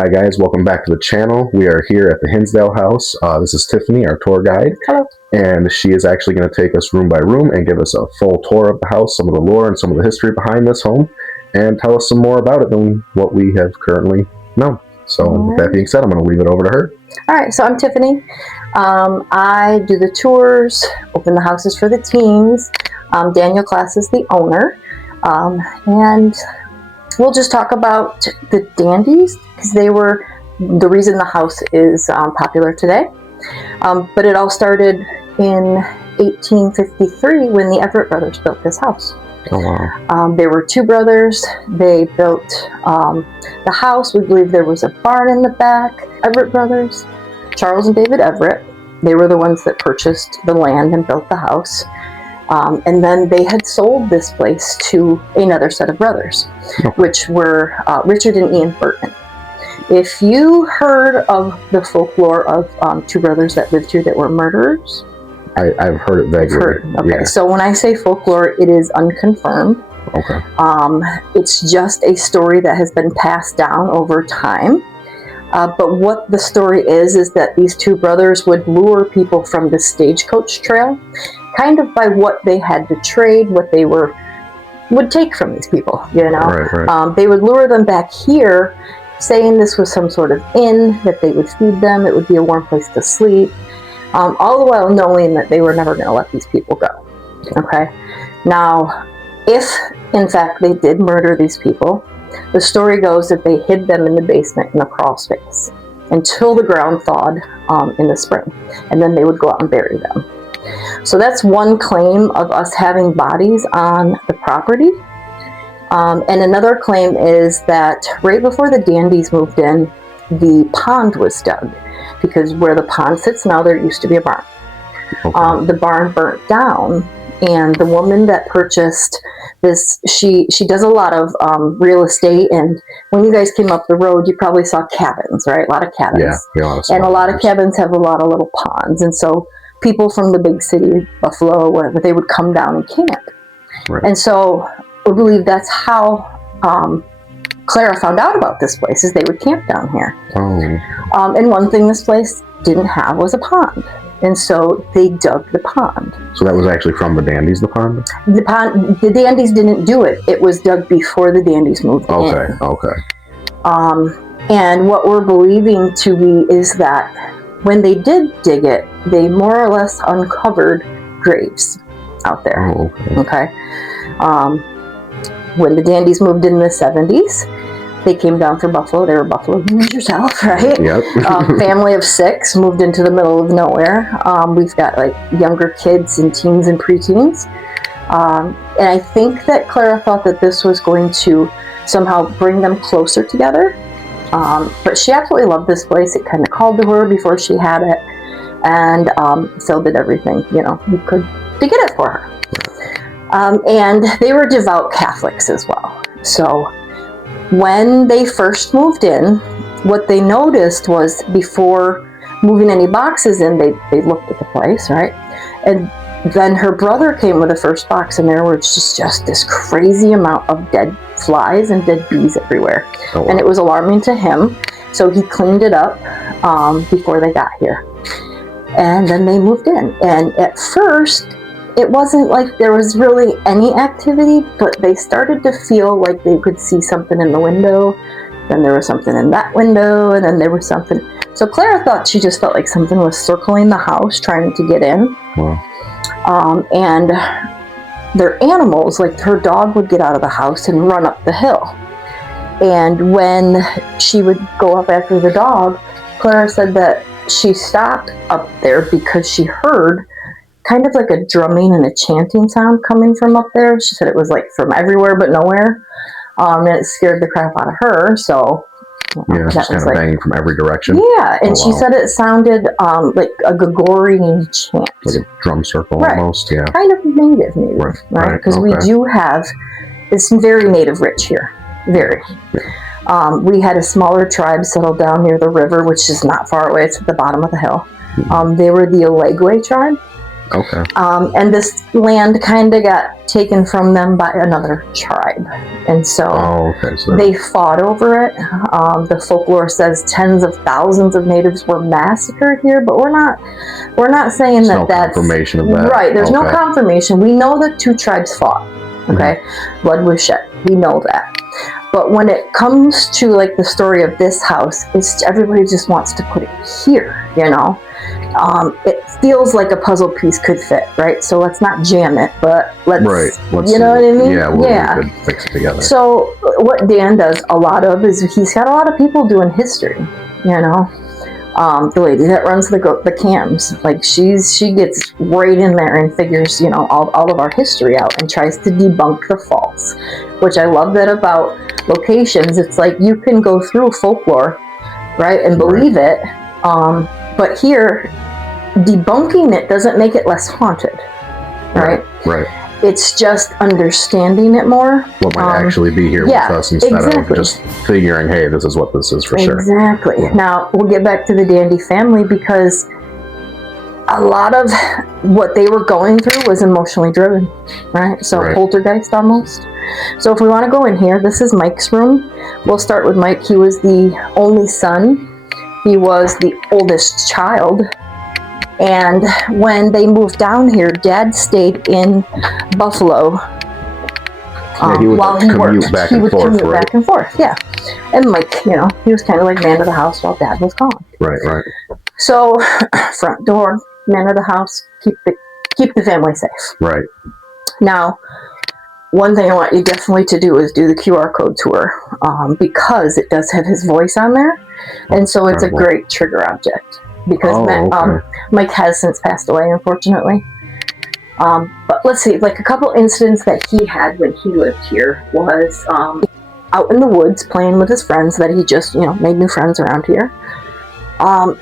Hi guys, welcome back to the channel. We are here at the Hinsdale house. This is Tiffany, our tour guide. Hello. And she is actually going to take us room by room and give us a full tour of the house, some of the lore and some of the history behind this home, and tell us some more about it than what we have currently known. So with that being said, I'm going to leave it over to her. All right, so I'm Tiffany. I do the tours, open the houses for the teams. Daniel Class is the owner. And we'll just talk about the dandies because they were the reason the house is popular today. But it all started in 1853 when the Everett brothers built this house. Oh, wow. There were two brothers. They built the house. We believe there was a barn in the back. Everett brothers, Charles and David Everett, they were the ones that purchased the land and built the house. And then they had sold this place to another set of brothers, which were Richard and Ian Burton. If you heard of the folklore of two brothers that lived here that were murderers, I've heard it vaguely. Okay, yeah. So when I say folklore, it is unconfirmed. Okay. It's just a story that has been passed down over time. But what the story is that these two brothers would lure people from the stagecoach trail, kind of by what they had to trade, what they would take from these people, you know. Right. They would lure them back here, saying this was some sort of inn, that they would feed them, it would be a warm place to sleep, all the while knowing that they were never going to let these people go. Okay. Now, if in fact they did murder these people, the story goes that they hid them in the basement in a crawl space until the ground thawed in the spring, and then they would go out and bury them. So that's one claim of us having bodies on the property. And another claim is that right before the dandies moved in, the pond was dug, because where the pond sits now, there used to be a barn. Okay. The barn burnt down, and the woman that purchased this, she does a lot of real estate, and when you guys came up the road, you probably saw cabins, right? A lot of cabins. Yeah, and a lot of cabins have a lot of little ponds, and so people from the big city, Buffalo, whatever, they would come down and camp. Right. And so I believe that's how Clara found out about this place, is they would camp down here. Oh. And one thing this place didn't have was a pond. And so they dug the pond. So that was actually from the dandies, the pond? The dandies didn't do it. It was dug before the dandies moved in. Okay. And what we're believing to be is that when they did dig it, they more or less uncovered graves out there. Oh, okay. When the dandies moved in the 70s, they came down from Buffalo. They were Buffalo News yourself, right? Yep. Family of 6 moved into the middle of nowhere. We've got like younger kids and teens and preteens. And I think that Clara thought that this was going to somehow bring them closer together. But she absolutely loved this place. It kind of called to her before she had it. And Phil did everything, you know, he could to get it for her. And they were devout Catholics as well. So when they first moved in, what they noticed was before moving any boxes in, they looked at the place, right? And then her brother came with the first box, and there was just this crazy amount of dead flies and dead bees everywhere. Oh, wow. And it was alarming to him, so he cleaned it up before they got here. And then they moved in. And at first, it wasn't like there was really any activity, but they started to feel like they could see something in the window. Then there was something in that window, and then there was something. So Clara thought she just felt like something was circling the house, trying to get in. Wow. And their animals, like her dog would get out of the house and run up the hill. And when she would go up after the dog, Clara said that she stopped up there because she heard kind of like a drumming and a chanting sound coming from up there. She said it was like from everywhere but nowhere. And it scared the crap out of her. So yeah, it's just kind of like, banging from every direction. Yeah, and she said it sounded like a Gregorian chant. Like a drum circle almost, yeah. Kind of native, right? Because we do have, it's very native rich here, very. Yeah. We had a smaller tribe settle down near the river, which is not far away. It's at the bottom of the hill. They were the Olegwe tribe. Okay. And this land kind of got taken from them by another tribe, and so, they fought over it. The folklore says tens of thousands of natives were massacred here, but we're not saying that's confirmation of that. Right. There's no confirmation. We know that two tribes fought. Okay, blood was shed. We know that. But when it comes to like the story of this house, it's everybody just wants to put it here. It feels like a puzzle piece could fit, right? So let's not jam it, but let's you know what I mean? Yeah, we could fix it together. So what Dan does a lot of is he's got a lot of people doing history, the lady that runs the cams, like she gets right in there and figures, all of our history out and tries to debunk the false, which I love that about locations. It's like you can go through folklore, right, and believe it, but here, debunking it doesn't make it less haunted, right? Right. It's just understanding it more. What might actually be here with us instead of just figuring, hey, this is what this is for sure. Exactly. Yeah. Now, we'll get back to the Dandy family because a lot of what they were going through was emotionally driven, right? So poltergeist almost. So if we want to go in here, this is Mike's room. We'll start with Mike. He was the only son. He was the oldest child. And when they moved down here, Dad stayed in Buffalo while he worked. He would commute back and forth, yeah. And Mike, he was kind of like man of the house while Dad was gone. Right. So, front door, man of the house, keep the family safe. Right. Now, one thing I want you definitely to do is do the QR code tour because it does have his voice on there, and so it's a great trigger object. Because Mike has since passed away, unfortunately. But let's see, like a couple incidents that he had when he lived here was out in the woods playing with his friends that he just, made new friends around here.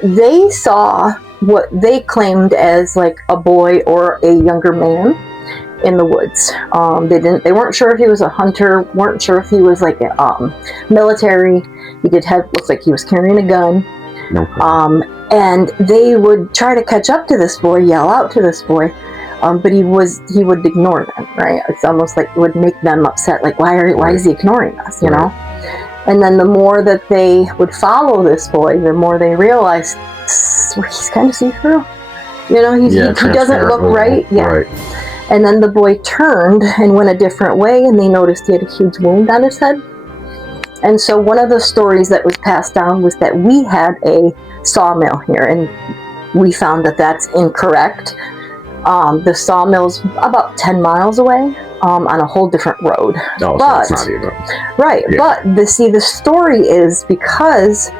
They saw what they claimed as like a boy or a younger man in the woods. They weren't sure if he was a hunter, weren't sure if he was like military. He looked like he was carrying a gun. And they would try to catch up to this boy, yell out to this boy, but he would ignore them, right? It's almost like it would make them upset, like why is he ignoring us, you know? And then the more that they would follow this boy, the more they realized he's kind of see-through, he doesn't look right. And then the boy turned and went a different way, and they noticed he had a huge wound on his head. And so one of the stories that was passed down was that we had a sawmill here, and we found that that's incorrect. The sawmill's about 10 miles away on a whole different road. Oh, so it's not even. Right, but the story is because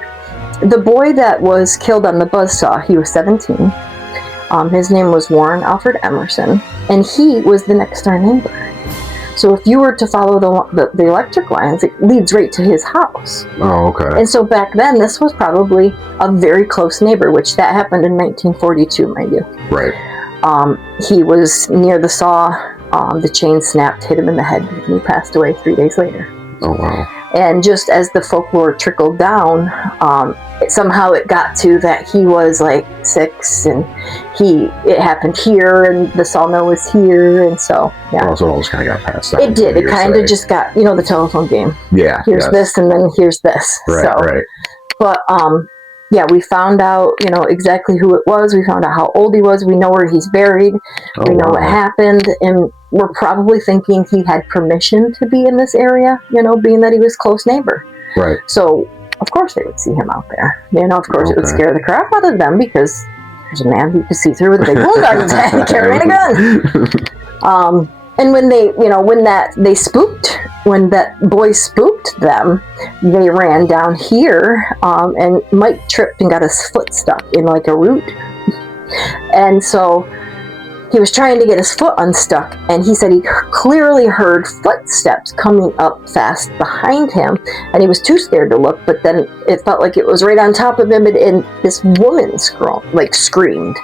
the boy that was killed on the buzzsaw, he was 17. His name was Warren Alfred Emerson, and he was the next door neighbor. So if you were to follow the electric lines, it leads right to his house. Oh, okay. And so back then, this was probably a very close neighbor, which that happened in 1942, mind you. Right. He was near the saw. The chain snapped, hit him in the head, and he passed away 3 days later. Oh, wow. And just as the folklore trickled down, somehow it got to that he was like 6, and it happened here, and the sawmill was here, and so yeah. So it all just kind of got passed down. It did. It kind of just got the telephone game. Yeah. Here's this, and then here's this. Right. But yeah, we found out exactly who it was. We found out how old he was. We know where he's buried. We know what happened, and we're probably thinking he had permission to be in this area, being that he was close neighbor. Right. So, of course they would see him out there. Of course it would scare the crap out of them because there's a man who could see through with a big wound on his head carrying a gun. And when when that boy spooked them, they ran down here, and Mike tripped and got his foot stuck in like a root. And so he was trying to get his foot unstuck, and he said he clearly heard footsteps coming up fast behind him, and he was too scared to look, but then it felt like it was right on top of him, and this woman screamed.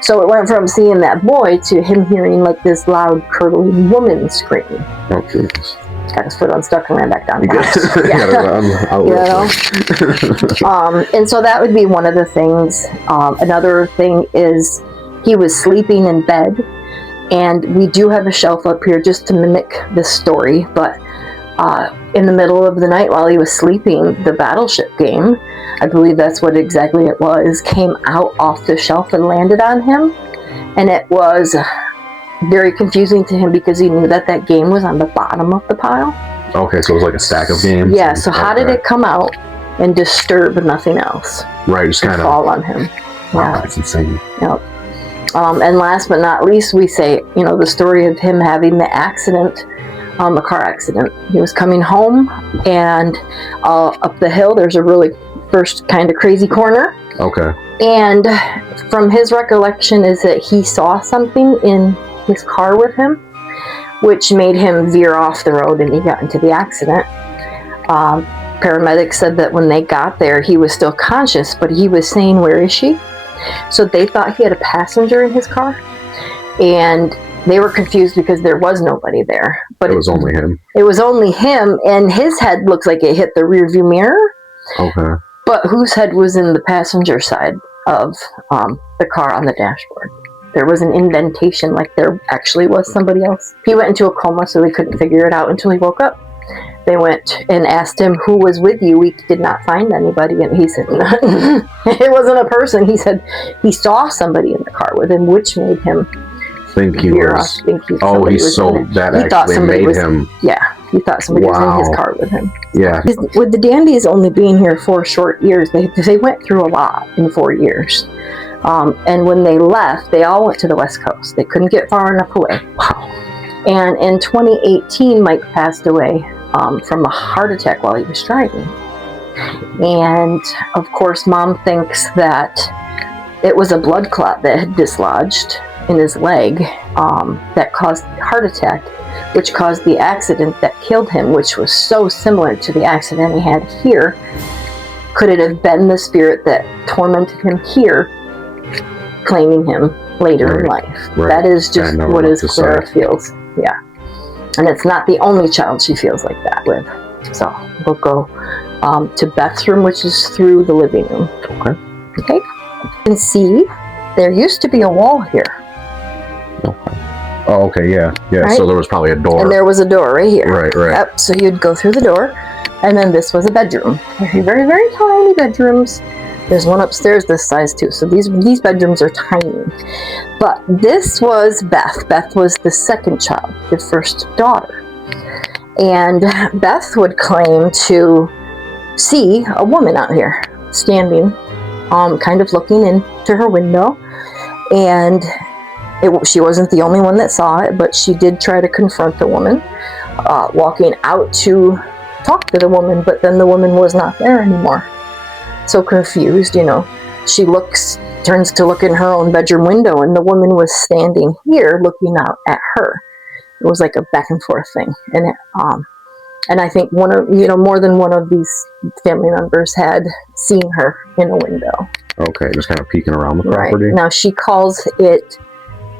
So it went from seeing that boy to him hearing like this loud, curdling woman scream. Oh, Jesus. Got his foot unstuck and ran back down the house. And so that would be one of the things. Another thing is He was sleeping in bed, and we do have a shelf up here just to mimic this story, but in the middle of the night while he was sleeping, the Battleship game, I believe that's what exactly it was, came out off the shelf and landed on him, and it was very confusing to him because he knew that that game was on the bottom of the pile. Okay, so it was like a stack of games? Yeah, so how did it come out and disturb nothing else? Right, just kind of fall on him. Wow, Yeah. that's insane. Yep. And last but not least, we say, the story of him having the accident, a car accident. He was coming home, and up the hill, there's a really first kind of crazy corner. Okay. And from his recollection is that he saw something in his car with him, which made him veer off the road, and he got into the accident. Paramedics said that when they got there, he was still conscious, but he was saying, "Where is she?" So they thought he had a passenger in his car, and they were confused because there was nobody there. But it was only him. It was only him, and his head looks like it hit the rearview mirror. Okay. But whose head was in the passenger side of the car on the dashboard? There was an indentation, like there actually was somebody else. He went into a coma, so they couldn't figure it out until he woke up. They went and asked him, "Who was with you?" We did not find anybody, and he said, "It wasn't a person." He said he saw somebody in the car with him, which made him think he was. He actually made him. Yeah, he thought somebody was in his car with him. Yeah. With the Dandies only being here 4 short years, they went through a lot in 4 years. And when they left, they all went to the West Coast. They couldn't get far enough away. Wow. And in 2018, Mike passed away from a heart attack while he was driving. And of course, Mom thinks that it was a blood clot that had dislodged in his leg that caused the heart attack, which caused the accident that killed him, which was so similar to the accident he had here. Could it have been the spirit that tormented him here, claiming him later in life? Right. That is just what his Clara feels. Yeah. And it's not the only child she feels like that with. So we'll go to Beth's room, which is through the living room. Okay. You can see there used to be a wall here. Okay. Oh, okay, yeah. Right? So there was probably a door. And there was a door right here. Right. Yep. So you'd go through the door, and then this was a bedroom. Very, very, very tiny bedrooms. There's one upstairs this size too. So these bedrooms are tiny. But this was Beth. Beth was the second child, the first daughter. And Beth would claim to see a woman out here standing, kind of looking into her window. And she wasn't the only one that saw it, but she did try to confront the woman, walking out to talk to the woman, but then the woman was not there anymore. So confused, she turns to look in her own bedroom window, and the woman was standing here looking out at her. It was like a back and forth thing. And I think more than one of these family members had seen her in a window. Okay, just kind of peeking around the property. Right. Now she calls it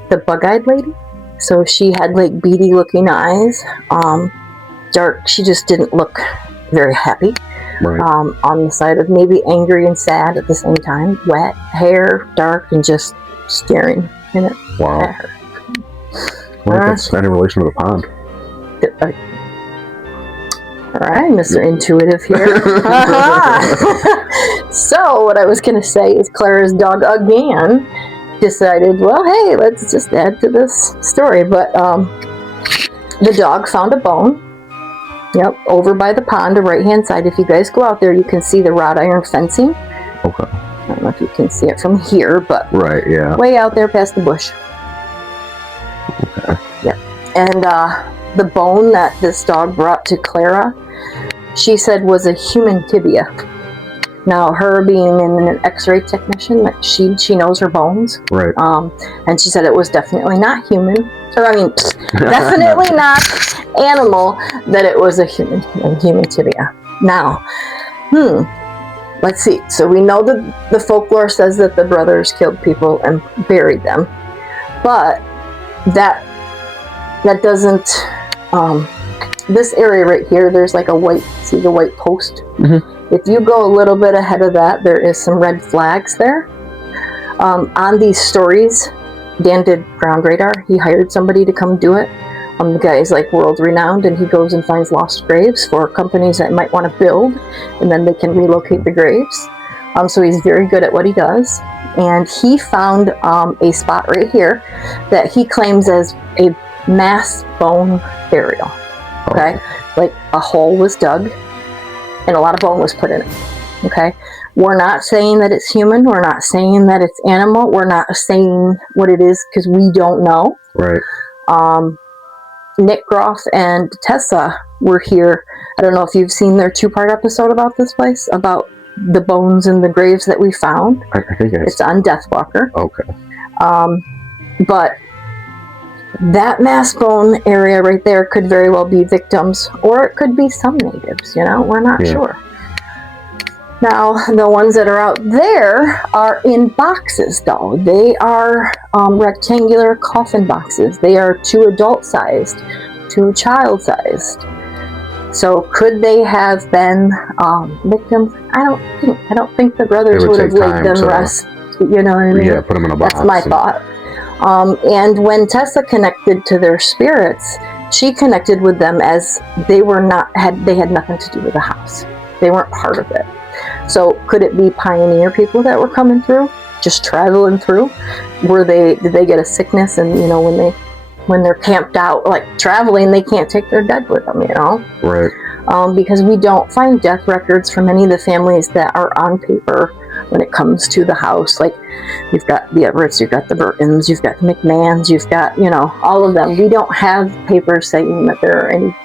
the bug-eyed lady. So she had like beady looking eyes, dark. She just didn't look very happy. Right. On the side of maybe angry and sad at the same time. Wet hair, dark, and just staring at her. Wow. Well, that's any relation to the pond. All right, Mr. Intuitive here. So what I was going to say is Clara's dog again decided, well, hey, let's just add to this story. But the dog found a bone. Yep, over by the pond, the right-hand side. If you guys go out there, you can see the wrought iron fencing. Okay. I don't know if you can see it from here, but right, yeah. Way out there past the bush. Okay. Yep. And the bone that this dog brought to Clara, she said was a human tibia. Now, her being an X-ray technician, like she knows her bones. Right. And she said it was definitely not human. Definitely not animal, that it was a human tibia. Now, let's see. So we know that the folklore says that the brothers killed people and buried them, but that doesn't. This area right here, there's like a white. See the white post? Mm-hmm. If you go a little bit ahead of that, there is some red flags there. On these stories, Dan did ground radar. He hired somebody to come do it. The guy is like world renowned, and he goes and finds lost graves for companies that might want to build, and then they can relocate the graves. So he's very good at what he does. And he found a spot right here that he claims as a mass bone burial. Okay? Like a hole was dug and a lot of bone was put in it. Okay? We're not saying that it's human. We're not saying that it's animal. We're not saying what it is because we don't know. Right. Nick Groff and Tessa were here. I don't know if you've seen their 2-part episode about this place, about the bones and the graves that we found. I think it's on Deathwalker. Okay. But that mass bone area right there could very well be victims, or it could be some natives, we're not sure. Now, the ones that are out there are in boxes, though. They are rectangular coffin boxes. They are 2 adult-sized, 2 child-sized. So, could they have been victims? I don't think the brothers would have laid them rest. You know what I mean? Yeah, put them in a box. That's my thought. And when Tessa connected to their spirits, she connected with them as they had nothing to do with the house. They weren't part of it. So could it be pioneer people that were coming through, just traveling through? Did they get a sickness, and when they're camped out, like traveling, they can't take their dead with them, Right. Because we don't find death records from any of the families that are on paper when it comes to the house. Like, you've got the Everetts, you've got the Burtons, you've got the McMahons, you've got, all of them. We don't have papers saying that there are any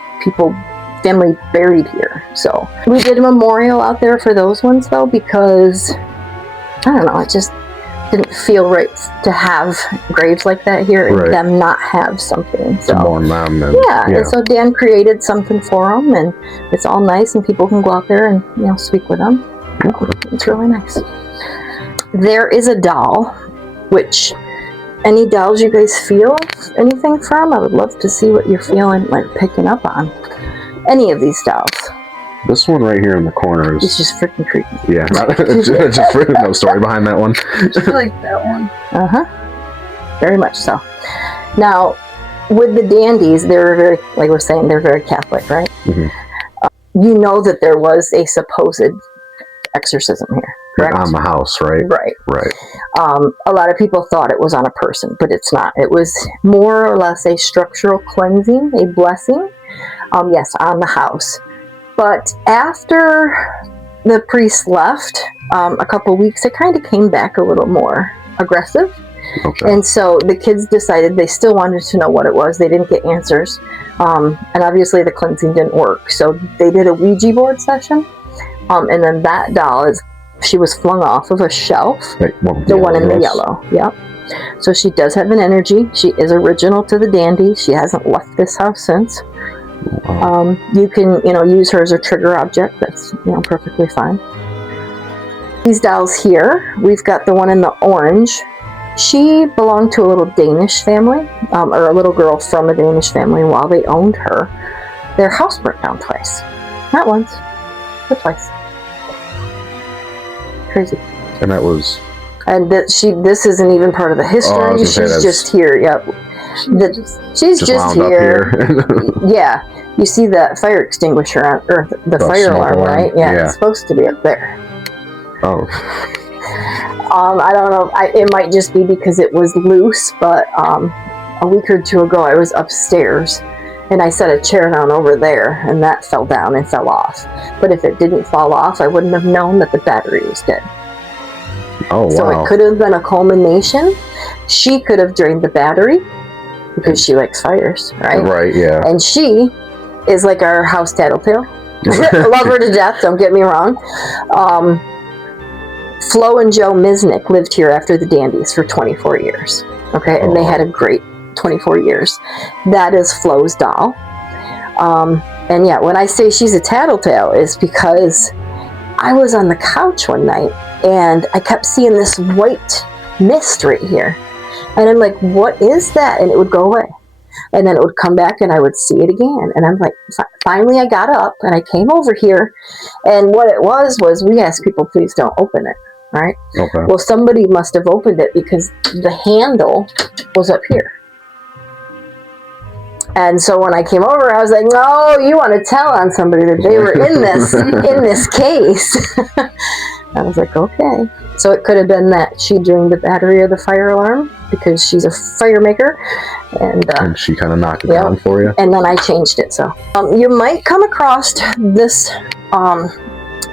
family buried here. So we did a memorial out there for those ones, though, because I don't know, it just didn't feel right to have graves like that here and them not have something. So to mourn them. And so Dan created something for them, and it's all nice, and people can go out there and speak with them. It's really nice. There is a doll, which any dolls you guys feel anything from, I would love to see what you're feeling, like picking up on. Any of these dolls. This one right here in the corner is... It's just freaking creepy. Yeah, just no story behind that one. I like that one. Very much so. Now, with the dandies, they're very, like we're saying, they're very Catholic, right? Mm-hmm. You know that there was a supposed exorcism here, correct? On the house, right? Right. A lot of people thought it was on a person, but it's not. It was more or less a structural cleansing, a blessing. Yes, on the house. But after the priest left, a couple weeks, it kind of came back a little more aggressive. Okay. And so the kids decided they still wanted to know what it was. They didn't get answers. And obviously the cleansing didn't work. So they did a Ouija board session. And then that doll she was flung off of a shelf. The one in the yellow. Yep. So she does have an energy. She is original to the dandy. She hasn't left this house since. Wow. You can, use her as a trigger object. That's, perfectly fine. These dolls here, we've got the one in the orange. She belonged to a little Danish family, or a little girl from a Danish family. And while they owned her, their house burnt down twice. Not once, but twice. Crazy. And that was... And this isn't even part of the history. She's just here. Yep. She's just here. Yeah. You see that fire extinguisher or the fire alarm, right? Yeah, it's supposed to be up there. Oh. I don't know. It might just be because it was loose, but a week or two ago I was upstairs and I set a chair down over there and that fell down and fell off. But if it didn't fall off, I wouldn't have known that the battery was dead. Oh, wow. So it could have been a culmination. She could have drained the battery because she likes fires, right? Right, yeah. And she is like our house tattletale. Love her to death, don't get me wrong. Flo and Joe Misnick lived here after the Dandies for 24 years. Okay, and they had a great 24 years. That is Flo's doll. And yeah, when I say she's a tattletale, is because I was on the couch one night and I kept seeing this white mist right here. And I'm like, what is that? And it would go away. And then it would come back and I would see it again. And I'm like, finally I got up and I came over here. And what it was we asked people, please don't open it. right? Okay. Well, somebody must have opened it because the handle was up here. And so when I came over, I was like, "No, you want to tell on somebody that they were in this case?" I was like, "Okay." So it could have been that she drained the battery of the fire alarm because she's a fire maker, and she kind of knocked it down for you. And then I changed it. So you might come across this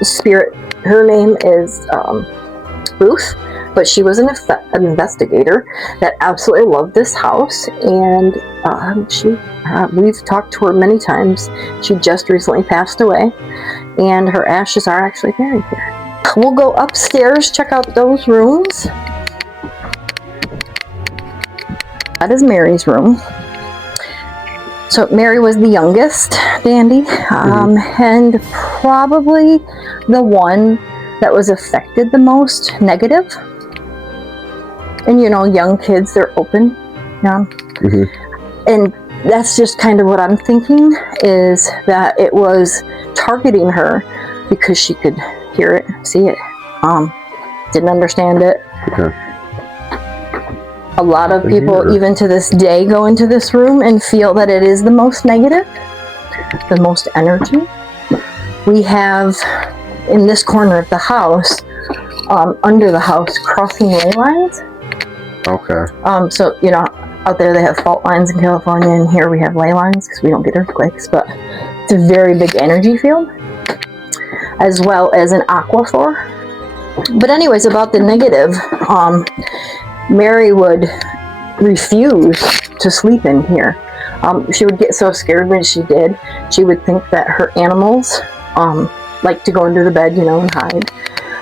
spirit. Her name is Ruth, but she was an investigator that absolutely loved this house, and we've talked to her many times. She just recently passed away, and her ashes are actually buried here. We'll go upstairs, check out those rooms. That is Mary's room. So Mary was the youngest, Dandy, and probably the one that was affected the most negative. And you know, young kids, they're open, and that's just kind of what I'm thinking, is that it was targeting her because she could hear it, see it, didn't understand it. Okay. A lot of people, even to this day, go into this room and feel that it is the most negative, the most energy. We have, in this corner of the house, under the house, crossing ley lines. Okay. So, you know, out there they have fault lines in California, and here we have ley lines because we don't get earthquakes, but it's a very big energy field, as well as an aquifer. But anyways, about the negative, Mary would refuse to sleep in here. She would get so scared when she did. She would think that her animals like to go under the bed, you know, and hide.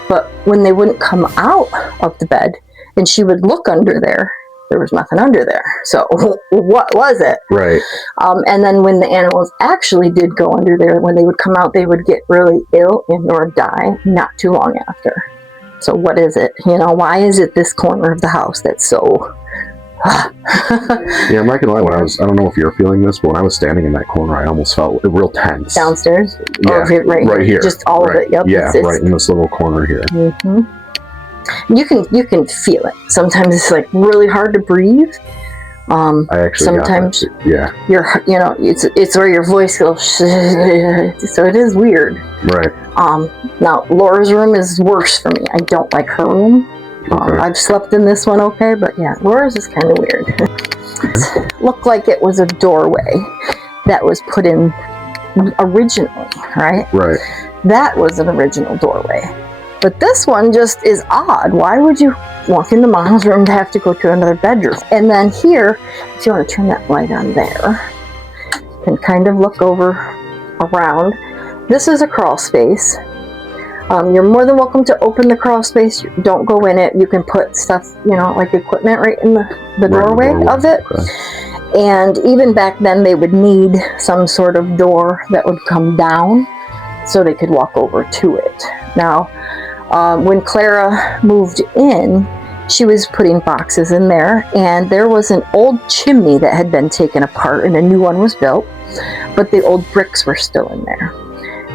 But when they wouldn't come out of the bed and she would look under there, there was nothing under there. So what was it? Right. And then when the animals actually did go under there, when they would come out, they would get really ill and or die not too long after. So what is it? You know, why is it this corner of the house that's so... Yeah, I'm not gonna lie, I don't know if you're feeling this, but when I was standing in that corner, I almost felt real tense. Downstairs? Yeah, right here. Just all of it, yep. Yeah, right in this little corner here. Mm-hmm. You can feel it. Sometimes it's like really hard to breathe. I actually sometimes yeah. It's where your voice goes, so it is weird. Right. Now Laura's room is worse for me. I don't like her room. Okay. I've slept in this one okay, but yeah, Laura's is kind of weird. It looked like it was a doorway that was put in originally, right? Right. That was an original doorway. But this one just is odd. Why would you walk into Mom's room to have to go to another bedroom? And then here, if you want to turn that light on there, you can kind of look around. This is a crawl space. You're more than welcome to open the crawl space. Don't go in it. You can put stuff, you know, like equipment right in the doorway of it. Okay. And even back then, they would need some sort of door that would come down so they could walk over to it. Now, when Clara moved in, she was putting boxes in there, and there was an old chimney that had been taken apart and a new one was built, but the old bricks were still in there.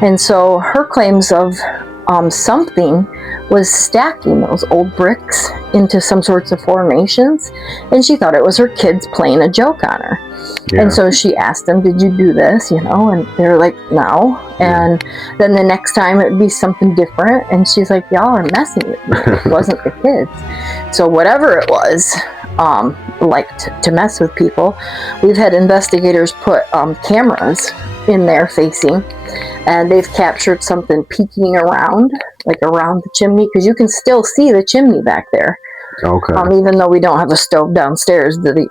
And so her claims of something was stacking those old bricks into some sorts of formations, and she thought it was her kids playing a joke on her. Yeah. And so she asked them, "Did you do this?" You know, and they were like, "No." And then the next time it would be something different, and she's like, "Y'all are messing with me." It wasn't the kids. So whatever it was, liked to mess with people. We've had investigators put cameras in there facing, and they've captured something peeking around, like around the chimney, because you can still see the chimney back there. Okay. Even though we don't have a stove downstairs, the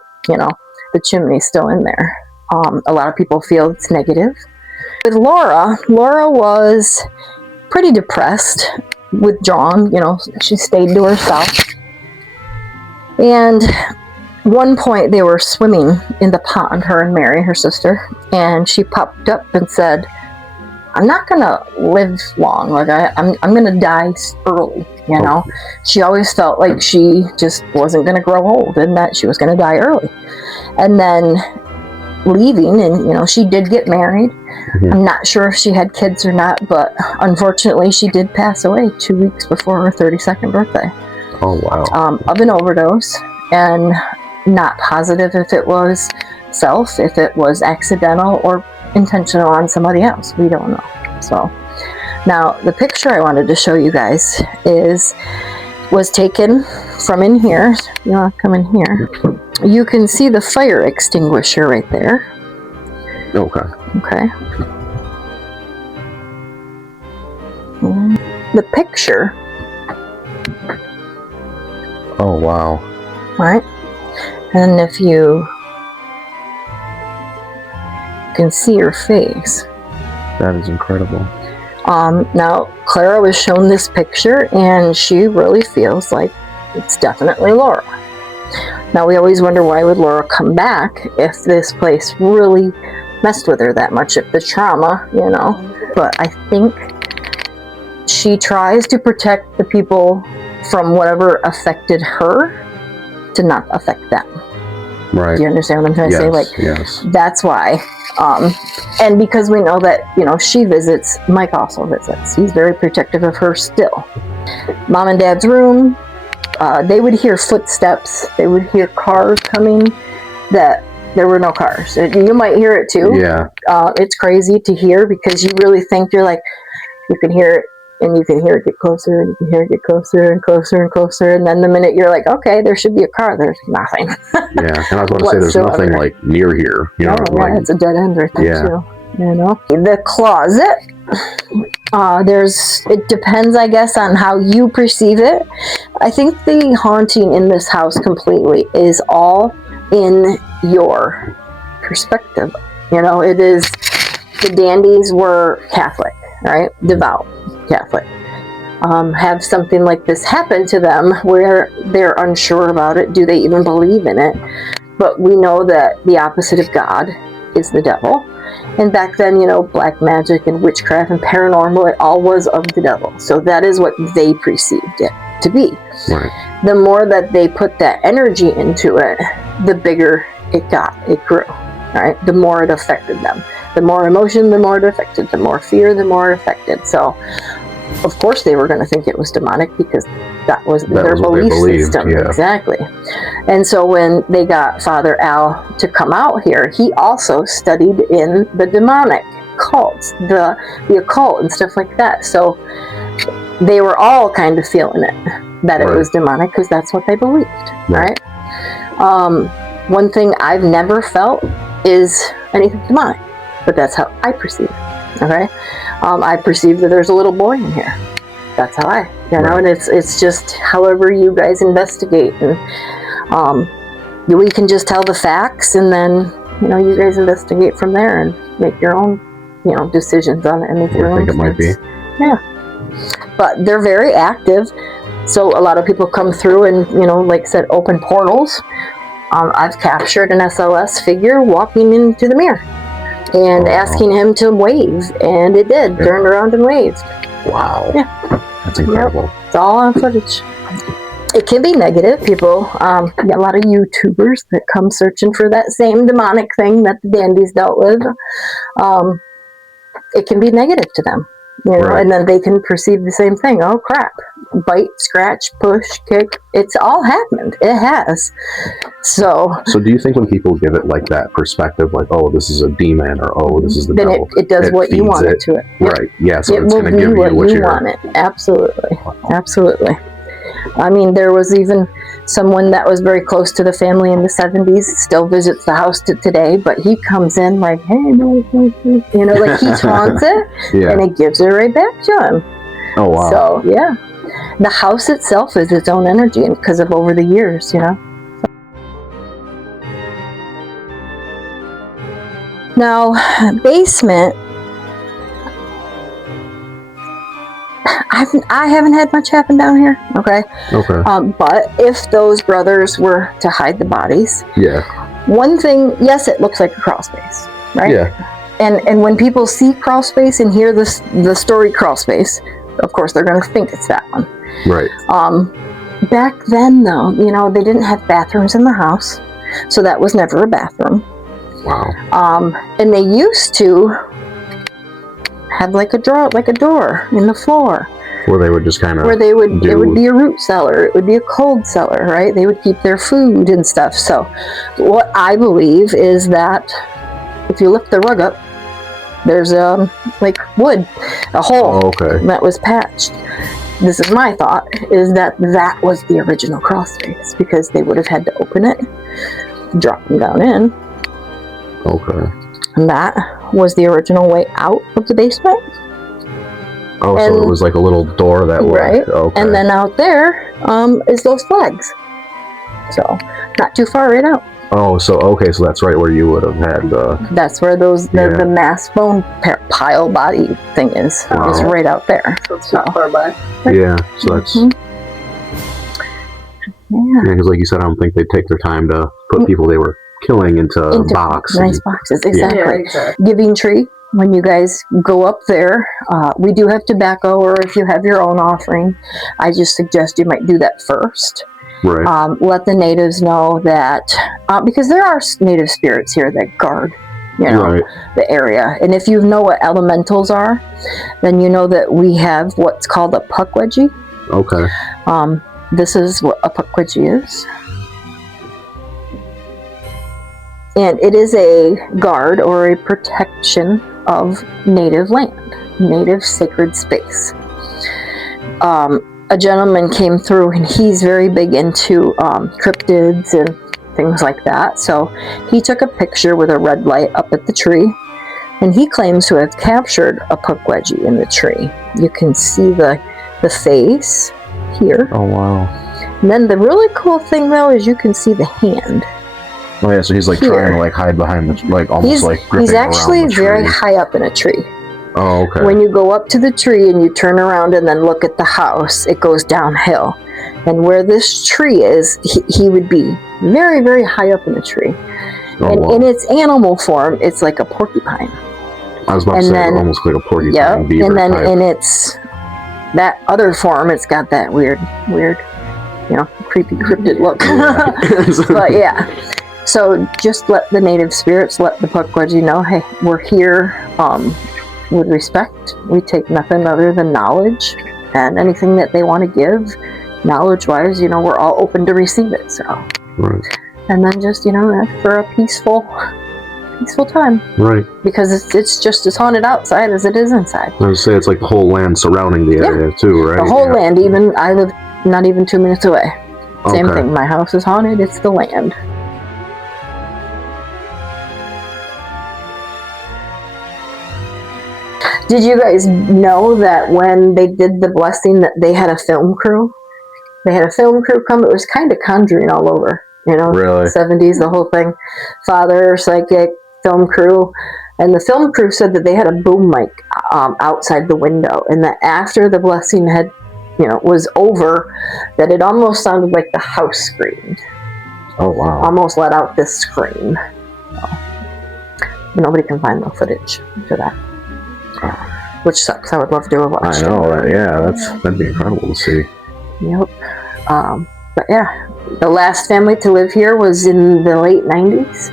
chimney's still in there. A lot of people feel it's negative. With Laura was pretty depressed, withdrawn. You know, she stayed to herself. And one point they were swimming in the pond, her and Mary, her sister, and she popped up and said, "I'm not gonna live long. Like I'm gonna die early." You know, she always felt like she just wasn't gonna grow old and that she was gonna die early. And then leaving, and you know, she did get married, I'm not sure if she had kids or not, but unfortunately she did pass away 2 weeks before her 32nd birthday. Oh, wow. Of an overdose, and not positive if it was self, if it was accidental or intentional on somebody else. We don't know. So now the picture I wanted to show you guys was taken from in here. You want to come in here? You can see the fire extinguisher right there. Okay. Okay. And the picture. Oh, wow. Right? And if you can see her face. That is incredible. Now, Clara was shown this picture, and she really feels like it's definitely Laura. Now, we always wonder, why would Laura come back if this place really messed with her that much, if the trauma, you know? But I think she tries to protect the people from whatever affected her to not affect them. Right. Do you understand what I'm trying to say? Like, yes. That's why. And because we know that, you know, she visits, Mike also visits. He's very protective of her still. Mom and Dad's room, they would hear footsteps. They would hear cars coming, that there were no cars. You might hear it too. Yeah. It's crazy to hear, because you really think, you're like, you can hear it, and you can hear it get closer, and you can hear it get closer and closer and closer, and then the minute you're like, okay, there should be a car, there's nothing. Yeah, and I was going to say, there's nothing like near here. You know, yeah, it's a dead end right there Yeah. too. You know, the closet. It depends, I guess, on how you perceive it. I think the haunting in this house completely is all in your perspective. You know, it is. The Dandys were Catholic, right? Devout Catholic. Have something like this happen to them where they're unsure about it. Do they even believe in it? But we know that the opposite of God is the devil. And back then, you know, black magic and witchcraft and paranormal, it all was of the devil. So that is what they perceived it to be. Right. The more that they put that energy into it, the bigger it got. It grew, right? The more it affected them. The more emotion, the more it affected. The more fear, the more it affected. So, of course, they were going to think it was demonic, because that was their belief system. Yeah. Exactly. And so when they got Father Al to come out here, he also studied in the demonic cults, the occult and stuff like that. So they were all kind of feeling it, that it was demonic, because that's what they believed, right? One thing I've never felt is anything demonic, but that's how I perceive it, okay? I perceive that there's a little boy in here. That's how you know, and it's just however you guys investigate, and we can just tell the facts, and then, you know, you guys investigate from there and make your own, you know, decisions on it, and make your own. I think it might be. Yeah, but they're very active, so a lot of people come through and, you know, like I said, open portals. I've captured an SLS figure walking into the mirror and asking him to wave, and it did. Turned around and waved. Wow. Yeah. That's incredible. Yep. It's all on footage. It can be negative. People, you got a lot of YouTubers that come searching for that same demonic thing that the Dandys dealt with. It can be negative to them, you know, and then they can perceive the same thing. Oh, crap. Bite, scratch, push, kick. It's all happened. It has. So do you think when people give it like that perspective, like, oh, this is a demon, or oh, this is the then devil, it does what you want it to it. Right. Yeah. So it it's will going to be give you what you want it. Absolutely. Absolutely. I mean, there was even someone that was very close to the family in the 70s, still visits the house to today, but he comes in like, hey, no, you know, like he taunts it, and it gives it right back to him. Oh, wow. So, yeah. The house itself is its own energy, and because of over the years, you know. Now, basement, I haven't had much happen down here, okay? Okay. But if those brothers were to hide the bodies, one thing, yes, it looks like a crawl space, right? Yeah. And when people see crawl space and hear the story crawl space, of course they're going to think it's that one. Right. Back then, though, you know, they didn't have bathrooms in the house, so that was never a bathroom. Wow. And they used to have like a door in the floor. Where they would just kind of... It would be a root cellar. It would be a cold cellar, right? They would keep their food and stuff. So what I believe is that if you lift the rug up, there's like wood, a hole that was patched. This is my thought, is that was the original crawl space, because they would have had to open it, drop them down in. Okay. And that was the original way out of the basement. Oh, so it was like a little door that way. Right. Okay. And then out there is those flags. So not too far right out. Oh, so that's right where you would have had the... That's where the mass bone pile body thing is. Wow. Is right out there. So it's not far by. Yeah, so that's... Yeah, because like you said, I don't think they'd take their time to put people they were killing into boxes. Nice boxes, exactly. Yeah, exactly. Giving tree. When you guys go up there, we do have tobacco, or if you have your own offering, I just suggest you might do that first. Right. Let the natives know that, because there are native spirits here that guard, the area. And if you know what elementals are, then you know that we have what's called a pukwudgie. Okay. This is what a pukwudgie is. And it is a guard or a protection of native land, native sacred space. A gentleman came through, and he's very big into cryptids and things like that. So he took a picture with a red light up at the tree, and he claims to have captured a pukwudgie in the tree. You can see the face here. Oh, wow. And then the really cool thing, though, is you can see the hand. Oh yeah, so he's like trying to like hide behind the, like almost like gripping he's actually around the very tree. high up in a tree. Oh, okay. When you go up to the tree and you turn around and then look at the house, it goes downhill. And where this tree is, he would be very, very high up in a tree. And in its animal form, it's like a porcupine. I was about to say almost like a porcupine. Yeah, beaver and then type. in its that other form, it's got that weird, creepy cryptid look. But yeah. So just let the native spirits, let the pukwudgie know, hey, we're here with respect. We take nothing other than knowledge, and anything that they want to give, knowledge-wise, we're all open to receive it. So, right. And then just ask for a peaceful time. Right. Because it's just as haunted outside as it is inside. I would say it's like the whole land surrounding the area too, right? The whole land. Even I live not even 2 minutes away. Same thing. My house is haunted. It's the land. Did you guys know that when they did the blessing that they had a film crew? They had a film crew come. It was kind of Conjuring all over, Really? 70s, the whole thing. Father, psychic, film crew. And the film crew said that they had a boom mic outside the window. And that after the blessing had, was over, that it almost sounded like the house screamed. Oh, wow. Almost let out this scream. So, nobody can find the footage for that. Which sucks. I would love to have watched it. I know, yeah, that'd be incredible to see. Yep. But yeah, the last family to live here was in the late 90s.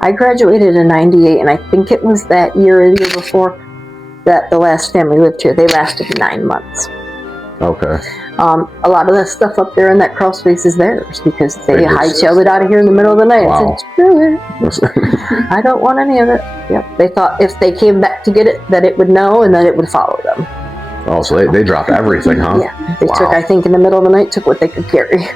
I graduated in 98, and I think it was that year or the year before that the last family lived here. They lasted 9 months. Okay. A lot of the stuff up there in that crawl space is theirs because they hightailed it out of here in the middle of the night. Wow. I said, screw it. I don't want any of it. Yep. They thought if they came back to get it, that it would know and that it would follow them. Oh, so they dropped everything, huh? Yeah. They took, I think, in the middle of the night, took what they could carry.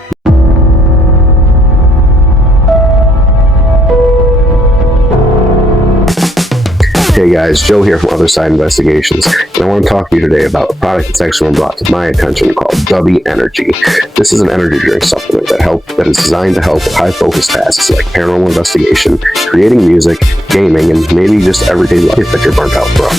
Hey guys, Joe here from Otherside Investigations, and I want to talk to you today about a product that's actually been brought to my attention called W Energy. This is an energy drink supplement that is designed to help with high focus tasks like paranormal investigation, creating music, gaming, and maybe just everyday life that you're burnt out from.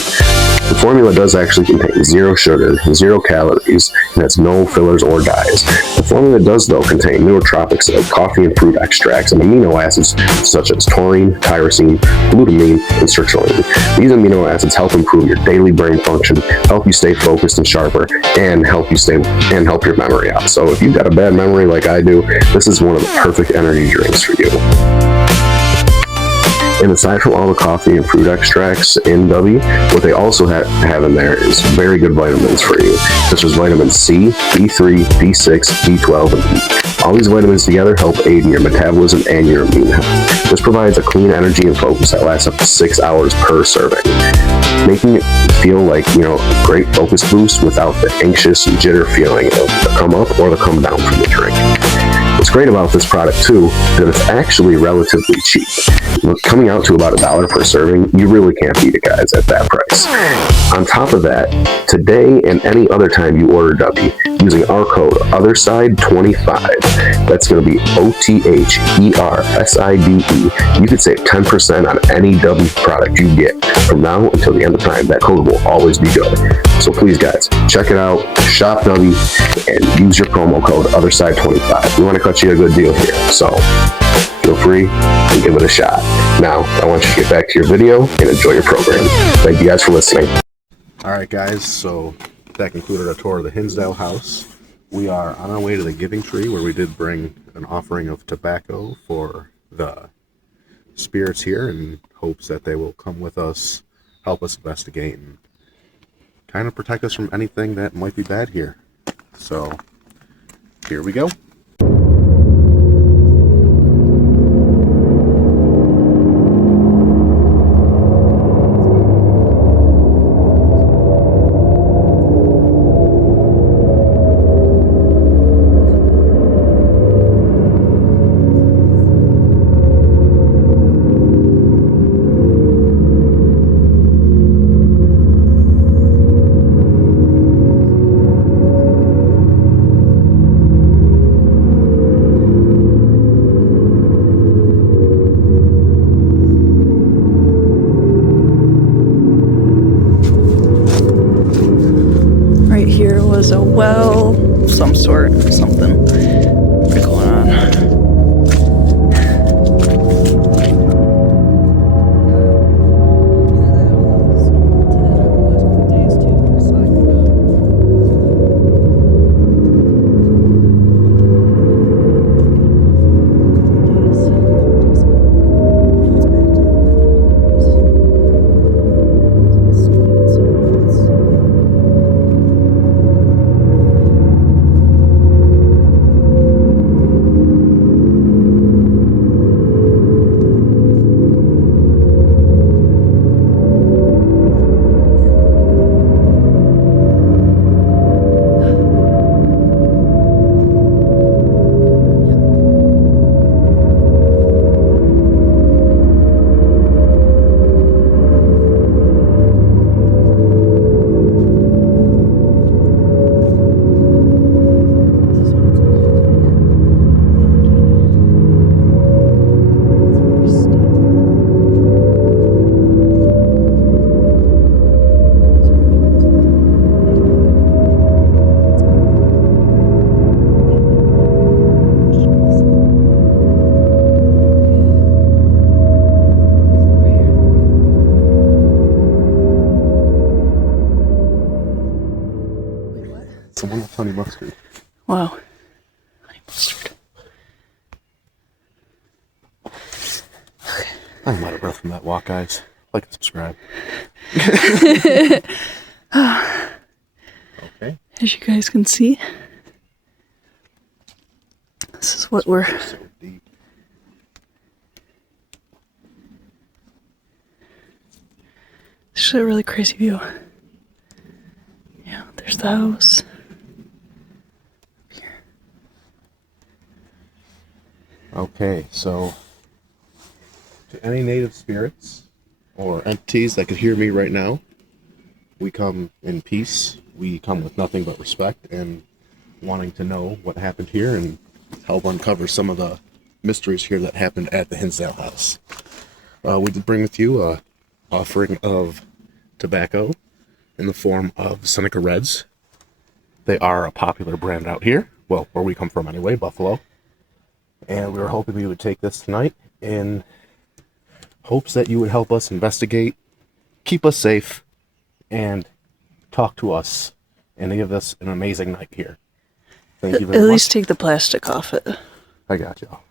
The formula does actually contain 0 sugar, 0 calories, and has no fillers or dyes. The formula does, though, contain nootropics like coffee and fruit extracts and amino acids such as taurine, tyrosine, glutamine, and sertraline. These amino acids help improve your daily brain function, help you stay focused and sharper, and help your memory out. So if you've got a bad memory like I do, this is one of the perfect energy drinks for you. And aside from all the coffee and fruit extracts in W, what they also have in there is very good vitamins for you, such as vitamin C, B3, B6, B12, and E. All these vitamins together help aid in your metabolism and your immune health. This provides a clean energy and focus that lasts up to 6 hours per serving, making it feel like, a great focus boost without the anxious and jitter feeling of the come up or the come down from the drink. What's great about this product too is that it's actually relatively cheap. Coming out to about $1 per serving, you really can't beat it, guys, at that price. On top of that, today and any other time you order W, using our code Otherside25, that's going to be OTHERSIDE, you could save 10% on any W product you get from now until the end of time. That code will always be good. So please, guys, check it out, shop W, and use your promo code Otherside25. We want to cut you a good deal here, so feel free and give it a shot. Now, I want you to get back to your video and enjoy your program. Thank you guys for listening. Alright guys, so that concluded our tour of the Hinsdale house. We are on our way to the Giving Tree, where we did bring an offering of tobacco for the spirits here in hopes that they will come with us, help us investigate, and kind of protect us from anything that might be bad here. So, here we go. Here was a well, some sort, something going on. Someone with honey mustard. Wow. Honey mustard. I'm out of breath from that walk, guys. Like and subscribe. Okay. As you guys can see, this is what we're... So deep. It's a really crazy view. Yeah, there's the house. Here. Okay, so to any native spirits or entities that could hear me right now, we come in peace. We come with nothing but respect and wanting to know what happened here and help uncover some of the mysteries here that happened at the Hinsdale house. We did bring with you a offering of tobacco in the form of Seneca Reds. They are a popular brand out here, well, where we come from anyway, Buffalo. And we were hoping we would take this tonight in hopes that you would help us investigate, keep us safe, and talk to us and give us an amazing night here. Thank you very much. At least take the plastic off it. I got y'all.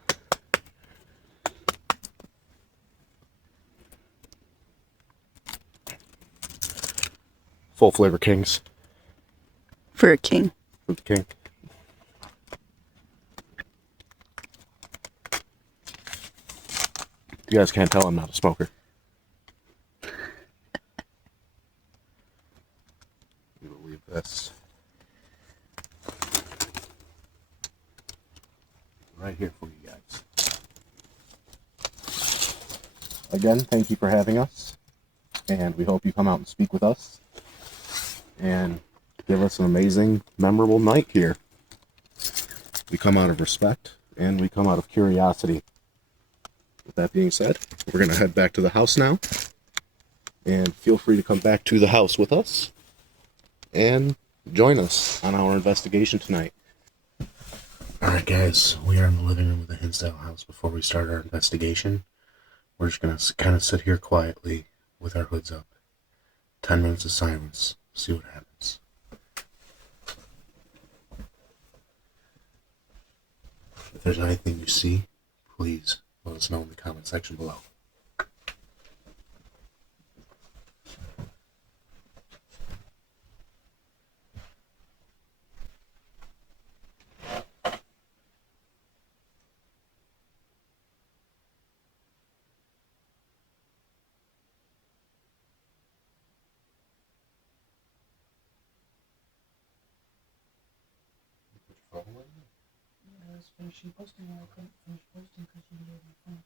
Full flavor kings. For a king. For the king. You guys can't tell I'm not a smoker. We will leave this right here for you guys. Again, thank you for having us, and we hope you come out and speak with us and give us an amazing, memorable night here. We come out of respect and we come out of curiosity. With that being said, we're going to head back to the house now, and feel free to come back to the house with us and join us on our investigation tonight. Alright guys, we are in the living room of the Hinsdale house. Before we start our investigation, we're just going to kind of sit here quietly with our hoods up. 10 minutes of silence. See what happens. If there's anything you see, please let us know in the comment section below. I was finishing posting and I couldn't finish posting because you didn't have my phone.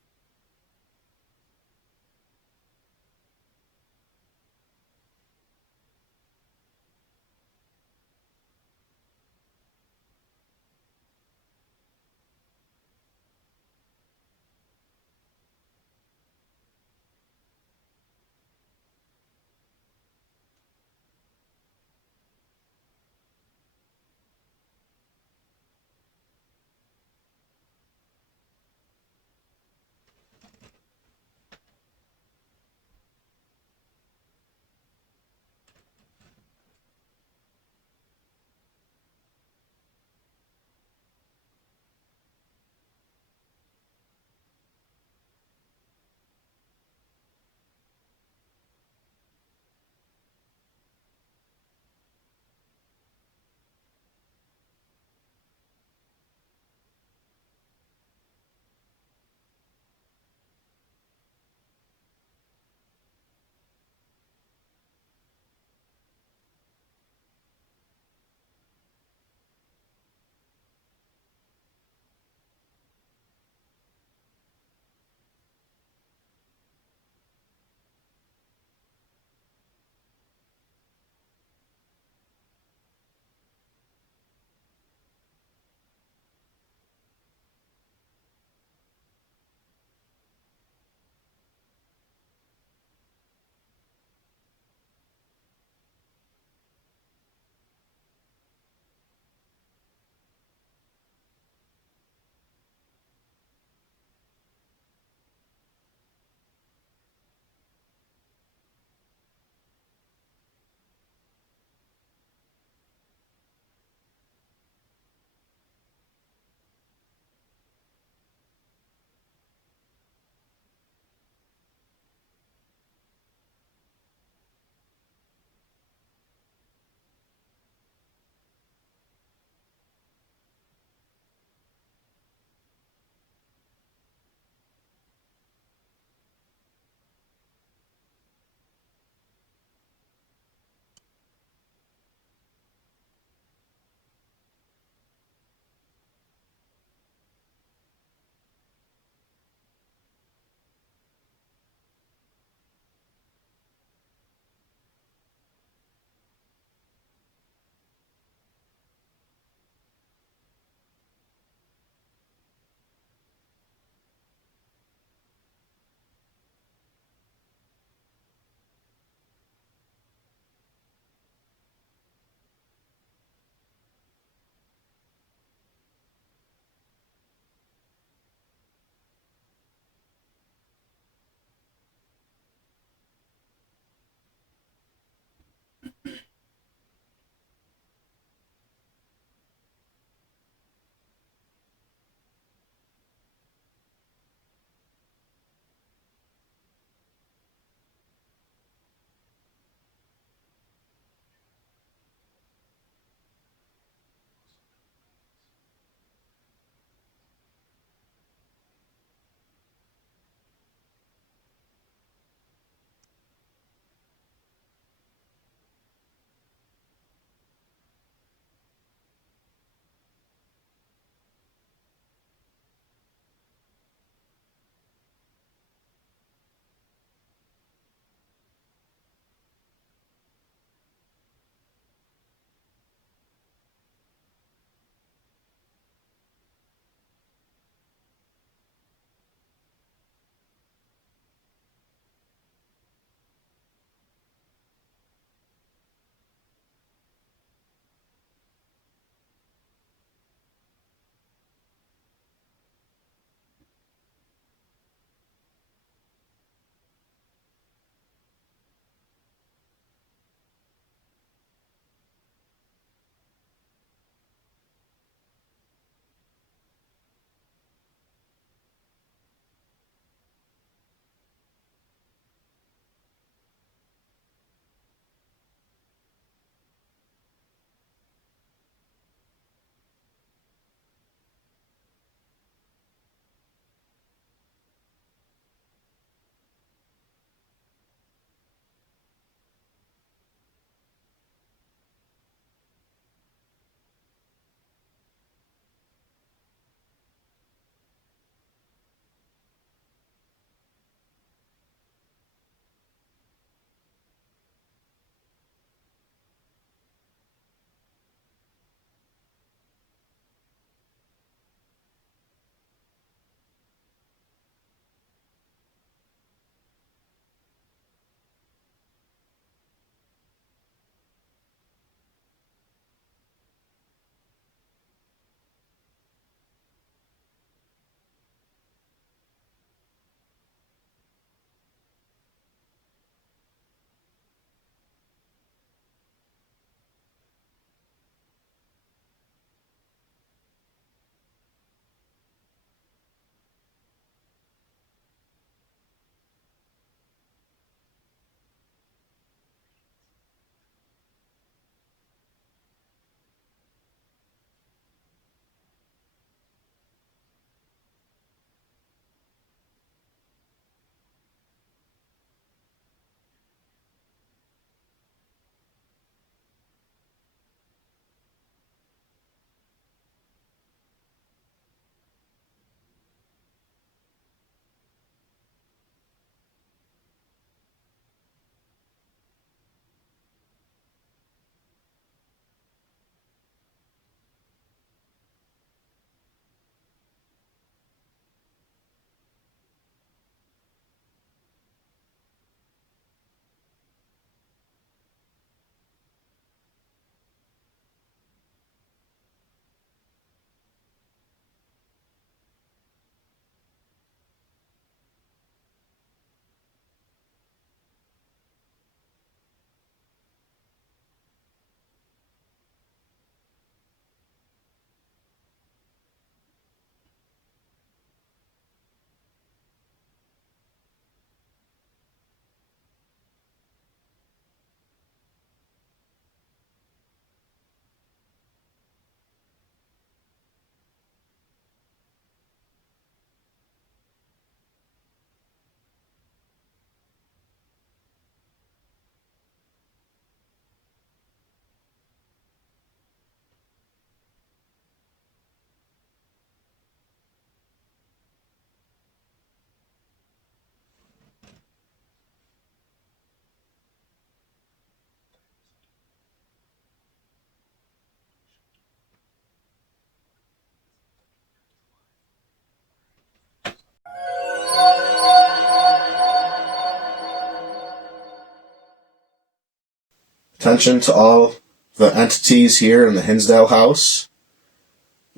attention to all the entities here in the Hinsdale house.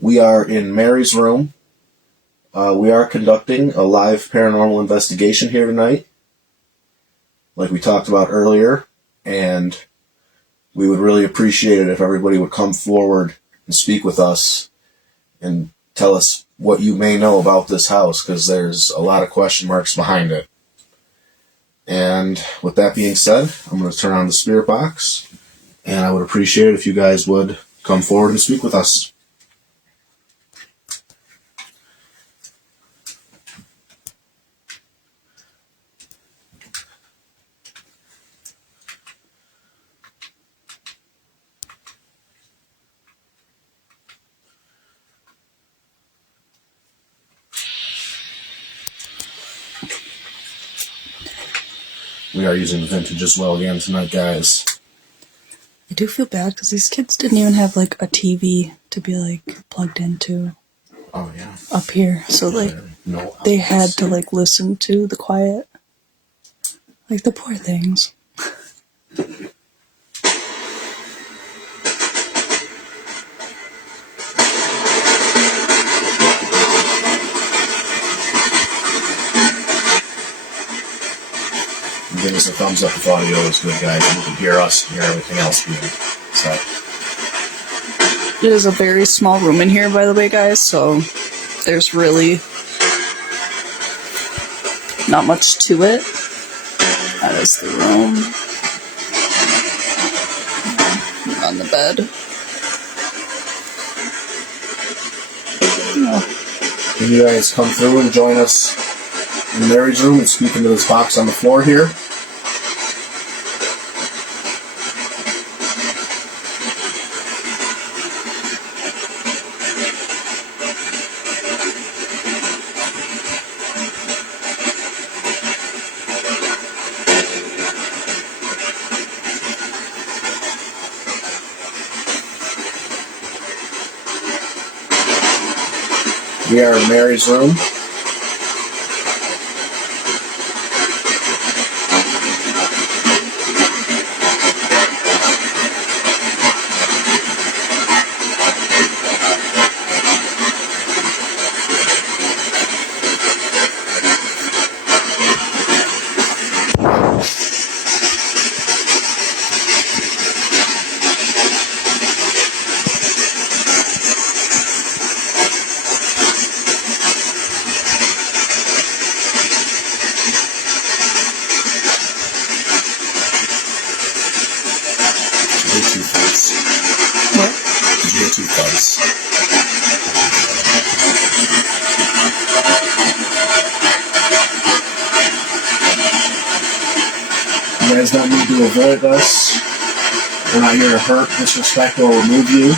We are in Mary's room. We are conducting a live paranormal investigation here tonight, like we talked about earlier, and we would really appreciate it if everybody would come forward and speak with us and tell us what you may know about this house, because there's a lot of question marks behind it. And with that being said, I'm going to turn on the spirit box, and I would appreciate it if you guys would come forward and speak with us. We are using vintage as well again tonight, guys. I do feel bad because these kids didn't even have like a TV to be like plugged into. Oh yeah. Up here, so like No, they had to like listen to the quiet. Like the poor things. Give us a thumbs up if audio is good, guys. You can hear us and hear everything else good. So, It is a very small room in here, by the way, guys, so there's really not much to it. That is the room. On the bed. can you guys come through and join us in Mary's room and speak into this box on the floor here? We are in Mary's room. You guys don't need to avoid us. We're not here to hurt, disrespect, or remove you.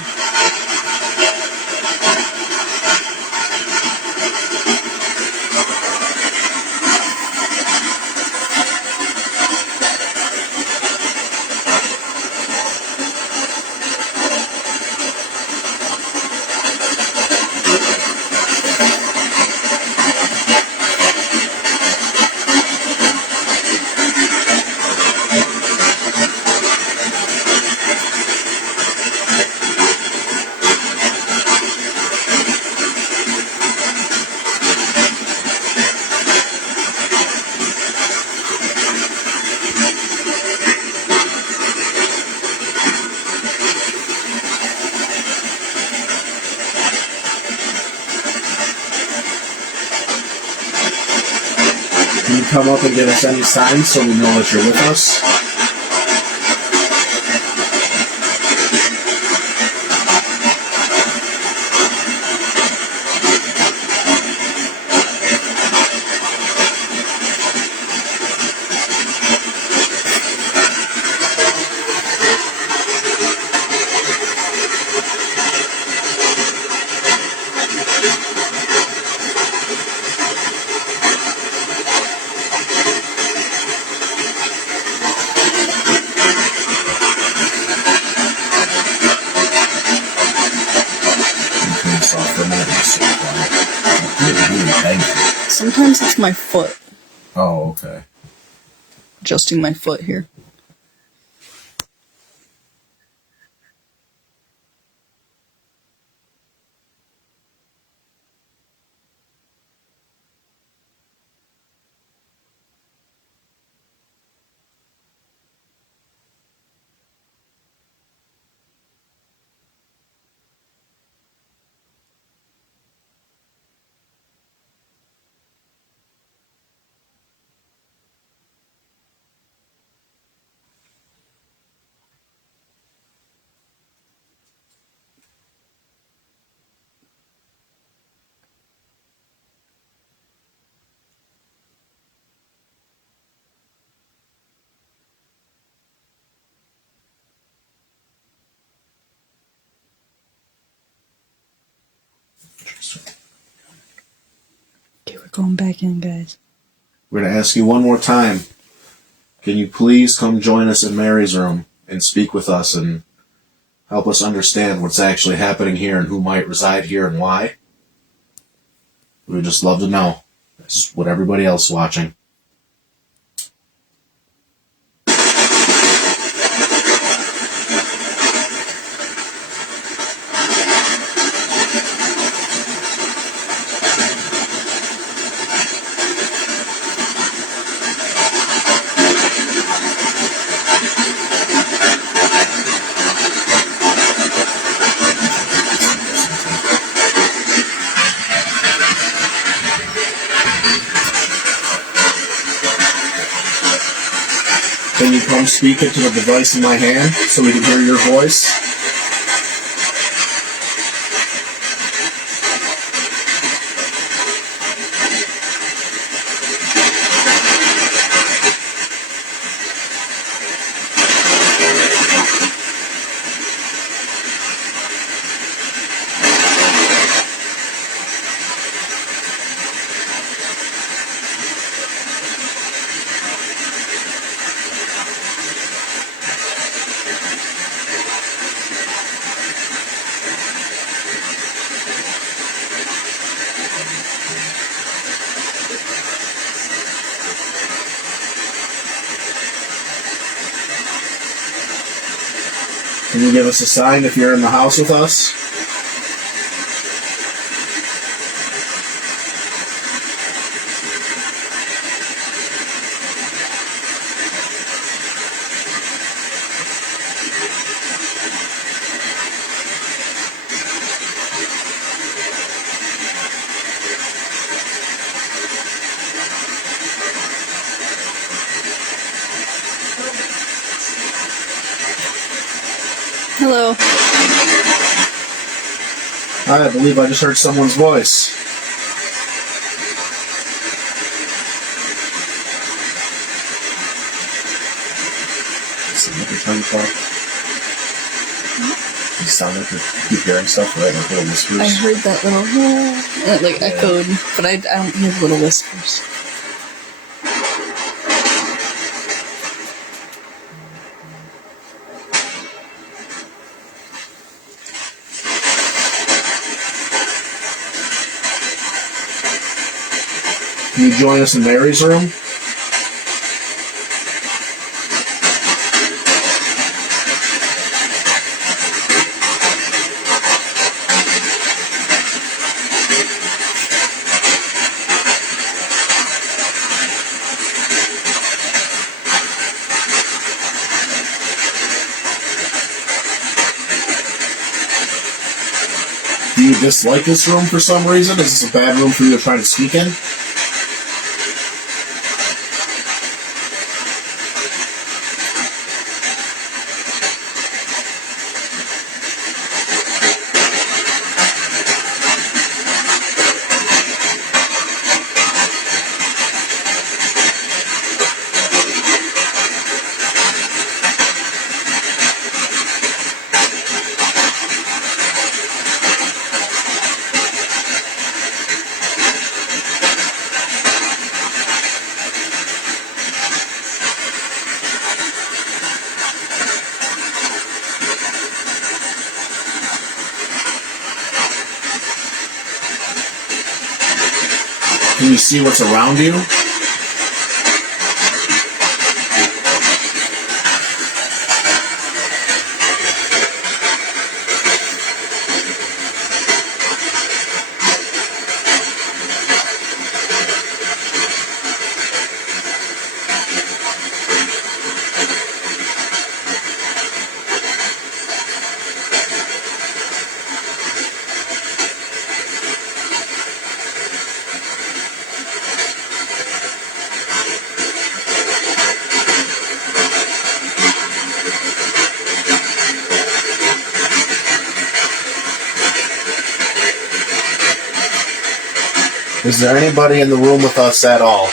Can you come up and give us any signs so we know that you're with us? Sometimes it's my foot. Oh, okay. Adjusting my foot here. going back in, guys. We're going to ask you one more time. Can you please come join us in Mary's room and speak with us and help us understand what's actually happening here and who might reside here and why? We would just love to know. This is what everybody else watching. Can you come speak into the device in my hand so we can hear your voice? Can you give us a sign if you're in the house with us? Hello. I believe I just heard someone's voice. Sound like you're trying to talk. You sound like you keep hearing stuff, right? Like little whispers. I heard that little, it like echoed, but I don't hear the little whispers. Can you join us in Mary's room? Do you dislike this room for some reason? Is this a bad room for you to try to sneak in? Can you see what's around you? Is there anybody in the room with us at all?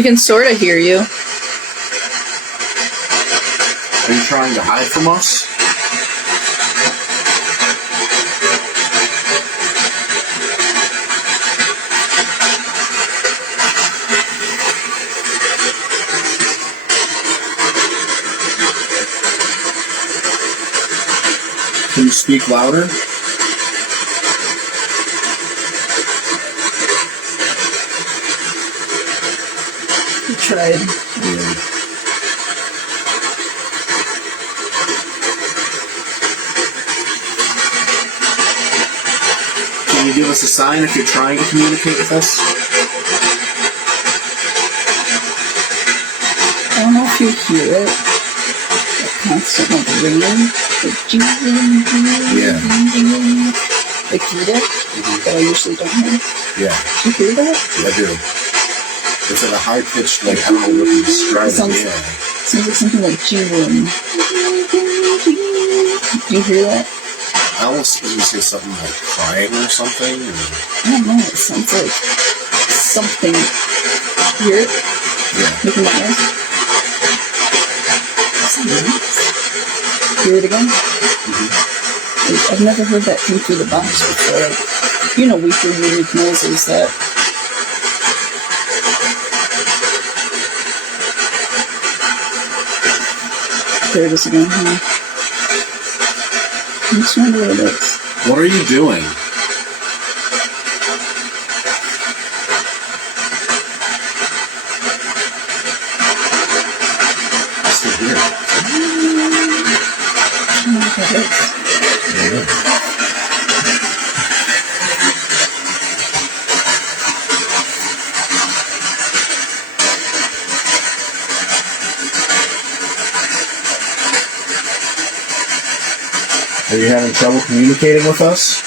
We can sort of hear you. Are you trying to hide from us? Can you speak louder? We tried. Can you give us a sign if you're trying to communicate with us? I don't know if you hear it. That constant like ringing. Like ding, ding, ding, Yeah. ding, ding. Like that that I usually don't hear. Yeah, Do you hear that? I do. It's at a high pitched, like, I don't know what to describe It sounds, it. Yeah. sounds like something like G-Room. Do you hear that? I almost think you say something like crying or something. Or... I don't know. It sounds like something. Hear it? Yeah. Making that noise? Hear it again? Like, I've never heard that come through the box before. Like, you know, we hear unique noises that. There it is again, huh? I just wonder what it is. What are you doing? It's still here. I don't know what that is. Are you having trouble communicating with us?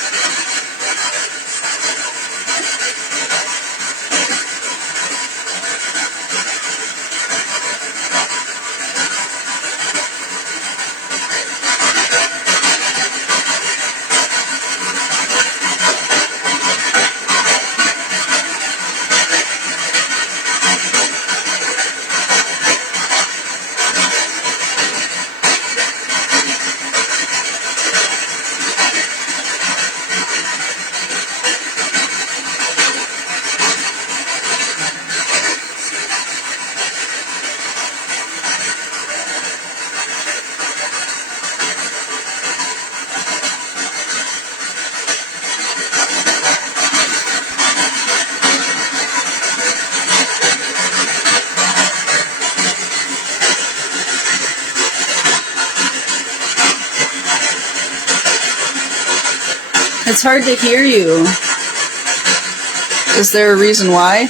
It's hard to hear you. Is there a reason why?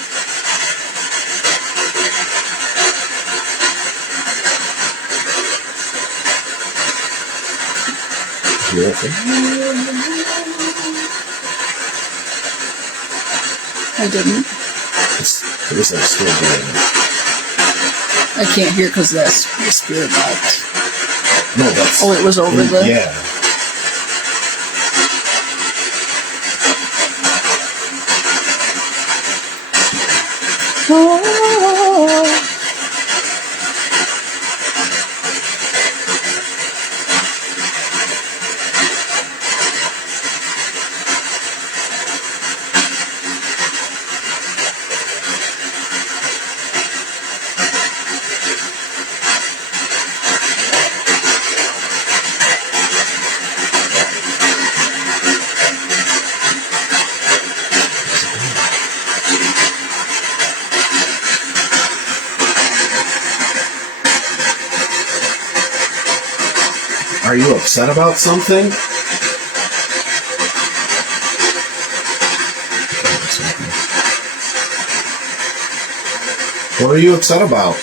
I didn't. It was like still doing it. I can't hear because that's the spirit box. No, that's... Oh, it was over the... Yeah. Are you upset about something? What are you upset about?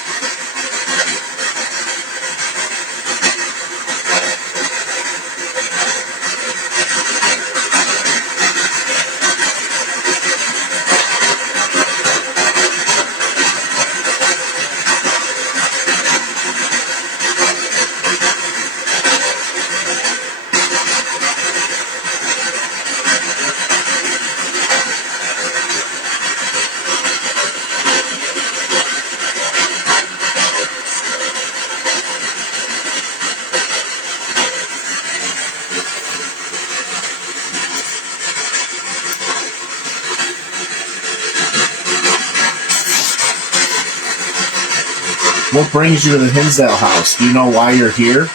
What brings you to the Hinsdale house? Do you know why you're here?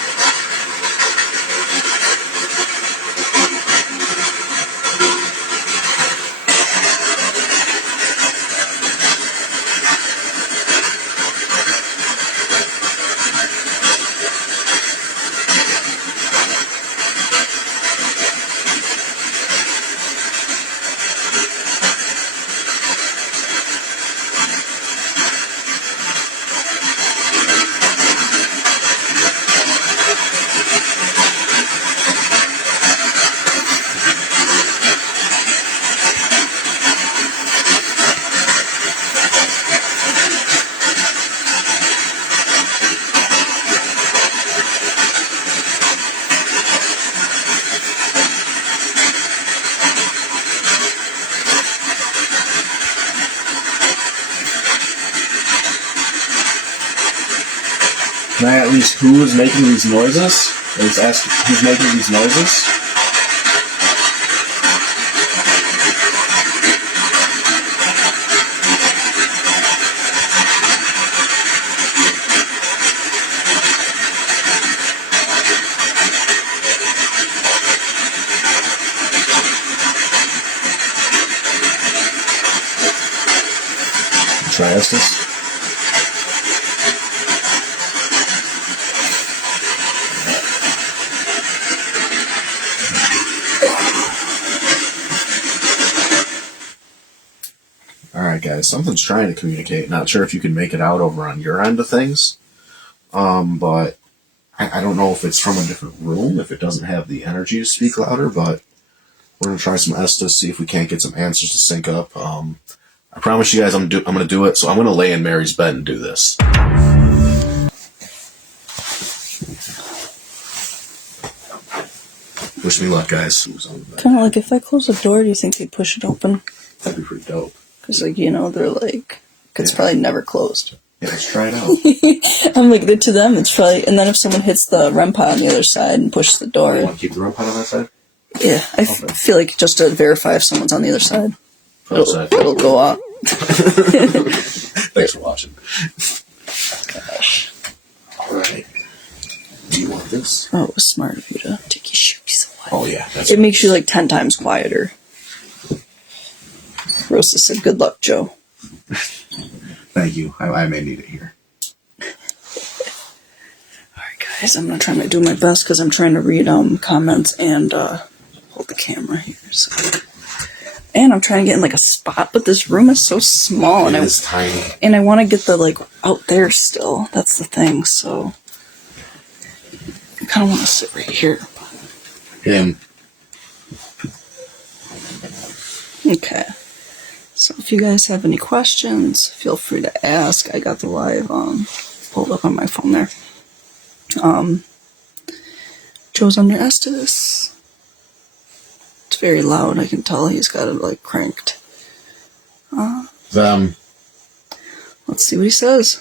Can I at least who is making these noises? Let's ask who's making these noises. Try this. Alright guys, something's trying to communicate. Not sure if you can make it out over on your end of things. But I don't know if it's from a different room, if it doesn't have the energy to speak louder, but we're going to try some Estes, see if we can't get some answers to sync up. I promise you guys I'm going to do it, so I'm going to lay in Mary's bed and do this. Wish me luck, guys. Kind of like, if I close the door, do you think they'd push it open? That'd be pretty dope. Because, like, you know, they're like, it's probably never closed. Yeah, let's try it out. I'm like, to them, it's probably, and then if someone hits the REM pod on the other side and pushes the door. You want to keep the REM pod on that side? Yeah, I feel like just to verify if someone's on the other side, it'll go off. Thanks for watching. Gosh. Alright. Do you want this? Oh, it was smart of you to take your shoes away. Oh, yeah. It makes you like 10 times quieter. Rosa said, good luck, Joe. Thank you. I may need it here. Alright, guys, I'm going to try to do my best because I'm trying to read comments and hold the camera here. So. And I'm trying to get in like a spot, but this room is so small. It is tiny. And I want to get the like out there still. That's the thing, so I kind of want to sit right here. Him. Okay. So if you guys have any questions, feel free to ask. I got the live pulled up on my phone there. Joe's under Estes. It's very loud. I can tell he's got it like cranked. Them. Let's see what he says.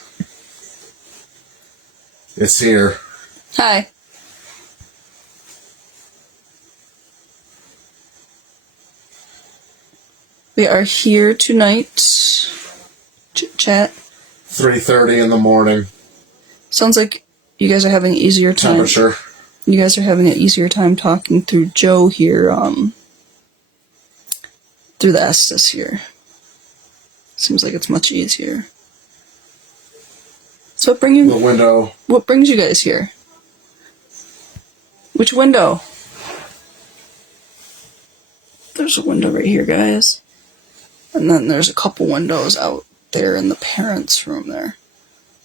It's here. Hi. We are here tonight. Chat. 3:30 in the morning. Sounds like you guys are having an easier time. Temperature. You guys are having an easier time talking through Joe here, through the Estes here. Seems like it's much easier. So what brings you guys here? Which window? There's a window right here, guys. And then there's a couple windows out there in the parents' room there.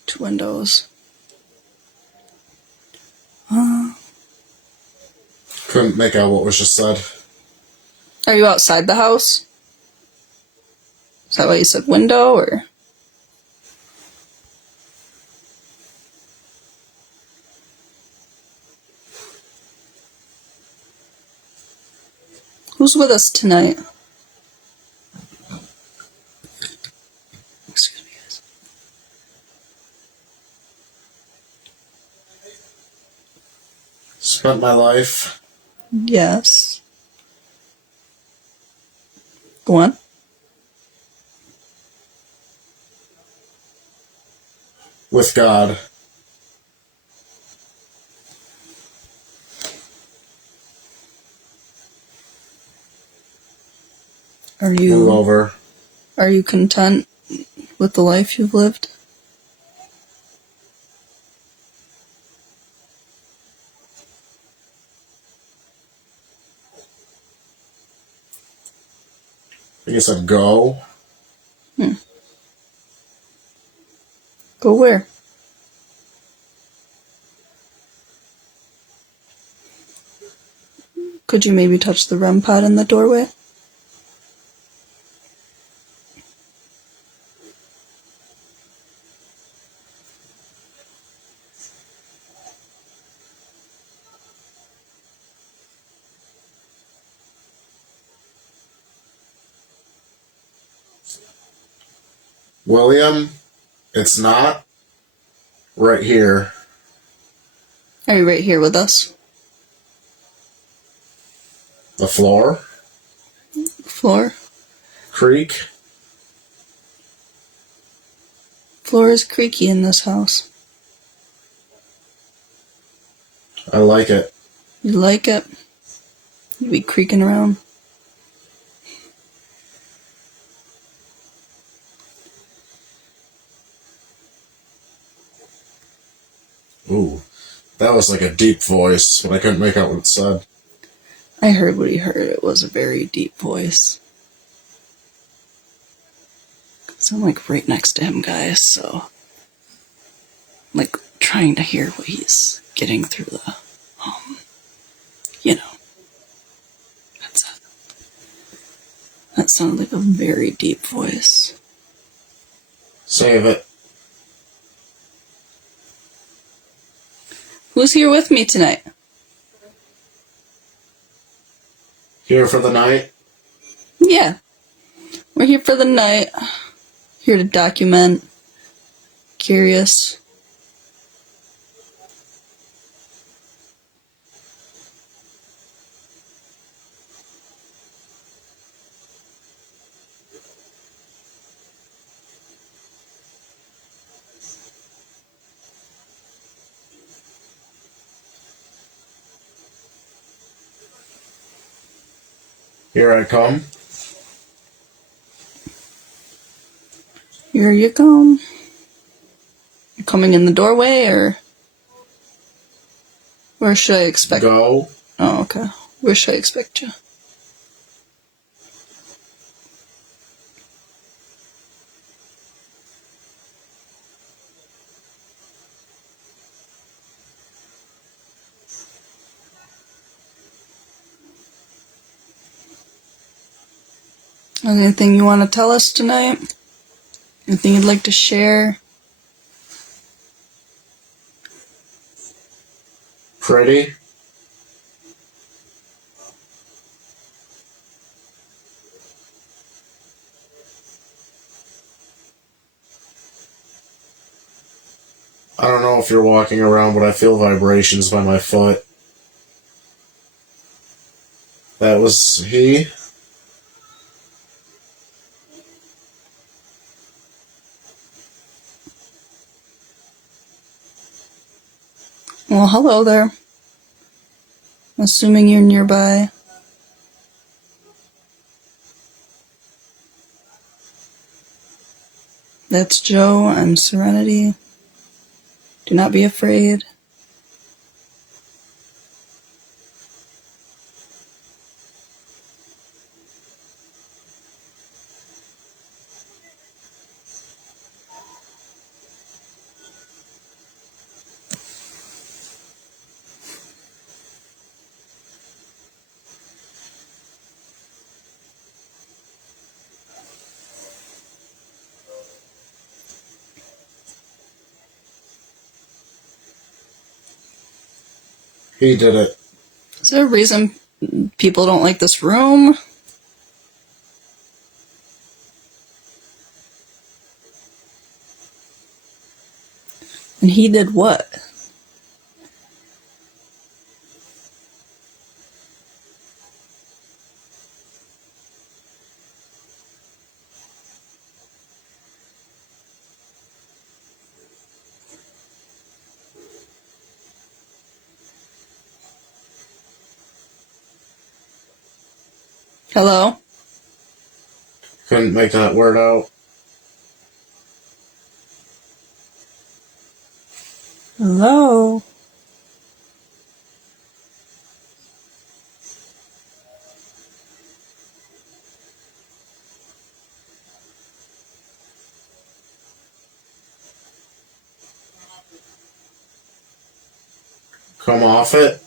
2 windows. Couldn't make out what was just said. Are you outside the house? Is that why you said window, or? Who's with us tonight? Excuse me, guys. Spent my life Yes. Go on. with God. Are Move you over. are you content with the life you've lived? I think I said go. Go where? Could you maybe touch the REM pod in the doorway? William, it's not right here. Are you right here with us? The floor, Floor? creek. Floor is creaky in this house. I like it. You like it? You be creaking around? Ooh, that was like a deep voice, but I couldn't make out what it said. I heard what he heard. It was a very deep voice. 'Cause I'm like right next to him, guys, so I'm like trying to hear what he's getting through the, you know. That's it. That sounded like a very deep voice. Save it. Who's here with me tonight? Here for the night. Yeah. We're here for the night. Here to document. Curious. Here I come. Here you come. You coming in the doorway, or where should I expect? Go. Oh, okay. Where should I expect you? Anything you want to tell us tonight? Anything you'd like to share? Pretty. I don't know if you're walking around, but I feel vibrations by my foot. That was he. Well, hello there. Assuming you're nearby. That's Joe. I'm Serenity. Do not be afraid. He did it. Is there a reason people don't like this room? And he did what? Hello? Couldn't make that word out. Hello? Come off it.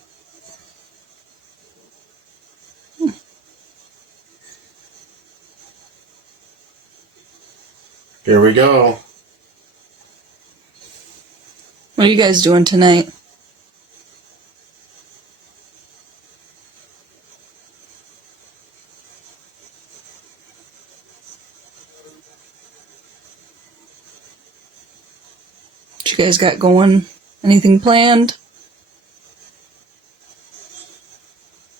Here we go. What are you guys doing tonight? What you guys got going? Anything planned?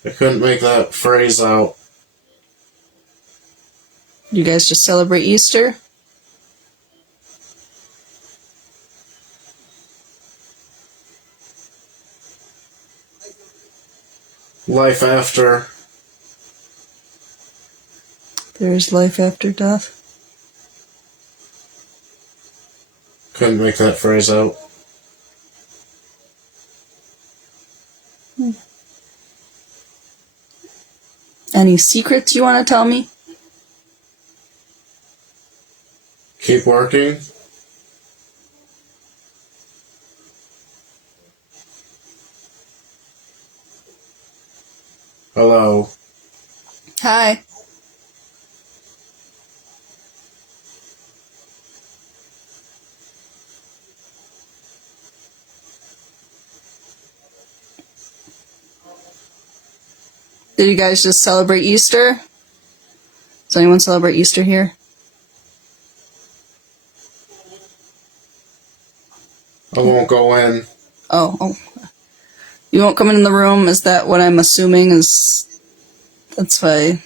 I couldn't make that phrase out. You guys just celebrate Easter? Life after. There's life after death. Couldn't make that phrase out. Any secrets you want to tell me? Keep working. Hello. Hi. Did you guys just celebrate Easter? Does anyone celebrate Easter here? I won't go in. Oh. You won't come in the room? Is that what I'm assuming? That's why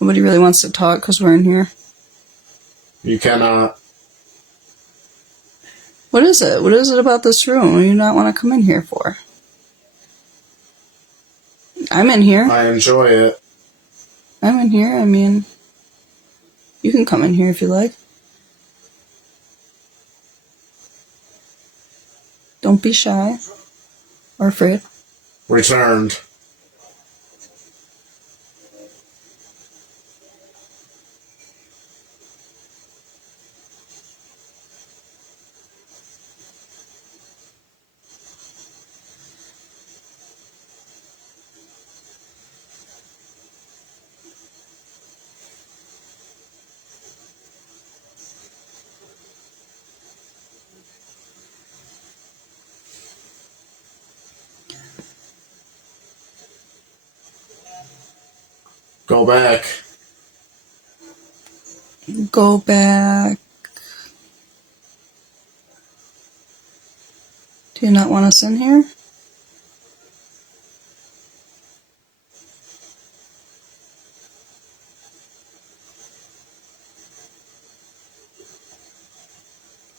nobody really wants to talk because we're in here. You cannot. What is it? What is it about this room you not want to come in here for? I'm in here. I enjoy it. I'm in here. I mean, you can come in here if you like. Don't be shy or afraid. Returned. Go back. Go back. Do you not want us in here?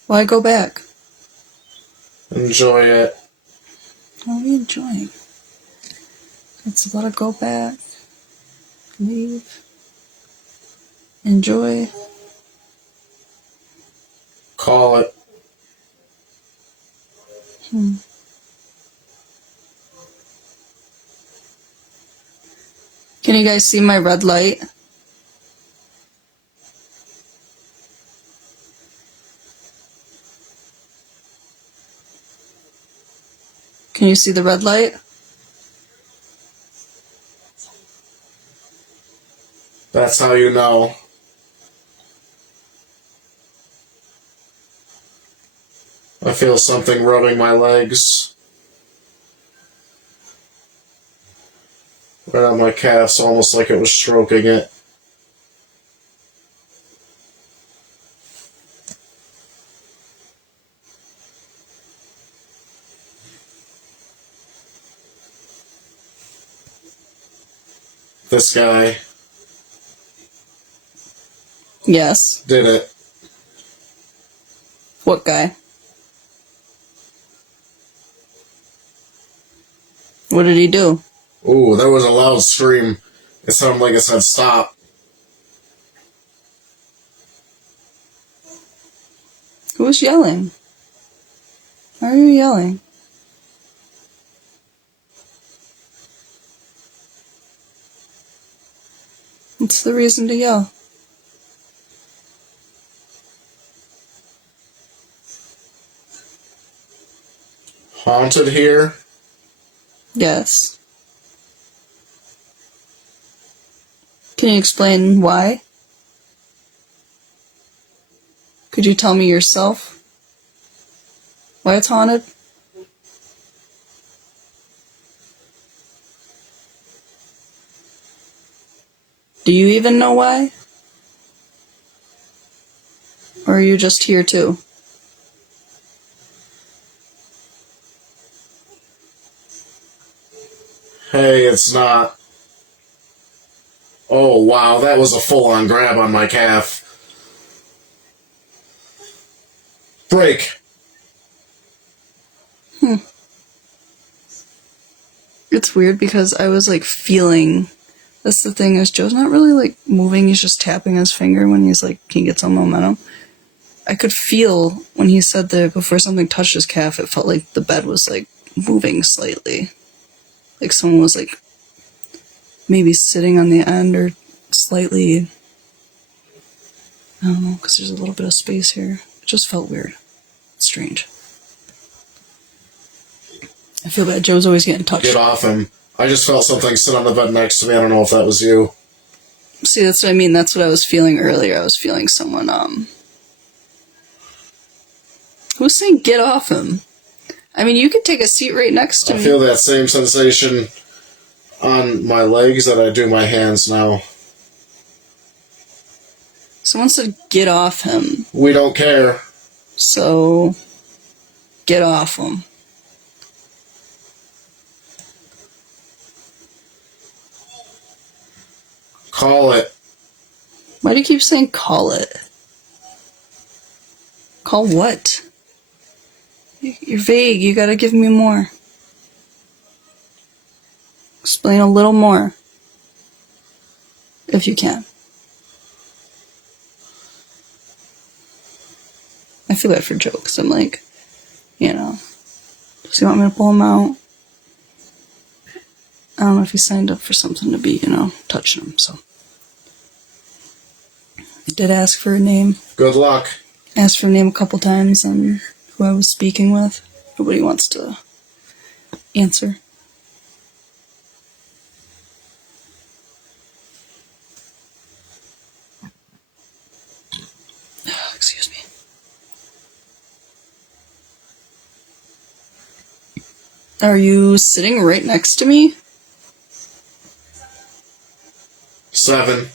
Why go back? Enjoy it. What are we enjoying? It's about to go back. Leave. Enjoy. Call it. Can you guys see my red light? Can you see the red light? That's how you know. I feel something rubbing my legs. Right on my calves, almost like it was stroking it. This guy Yes. did it. What guy? What did he do? Ooh, there was a loud scream It sounded like it said stop. Who's yelling? Why are you yelling? What's the reason to yell? Haunted here? Yes. Can you explain why? Could you tell me yourself why it's haunted? Do you even know why? Or are you just here too? Hey, it's not. Oh, wow, that was a full-on grab on my calf. Break. It's weird because I was like feeling. That's the thing, is Joe's not really like moving, he's just tapping his finger when he's like, he gets some momentum. I could feel when he said that before something touched his calf, it felt like the bed was like moving slightly. Like someone was like maybe sitting on the end or slightly, I don't know, because there's a little bit of space here. It just felt weird. Strange. I feel bad. Joe's always getting touched. Get off him. I just felt something sit on the bed next to me. I don't know if that was you. See, that's what I mean. That's what I was feeling earlier. I was feeling someone, Who's saying get off him? I mean, you could take a seat right next to me. I feel that same sensation on my legs that I do my hands now. Someone said get off him. We don't care. So, get off him. Call it. Why do you keep saying call it? Call what? You're vague. You gotta give me more. Explain a little more. If you can. I feel bad for Joe, because I'm like, does he want me to pull him out? I don't know if he signed up for something to be, touching him, so. I did ask for a name. Good luck. Asked for a name a couple times and who I was speaking with. Nobody wants to answer. Excuse me. Are you sitting right next to me? 7.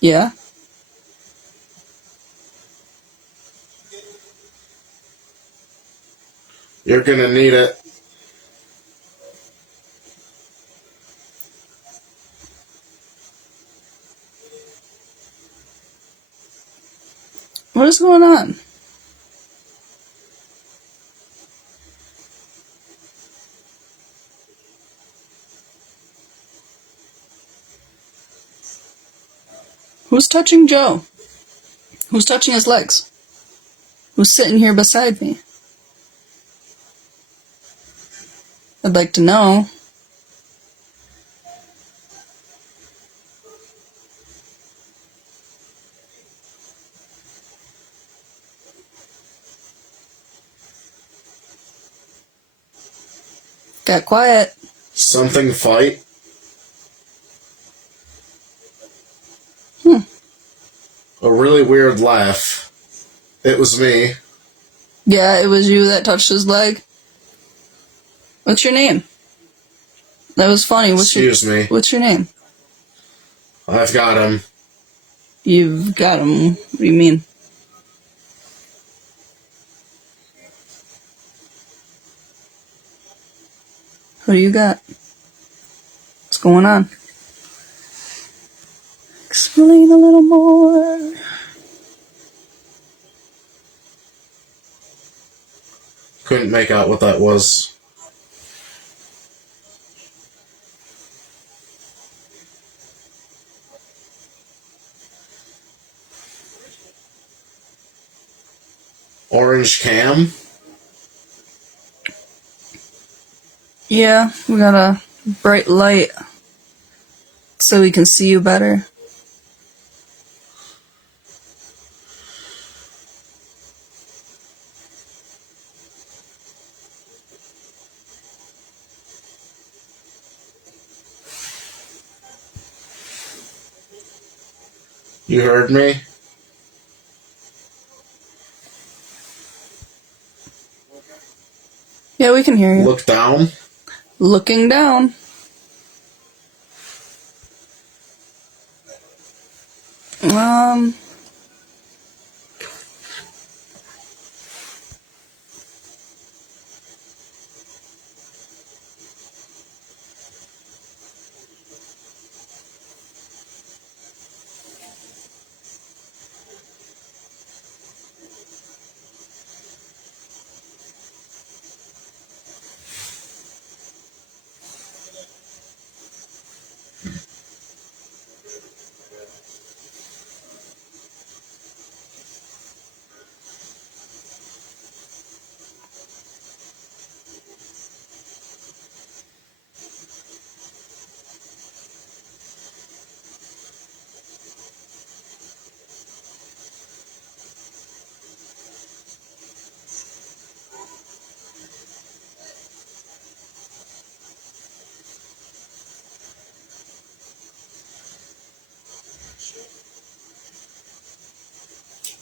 Yeah? You're gonna need it. What is going on? Who's touching Joe? Who's touching his legs? Who's sitting here beside me? I'd like to know. Got quiet. Something fight? A really weird laugh. It was me. Yeah, it was you that touched his leg. What's your name? That was funny. Excuse me. What's your name? I've got him. You've got him. What do you mean? Who do you got? What's going on? Explain a little more. Couldn't make out what that was. Orange cam? Yeah, we got a bright light so we can see you better. You heard me? Yeah, we can hear you. Look down. Looking down.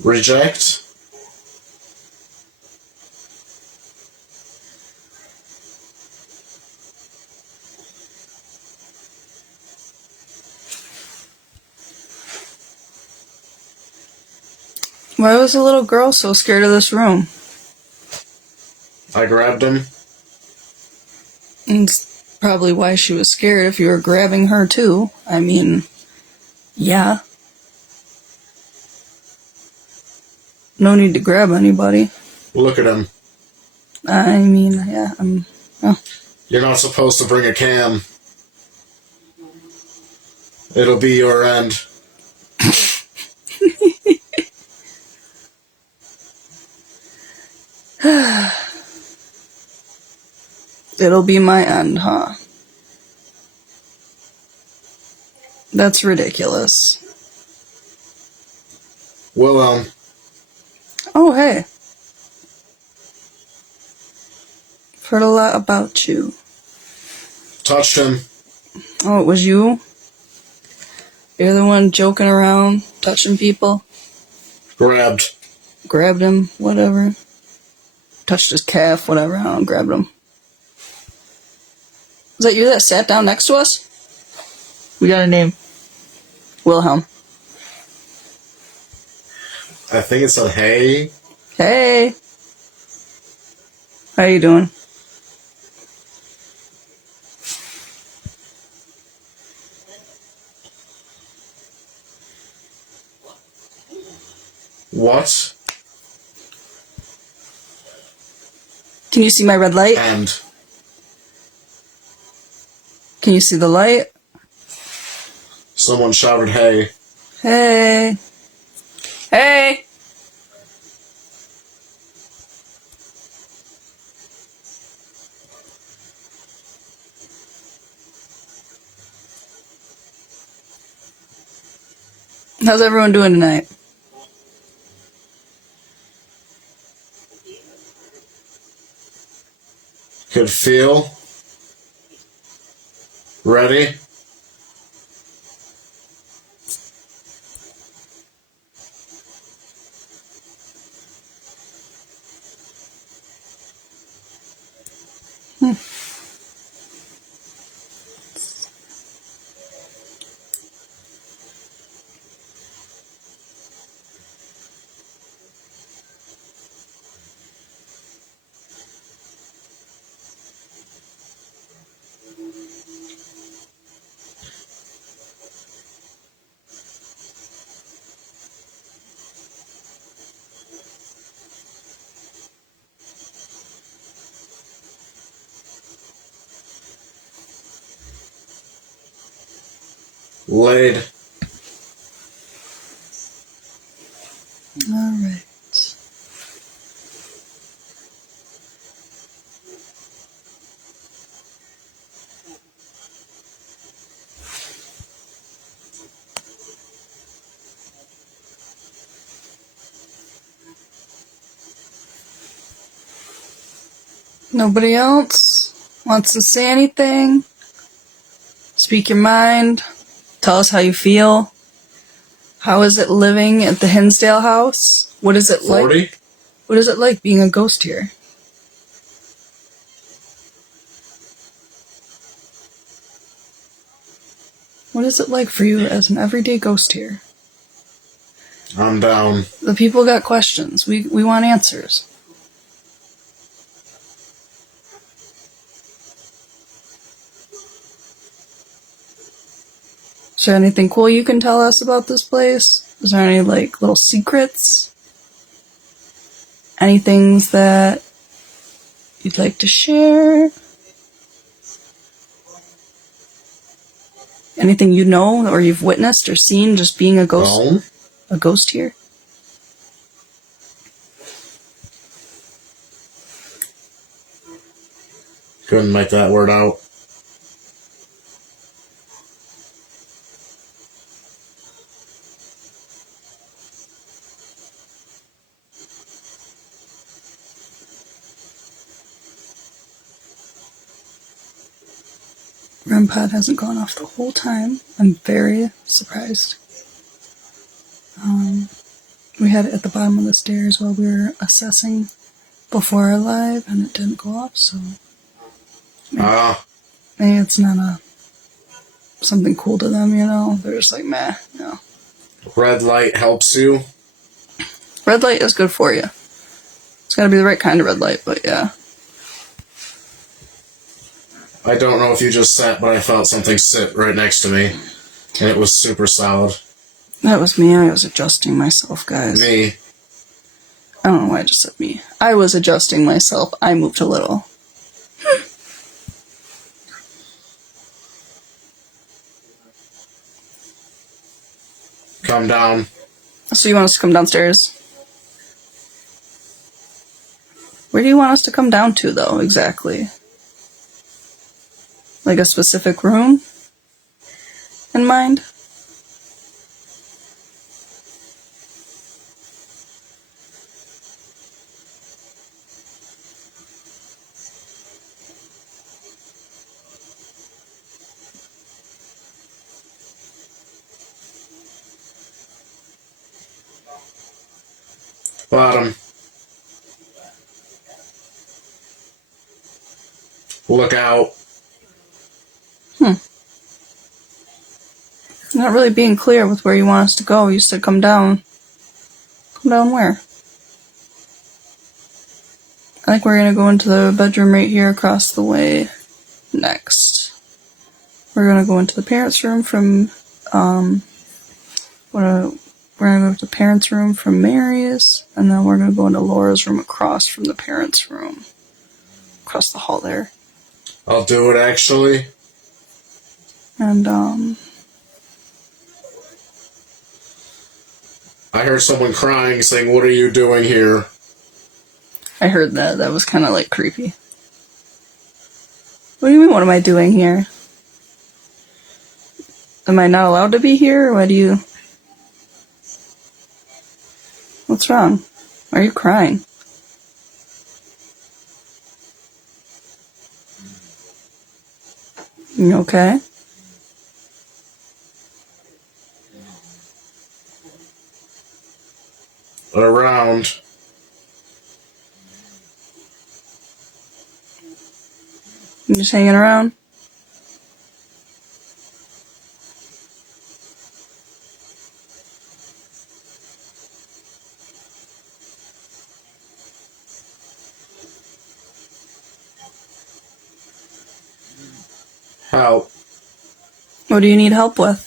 Reject. Why was the little girl so scared of this room? I grabbed him. It's probably why she was scared if you were grabbing her too. I mean, yeah. No need to grab anybody. Look at him. I mean, yeah, You're not supposed to bring a cam. It'll be your end. It'll be my end, huh? That's ridiculous. Well, Oh, hey. Heard a lot about you. touched him. Oh, it was you? You're the one joking around, touching people? Grabbed. Grabbed him, whatever. Touched his calf, whatever, I don't know, grabbed him. Is that you that sat down next to us? We got a name. Wilhelm. I think it said hey. Hey. How you doing? What? Can you see my red light? And Can you see the light? someone shouted hey. Hey. Hey. How's everyone doing tonight? Could feel. Ready? Laid. Alright. Nobody else wants to say anything? Speak your mind. Tell us how you feel. How is it living at the Hinsdale house? What is it 40? like? What is it like being a ghost here? What is it like for you as an everyday ghost here? I'm down. The people got questions. We want answers. Is there anything cool you can tell us about this place? Is there any, like, little secrets? Any things that you'd like to share? Anything you know or you've witnessed or seen just being a ghost? No? A ghost here? Couldn't make that word out. REM pod hasn't gone off the whole time. I'm very surprised. We had it at the bottom of the stairs while we were assessing before our live, and it didn't go off, so maybe it's not something cool to them, you know? They're just like, meh, no. Red light helps you. Red light is good for you. It's gotta be the right kind of red light, but yeah. I don't know if you just sat, but I felt something sit right next to me. And it was super solid. That was me. I was adjusting myself, guys. Me. I don't know why I just said me. I was adjusting myself. I moved a little. Come down. So you want us to come downstairs? Where do you want us to come down to, though, exactly? Like a specific room in mind? Bottom. Look out. Not really being clear with where you want us to go. You said come down. Come down where? I think we're gonna go into the bedroom right here across the way next. We're gonna go into the parents' room from, we're gonna go to the parents' room from Mary's, and then we're gonna go into Laura's room across from the parents' room. Across the hall there. I'll do it, actually. And, I heard someone crying, saying, "What are you doing here?" I heard that. That was kind of, like, creepy. What do you mean, what am I doing here? Am I not allowed to be here? Why do you... What's wrong? Why are you crying? You okay? Around. You just hanging around? Help. What do you need help with?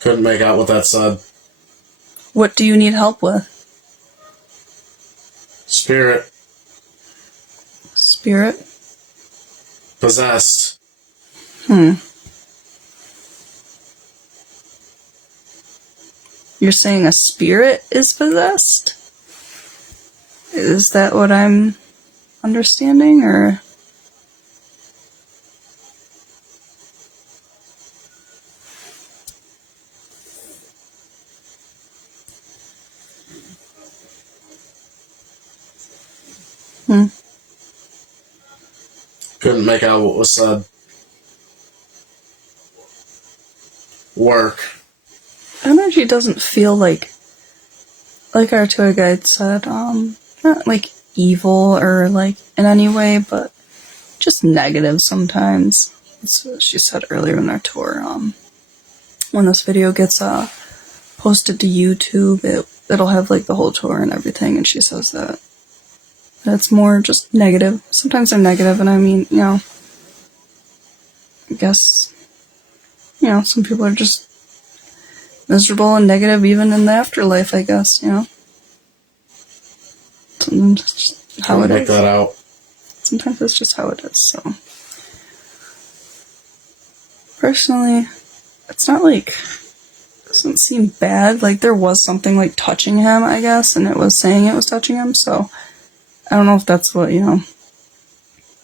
Couldn't make out what that said. What do you need help with? Spirit. Spirit? Possessed. You're saying a spirit is possessed? Is that what I'm understanding, or... Couldn't make out what was said. Work. Energy doesn't feel like our tour guide said, not like evil or like in any way, but just negative sometimes. That's what she said earlier in our tour. When this video gets posted to YouTube, it'll have like the whole tour and everything, and she says that it's more just negative. Sometimes they're negative, and I mean, I guess, some people are just miserable and negative even in the afterlife, I guess, Sometimes it's just how it Couldn't make is. that out. Sometimes it's just how it is, so. Personally, it's not like, it doesn't seem bad. Like, there was something like touching him, I guess, and it was saying it was touching him, so I don't know if that's what,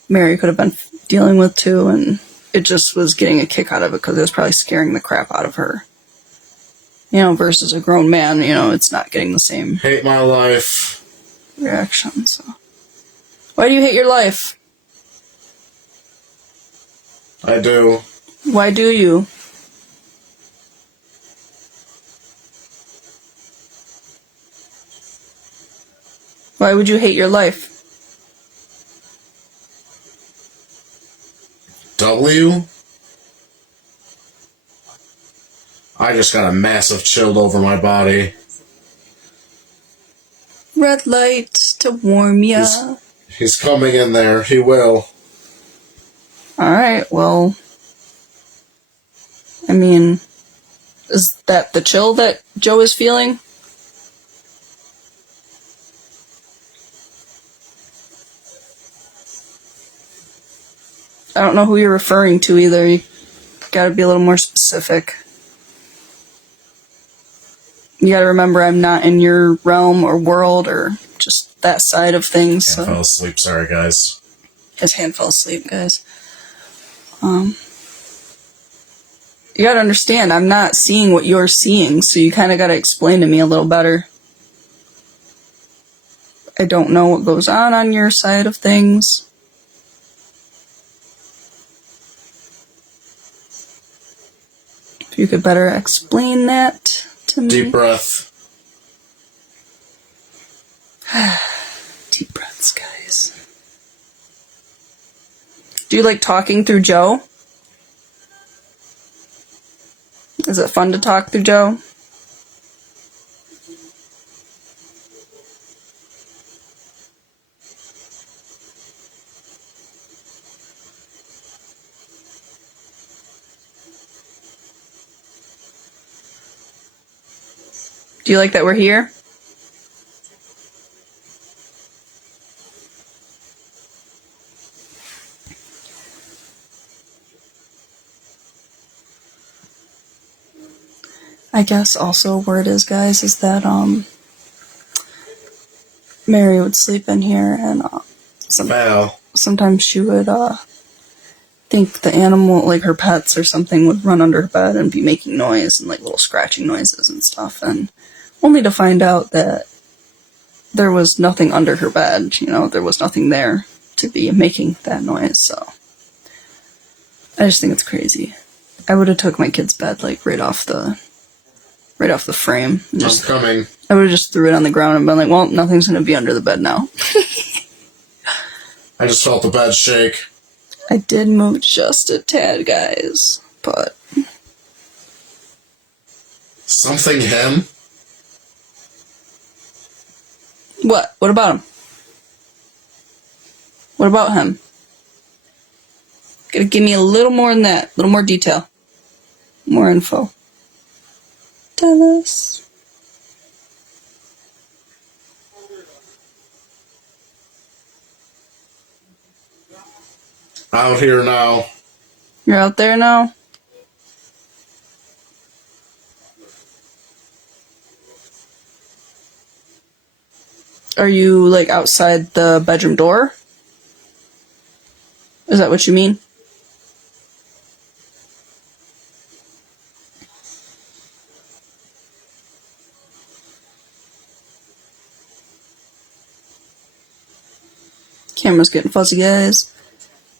Mary could have been dealing with too, and it just was getting a kick out of it because it was probably scaring the crap out of her. Versus a grown man, it's not getting the same Hate my life. reaction, so. Why do you hate your life? I do. Why do you? Why would you hate your life? W? I just got a massive chill over my body. Red light to warm ya. He's coming in there. He will. Alright, well, I mean, is that the chill that Joe is feeling? I don't know who you're referring to either. You gotta be a little more specific. You gotta remember I'm not in your realm or world or just that side of things. I fell asleep. Sorry, guys. His hand fell asleep, guys. You gotta understand, I'm not seeing what you're seeing, so you kinda gotta explain to me a little better. I don't know what goes on your side of things. If you could better explain that to me. Deep breath. Deep breaths, guys. Do you like talking through Joe? Is it fun to talk through Joe? Do you like that we're here? I guess also word is, guys, is that Mary would sleep in here, and sometimes she would think the animal, like her pets or something, would run under her bed and be making noise and like little scratching noises and stuff, and only to find out that there was nothing under her bed. There was nothing there to be making that noise. So I just think it's crazy. I would have took my kid's bed like right off the frame. And I'm coming. I would have just threw it on the ground and been like, well, nothing's going to be under the bed now. I just felt the bed shake. I did move just a tad, guys, but... Something him? What? What about him? What about him? Gotta give me a little more than that. A little more detail. More info. Tell us. Out here now. You're out there now? Are you, like, outside the bedroom door? Is that what you mean? Camera's getting fuzzy, guys.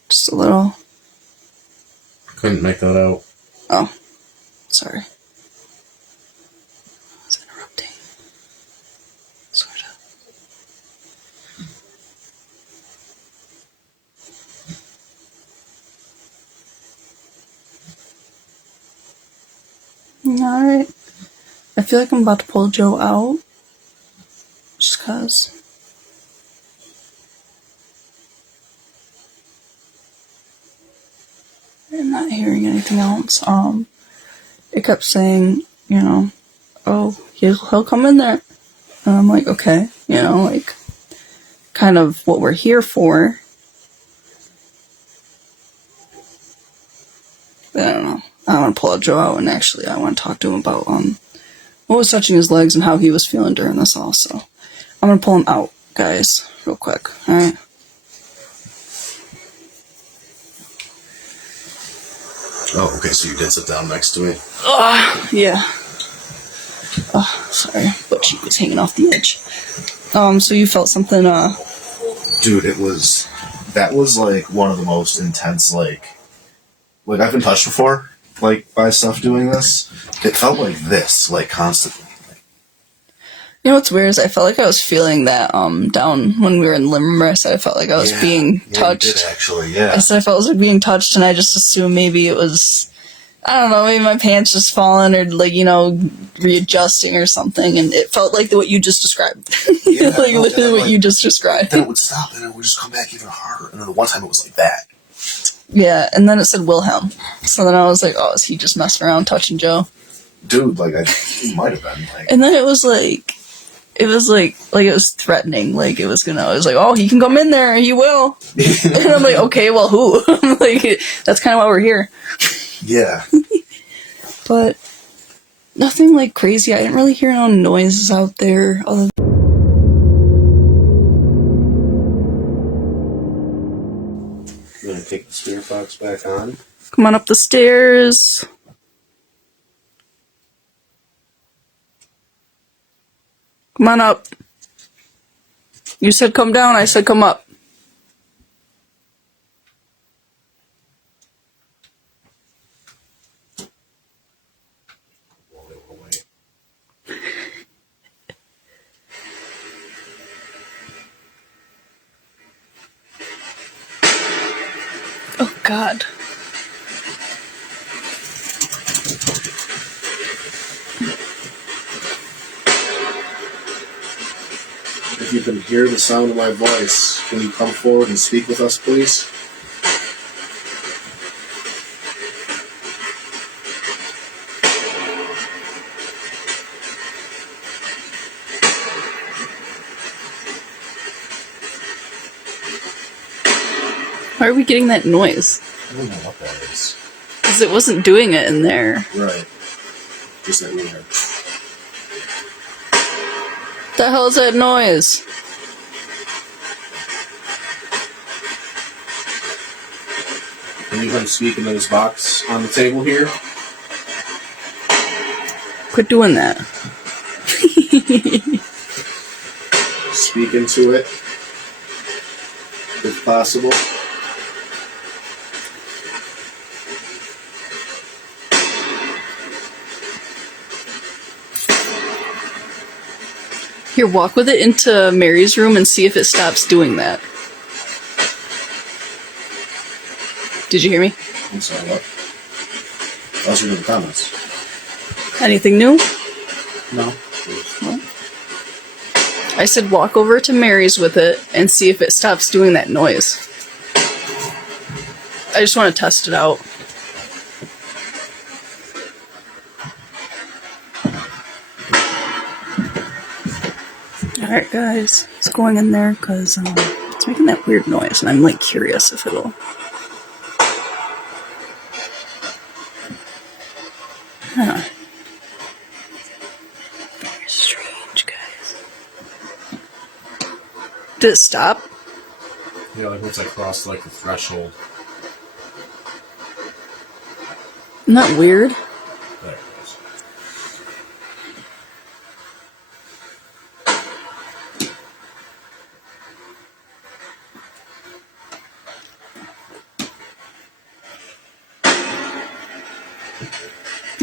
Just a little. Couldn't make that out. Oh, sorry. I was interrupting. Sort of. Alright. I feel like I'm about to pull Joe out. Just cause. I'm not hearing anything else. It kept saying, you know, oh, he'll come in there. And I'm like, okay, you know, like, kind of what we're here for. But I don't know. I want to pull out Joe out, and actually I want to talk to him about what was touching his legs and how he was feeling during this also. I'm going to pull him out, guys, real quick, alright? Oh, okay, so you did sit down next to me? Yeah. Oh, sorry, but she was hanging off the edge. So you felt something, Dude, that was like one of the most intense, like I've been touched before, like, by stuff doing this. It felt like this, like, constantly. you know what's weird is I felt like I was feeling that, down when we were in Limber. I said I felt like I was being touched. You did, actually, yeah. I said I felt like being touched, and I just assumed maybe it was, I don't know, maybe my pants just falling or, like, you know, readjusting or something, and it felt like what you just described. Yeah, like, no, literally what like, you just described. Then it would stop, and it would just come back even harder. And then the one time it was like that. Yeah, and then it said Wilhelm. So then I was like, oh, is he just messing around touching Joe? Dude, like, he might have been, like... And then it was like it was threatening, like it was like, oh, he can come in there, he will. And I'm like, okay, well, who? Like, that's kind of why we're here. Yeah. But nothing like crazy. I didn't really hear no noises out there other than I'm gonna take the spirit box back on. come on up the stairs. Come on up. You said come down, I said come up. Oh, God. If you can hear the sound of my voice, can you come forward and speak with us, please? Why are we getting that noise? I don't know what that is. Because it wasn't doing it in there. Right. Just that weird. What the hell is that noise? Can you come speak into this box on the table here? Quit doing that. Speak into it, if possible. Here, walk with it into Mary's room and see if it stops doing that. Did you hear me? I'm sorry, what? I was reading the comments. Anything new? No. What? I said walk over to Mary's with it and see if it stops doing that noise. I just want to test it out. Alright guys, it's going in there because it's making that weird noise and I'm like curious if it'll... Huh. Very strange, guys. Did it stop? Yeah, like once I crossed like the threshold. Isn't that weird? There it goes.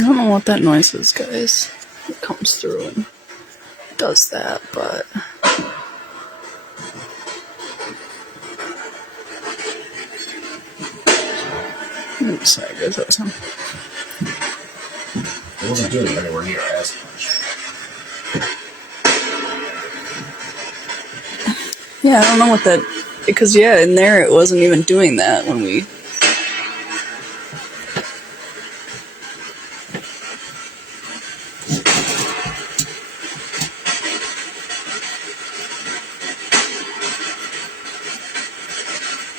don't know what that noise is, guys. It comes through and does that, but... Sorry, guys, that was him. It wasn't doing it anywhere near as much. Yeah, I don't know what that... Because, yeah, in there it wasn't even doing that when we...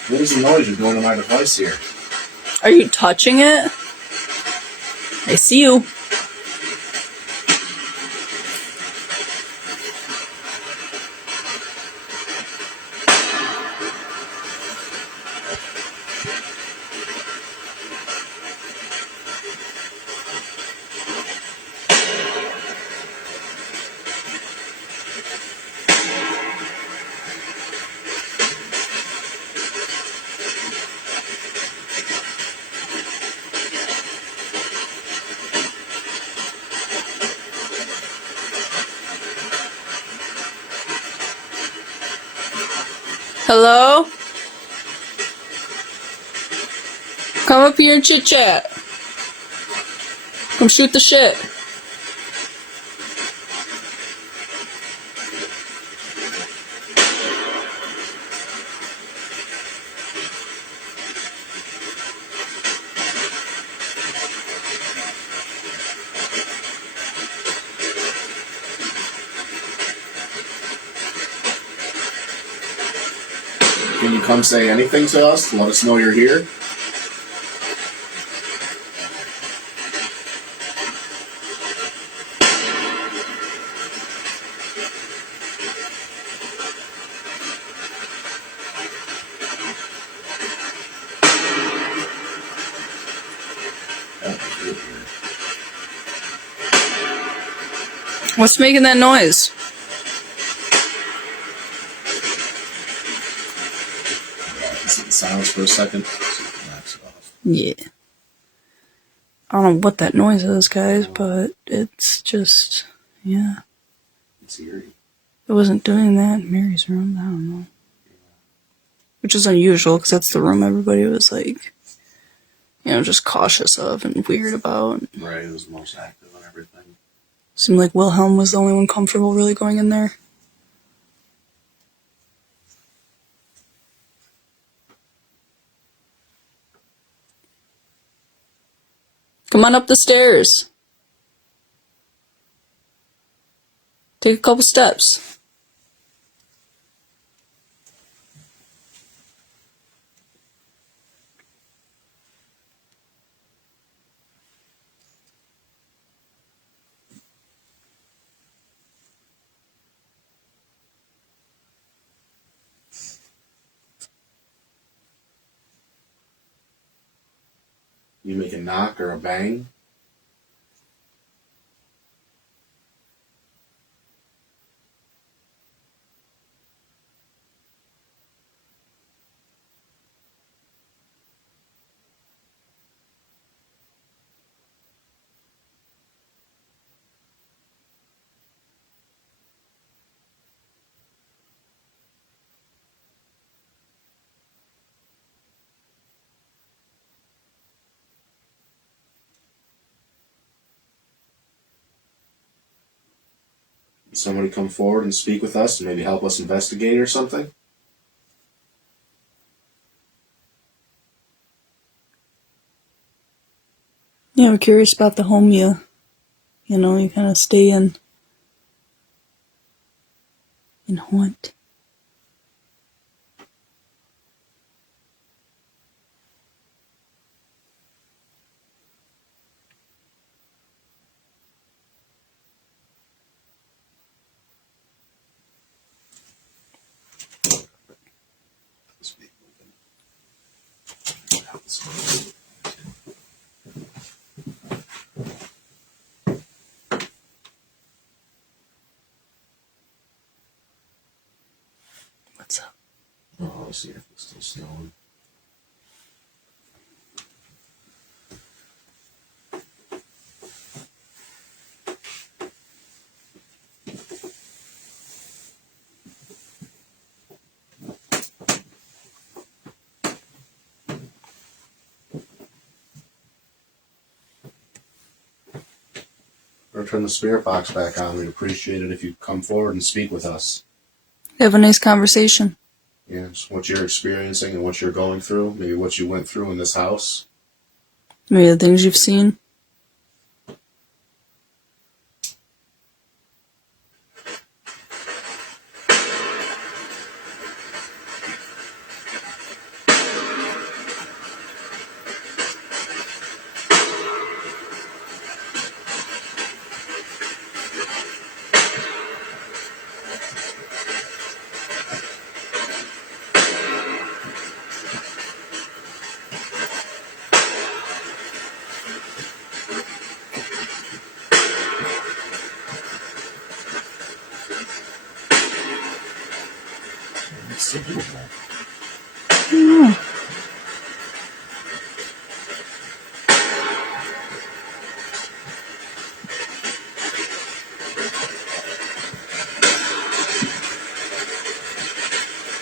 What is the noise you're doing to my device here? Are you touching it? I see you. Hello? Come up here and chit chat. Come shoot the shit. Can you come say anything to us to let us know you're here? What's making that noise? Sit in silence for a second. Yeah. I don't know what that noise is, guys, but it's just, yeah. It's eerie. It wasn't doing that in Mary's room, I don't know. Which is unusual, because that's the room everybody was like, you know, just cautious of and weird about. Right, it was the most active on everything. Seemed like Wilhelm was the only one comfortable really going in there. Come on up the stairs. Take a couple steps. You make a knock or a bang. Somebody come forward and speak with us and maybe help us investigate or something? Yeah, we're curious about the home you kind of stay in and haunt. What's up? Oh, I'll see if it's still snowing. We're gonna turn the spirit box back on. We'd appreciate it if you'd come forward and speak with us. Have a nice conversation. Yeah, just what you're experiencing and what you're going through. Maybe what you went through in this house. Maybe the things you've seen.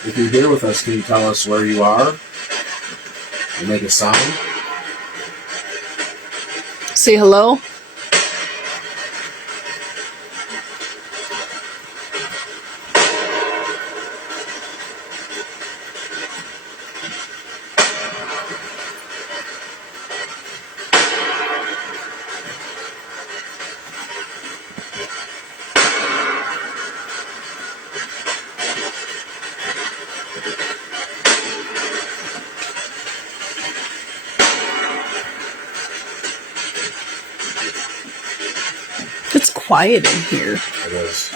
If you're here with us, can you tell us where you are? And make a sound? Say hello. It's quiet in here, It is.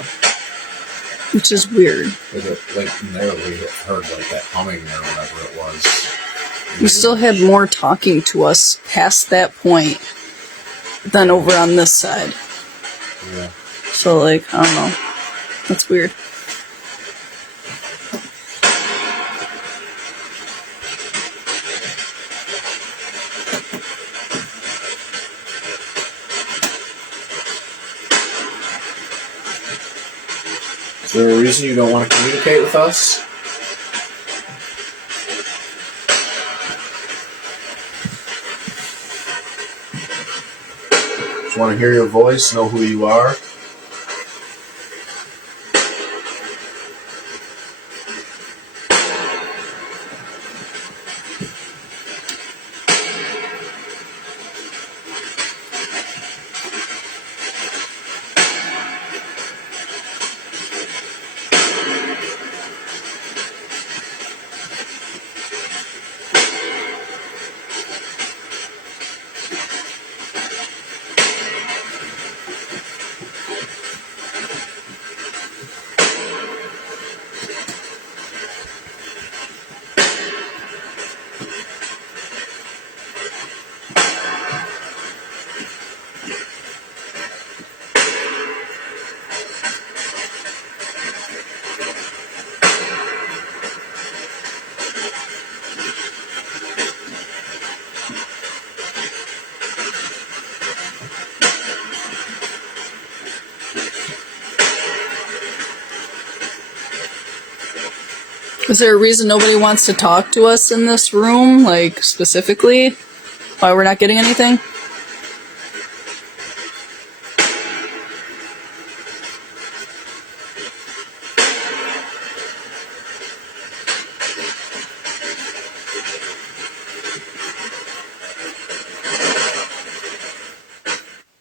which is weird. Like narrowly heard like that humming or whatever it was. We still had more talking to us past that point than over on this side. Yeah. So, like, I don't know. That's weird. Is there a reason you don't want to communicate with us? Just want to hear your voice, know who you are. Is there a reason nobody wants to talk to us in this room, like, specifically? Why we're not getting anything?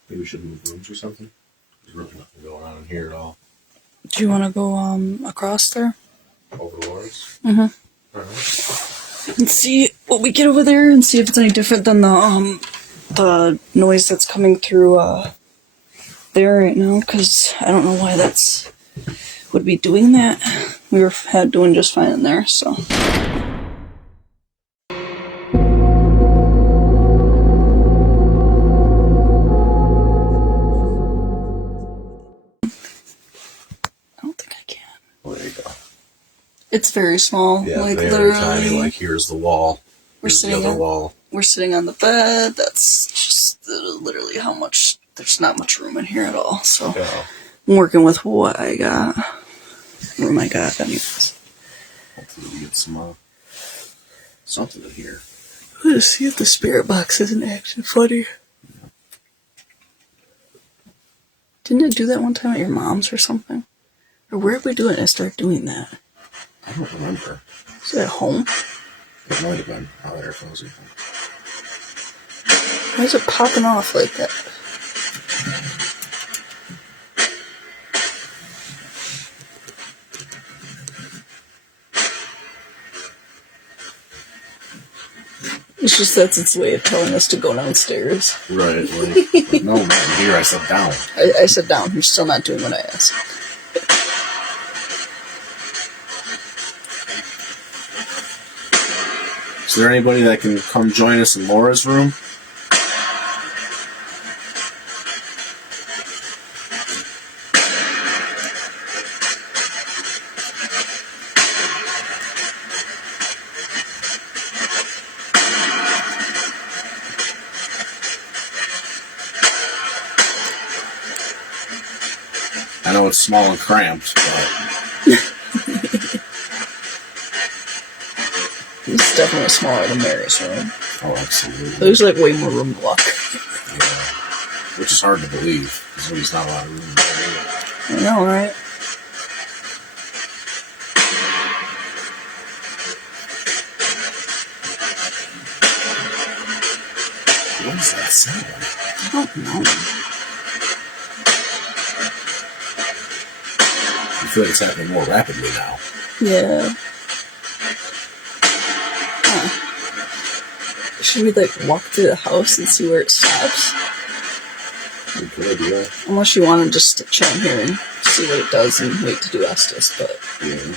Maybe we should move rooms or something. There's really nothing going on in here at all. Do you want to go, across there? Overlords? Mm-hmm. Alright. And see what we get over there and see if it's any different than the noise that's coming through, there right now, because I don't know why that's would be doing that. We were doing just fine in there, so. I don't think I can. Well, there you go. It's very small. Yeah, like very literally, tiny. Like here's the wall. we're Here's the sitting other on, wall. we're sitting on the bed. That's just literally how much. There's not much room in here at all. So Yeah. I'm working with what I got. Room I got, anyways. Hopefully we get some something in here. Let's see if the spirit box isn't acting funny. Didn't I do that one time at your mom's or something? Or where did we do it and I started doing that? I don't remember. Was it at home? It might have been. I'll let her close it. Why is it popping off like that? It's just that's its way of telling us to go downstairs. Right, like, no, not here, I said down. I said down. You're still not doing what I asked. Is there anybody that can come join us in Laura's room? I know it's small and cramped, but... It's definitely smaller than Mary's room. Oh, absolutely. There's like way more room to walk. Yeah. Which is hard to believe, because there's not a lot of room. I know, right? What is that sound? I don't know. I feel like it's happening more rapidly now. Yeah. Huh. Should we like walk through the house and see where it stops? We could, yeah. Unless you want to just chill in here and see what it does and wait to do Estes, but... Yeah.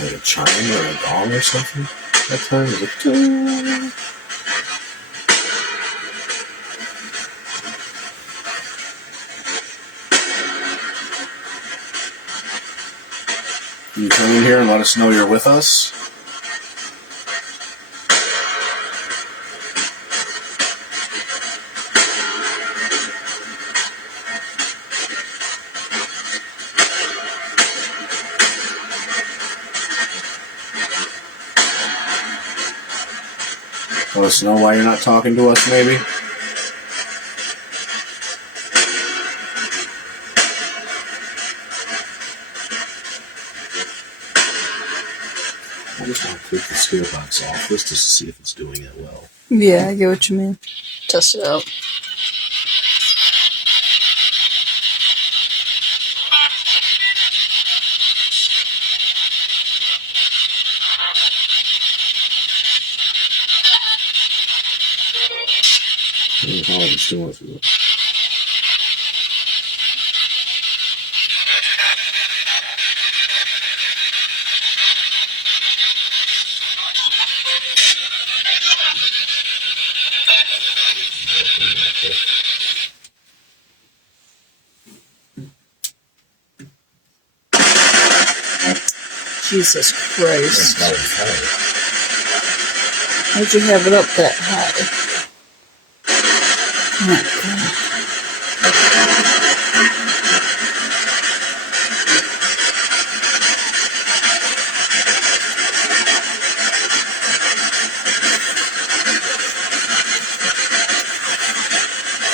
Like a chime or a gong or something? That time is it? Can you come in here and let us know you're with us? Let us know why you're not talking to us, maybe? I just want to click the spirit box off just to see if it's doing it well. Yeah, I get what you mean. Test it out. I don't know how it's doing for you. Jesus Christ. That was high. How'd you have it up that high? Oh my God.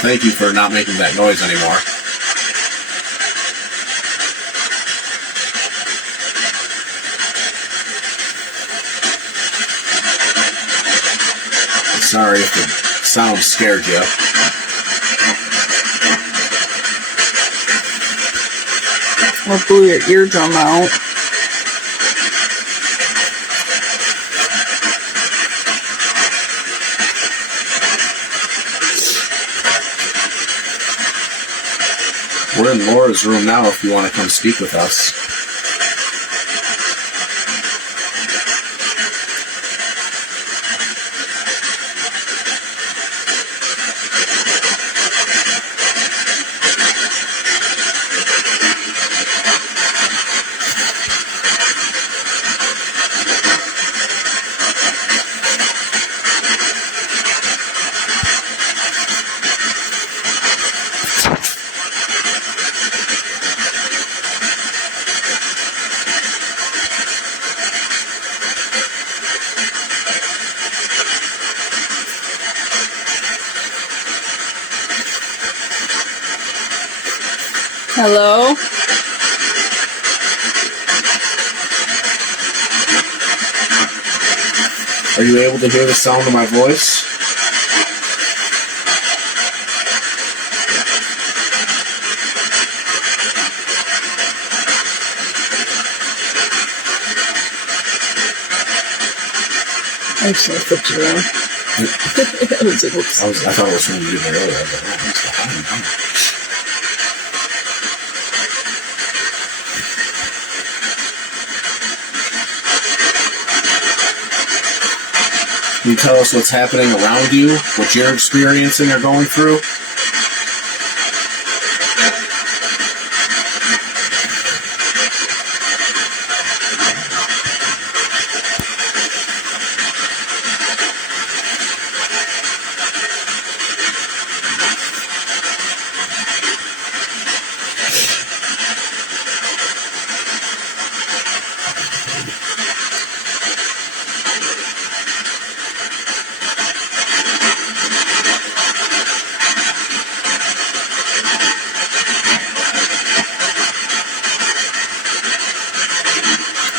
Thank you for not making that noise anymore. Sorry if the sound scared you. Or blew your eardrum out. We're in Laura's room now if you want to come speak with us. Hello? Are you able to hear the sound of my voice? Actually, I flipped it around. I was like, oops. I thought it was from you earlier. I was like, oh, what's behind me? Can you tell us what's happening around you, what you're experiencing or going through?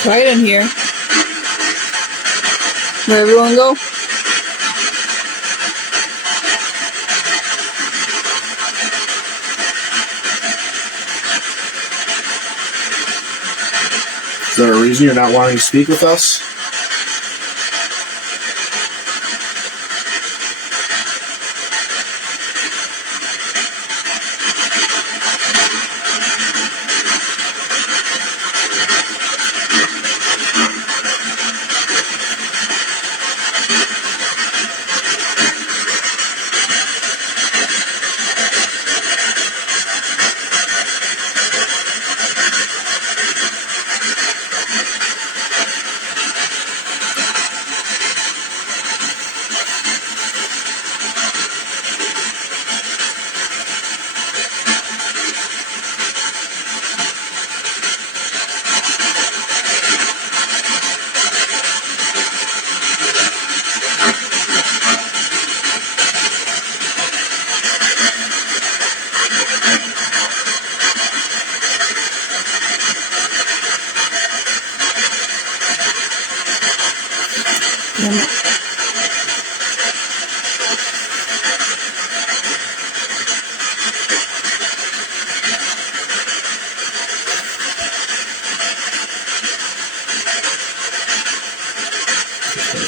Quiet in here. Where everyone go? Is there a reason you're not wanting to speak with us?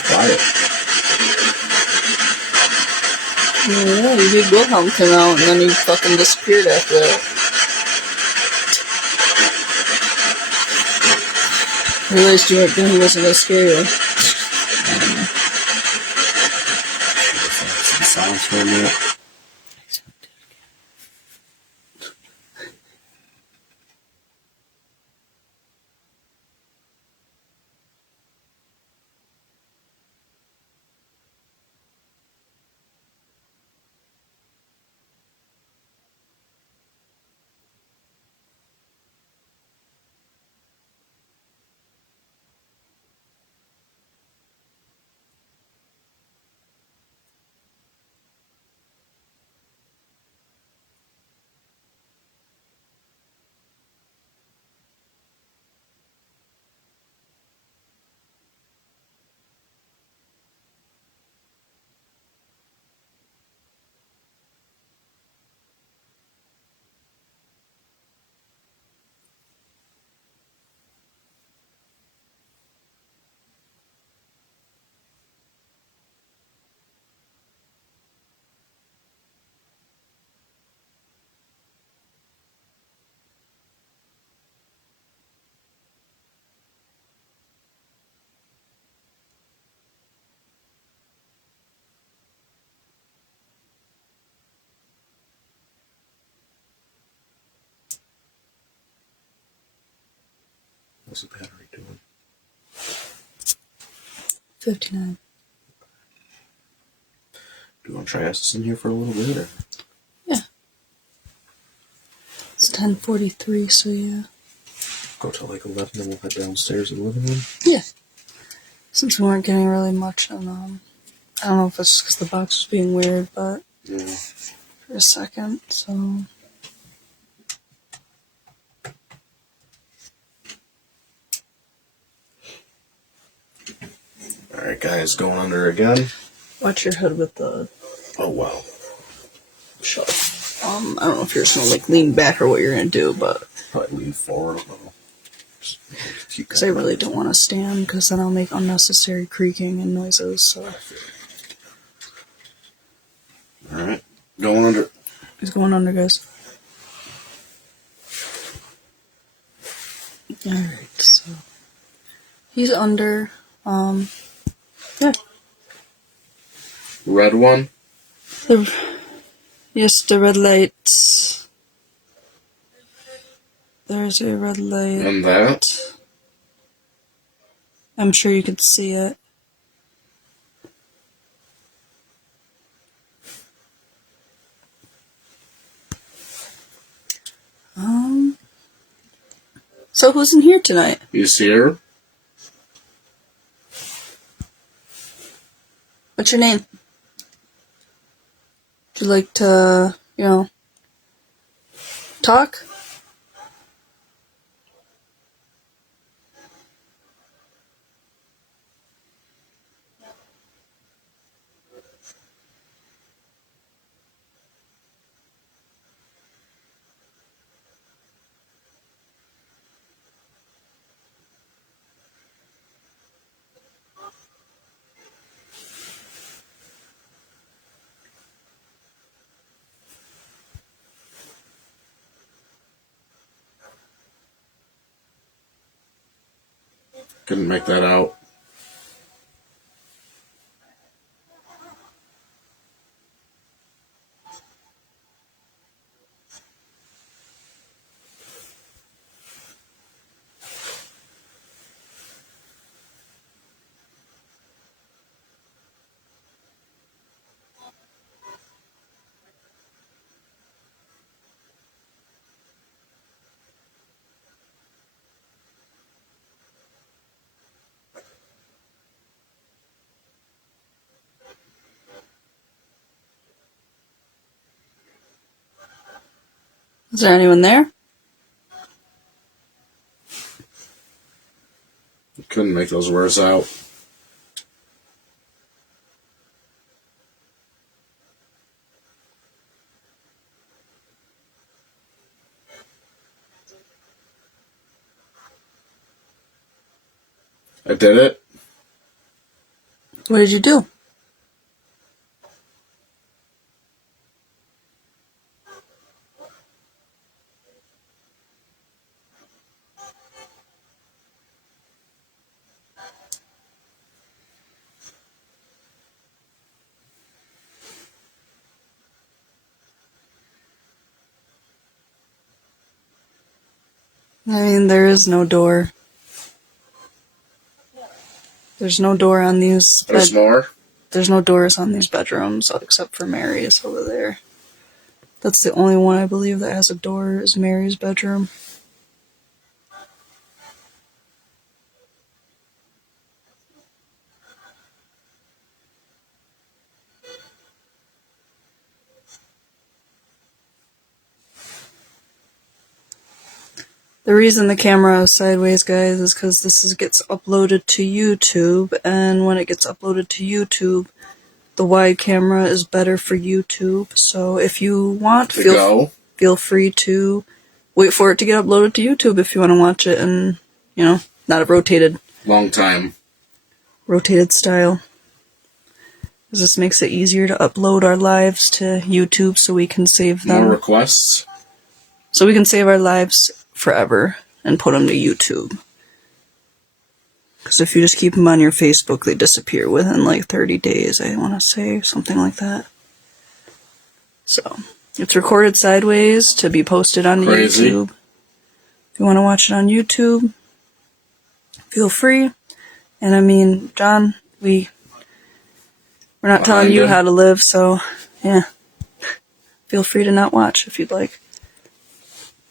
Quiet. Yeah, you did Wilhelm come out and then he fucking disappeared after that. I realized you weren't done, he wasn't gonna scare you. Some silence for a minute. What's the battery doing? 59. Do you want to try us in here for a little bit? Or? Yeah. It's 10:43, so yeah. Go till like 11 and we'll head downstairs in the living room? Yeah. Since we weren't getting really much, and I don't know if it's because the box was being weird, but Yeah. for a second, so. Alright, guys, going under again. Watch your head with the Oh, wow. shelf. I don't know if you're just gonna like lean back or what you're gonna do, but Probably lean forward a little. because I really don't want to stand, because then I'll make unnecessary creaking and noises. So Alright, going under. he's going under, guys. All right, so he's under. Yeah. Red one. Yes, the red light. There's a red light. And that. I'm sure you could see it. So who's in here tonight? He's here. What's your name? Would you like to, talk? Couldn't make that out. Is there anyone there? Couldn't make those words out. I did it. What did you do? I mean, there is no door. There's no door on these. There's more. There's no doors on these bedrooms except for Mary's over there. That's the only one I believe that has a door is Mary's bedroom. The reason the camera is sideways, guys, is because gets uploaded to YouTube, and when it gets uploaded to YouTube, the wide camera is better for YouTube. So if you want, feel free to wait for it to get uploaded to YouTube if you want to watch it in, not a rotated style. Because this makes it easier to upload our lives to YouTube so we can save them. More requests. So we can save our lives forever and put them to YouTube. Because if you just keep them on your Facebook, they disappear within like 30 days, I want to say, something like that. So, it's recorded sideways to be posted on YouTube. If you want to watch it on YouTube, feel free. And I mean, John, we're not telling you how to live, so, yeah. Feel free to not watch if you'd like.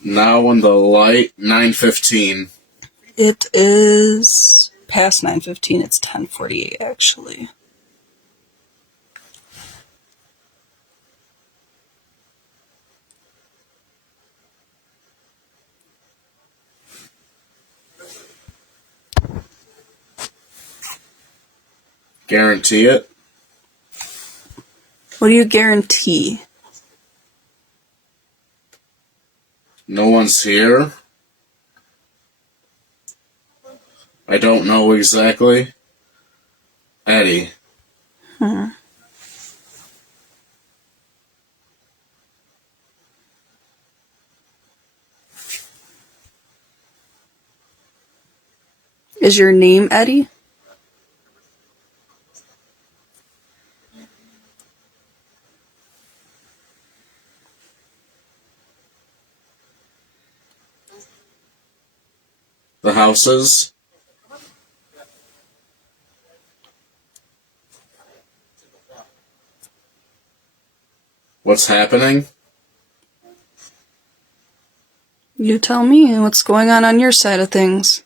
Now in the light, 9:15. It is past 9:15. It's 10:48, actually. Guarantee it? What do you guarantee? No one's here? I don't know exactly. Eddie. Is your name Eddie? The houses? What's happening? You tell me what's going on your side of things.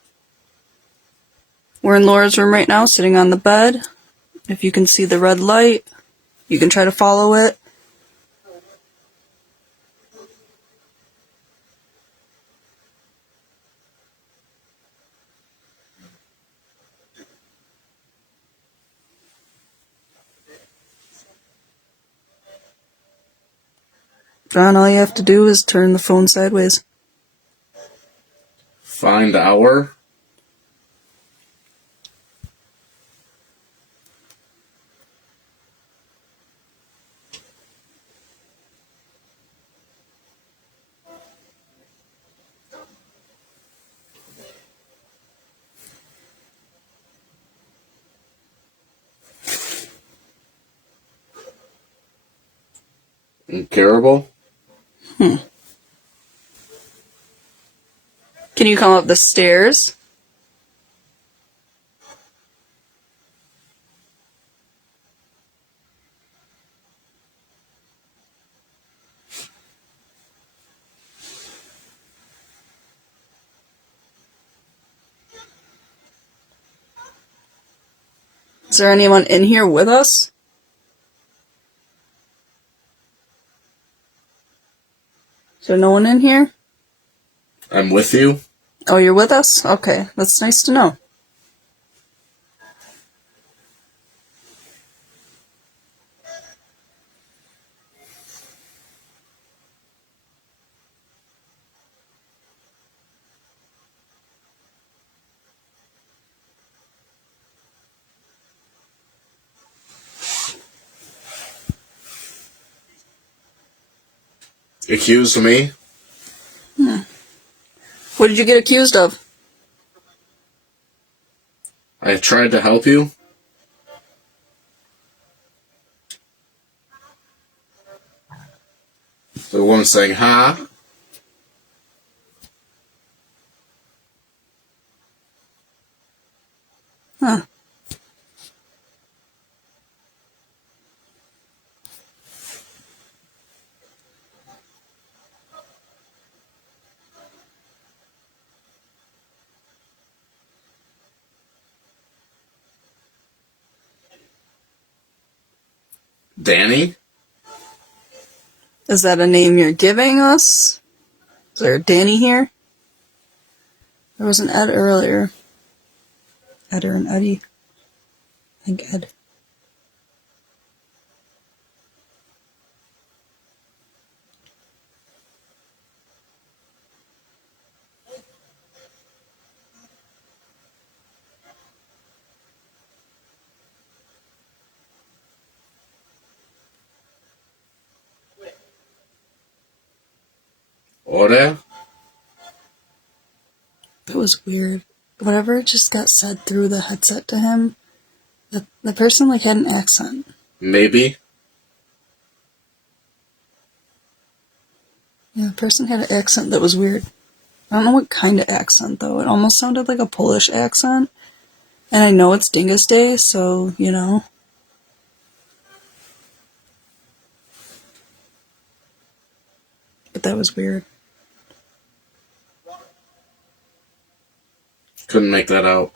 We're in Laura's room right now, sitting on the bed. If you can see the red light, you can try to follow it. Then all you have to do is turn the phone sideways. Find our? Incurable? Can you come up the stairs? Is there anyone in here with us? Is there no one in here? I'm with you? Oh, you're with us? Okay, that's nice to know. Accused me? What did you get accused of? I tried to help you? The woman saying, huh? Huh. Danny? Is that a name you're giving us? Is there a Danny here? There was an Ed earlier. Ed or an Eddie? I think Ed. Ore? That was weird. Whatever just got said through the headset to him, the person like had an accent. Maybe? Yeah, the person had an accent that was weird. I don't know what kind of accent though. It almost sounded like a Polish accent. And I know it's Dingus Day, so, you know. But that was weird. Couldn't make that out.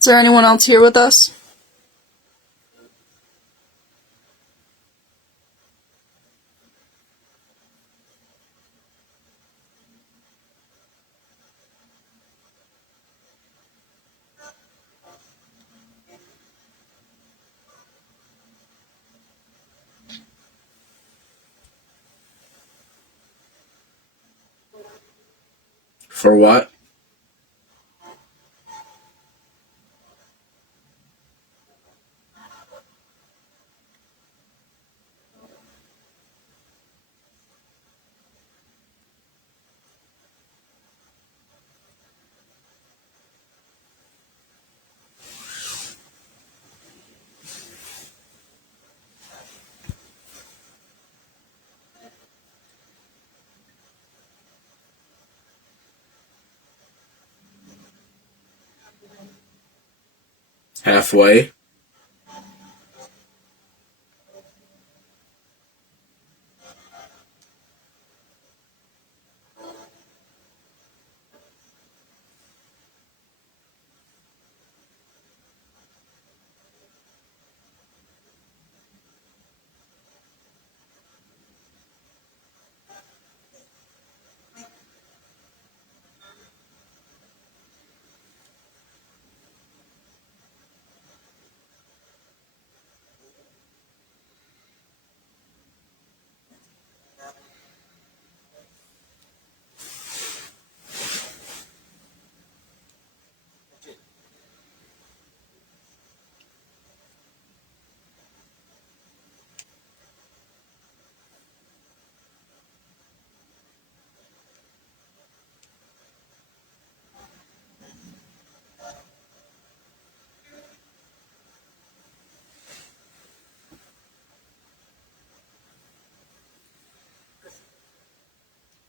Is there anyone else here with us? For what? Halfway.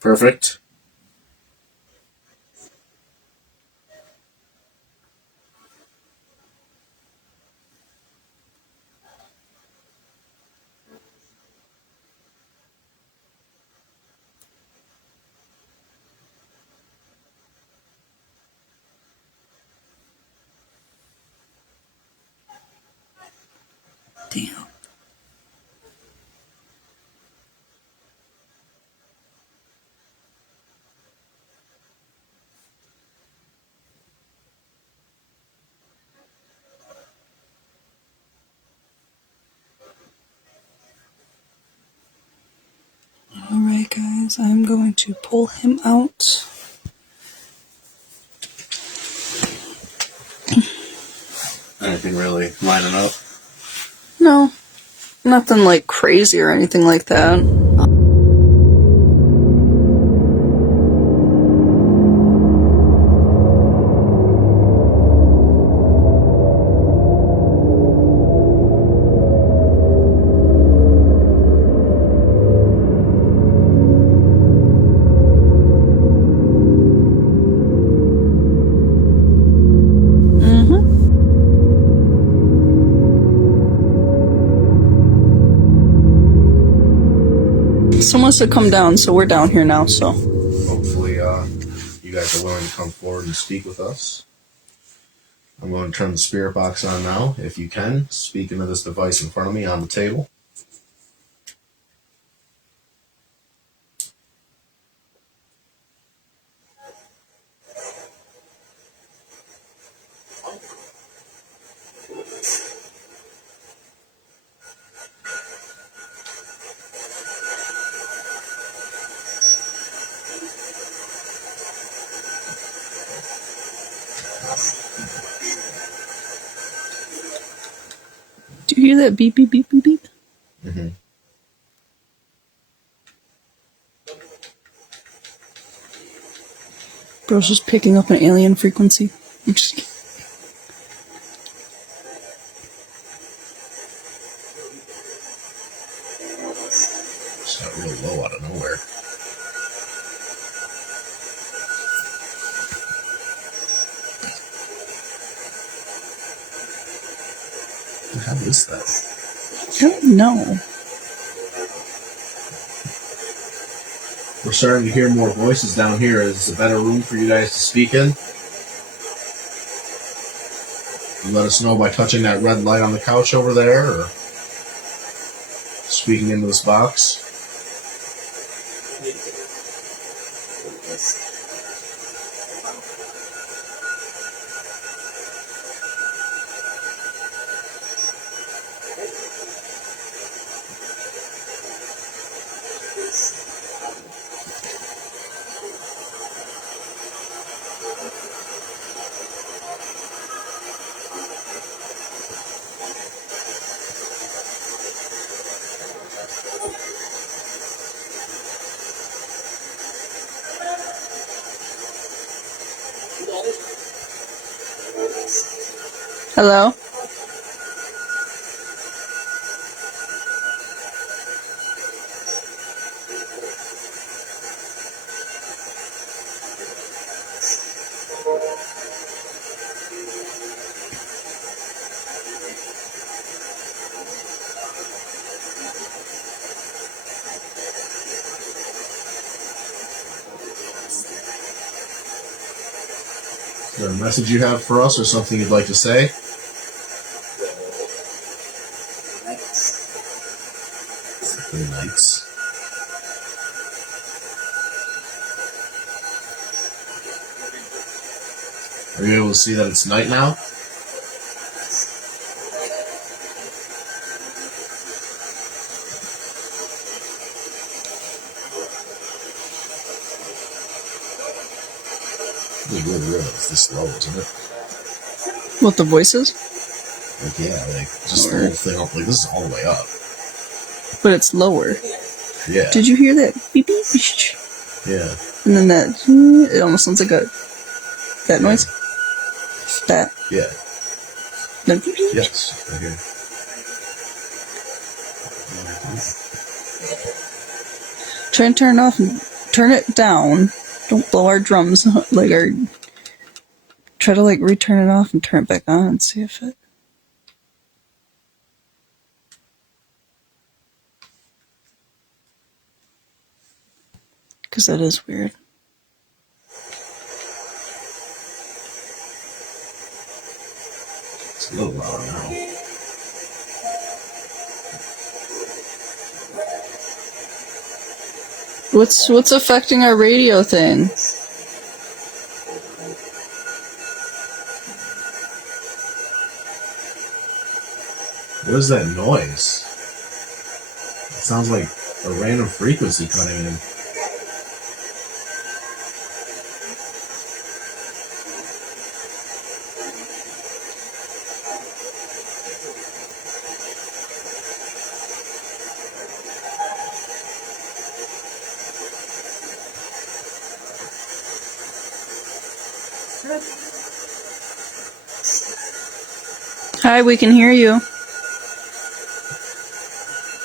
Perfect. Damn. Alright, guys, I'm going to pull him out. Anything really lining up? No, nothing like crazy or anything like that. Someone said come down, so we're down here now, so. Hopefully, you guys are willing to come forward and speak with us. I'm going to turn the spirit box on now. If you can, speak into this device in front of me on the table. Do you hear that beep, beep, beep, beep, beep? Mm-hmm. Bro's just picking up an alien frequency. I'm just kidding. Just got real low out of nowhere. What the hell is that? I don't know. We're starting to hear more voices down here. Is this a better room for you guys to speak in? You let us know by touching that red light on the couch over there, or speaking into this box. Hello? Is there a message you have for us or something you'd like to say? The nights. Are you able to see that it's night now? It's really weird that it's this low, isn't it? What, the voices? Like, yeah, like, just the whole thing up. Like, this is all the way up. But it's lower. Yeah. Did you hear that? Beep, beep, beep. Yeah. And then that, it almost sounds like that noise. That. Yeah. Then beep, beep. Yes. Right here. Try and turn it off and turn it down. Don't blow our drums, like our... Try to, like, return it off and turn it back on and see if it... Because that is weird. It's a little louder now. What's affecting our radio thing? What is that noise? It sounds like a random frequency cutting in. Hi, we can hear you.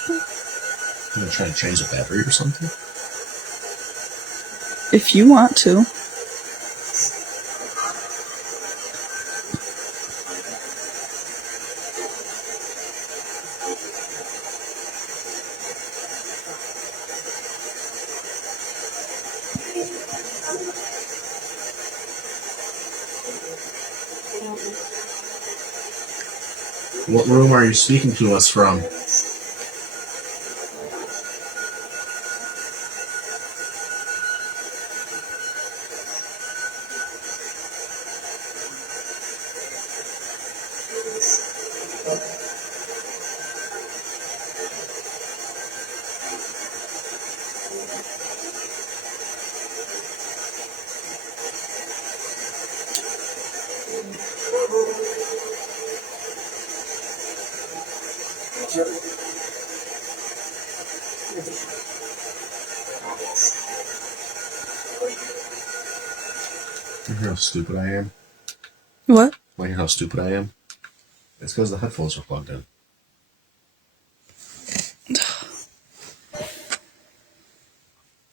I'm gonna try to change the battery or something. If you want to. What room are you speaking to us from? You hear how stupid I am? What? Want to hear how stupid I am? It's because the headphones are plugged in.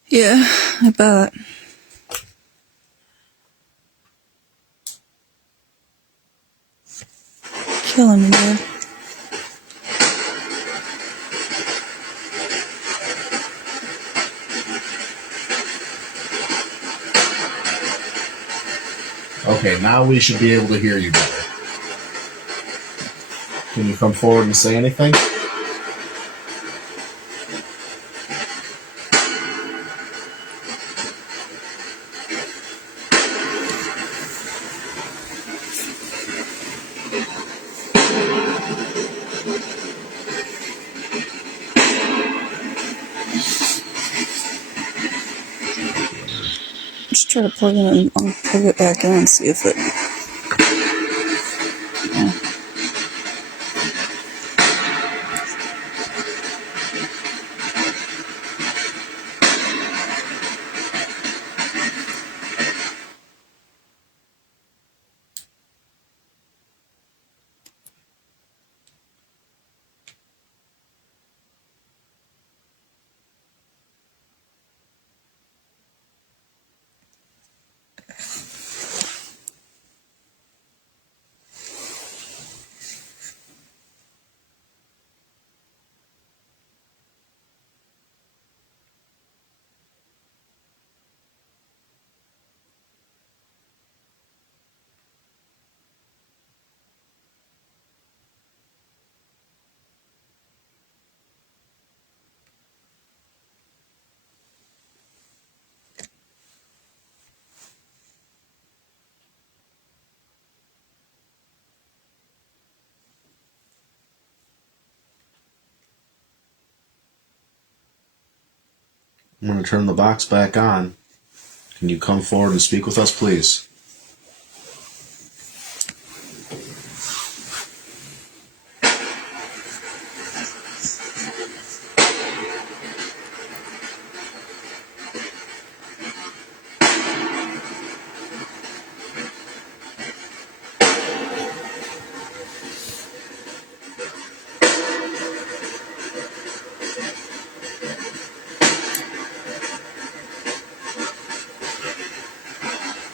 Yeah, I bet. Killing me, dude. Okay, now we should be able to hear you better. Can you come forward and say anything? Just try to plug it in and plug it back in and see if it... Yeah. I'm going to turn the box back on. Can you come forward and speak with us, please?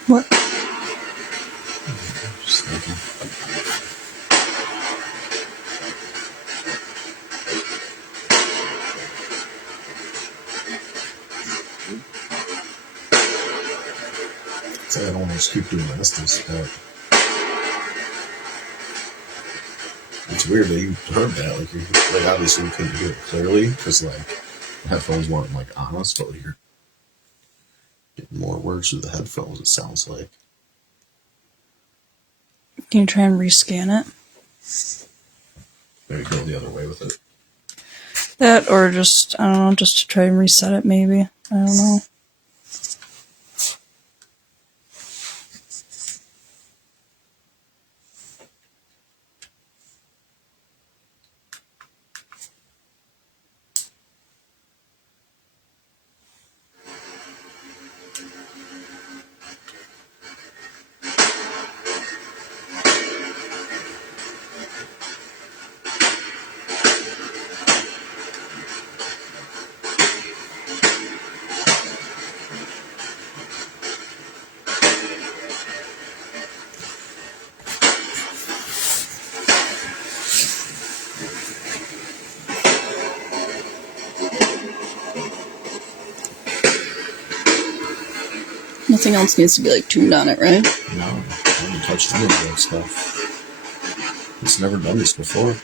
What? Just thinking. I don't want to just keep doing this, but it's weird that you heard that. Like obviously we couldn't hear it clearly because like the headphones weren't like on us, but you're getting more words through the headphones. It sounds like. Can you try and rescan it? Maybe go the other way with it. That, or just, I don't know, just to try and reset it maybe. I don't know. Nothing else needs to be like tuned on it, right? No, I haven't touched any of that stuff. It's never done this before.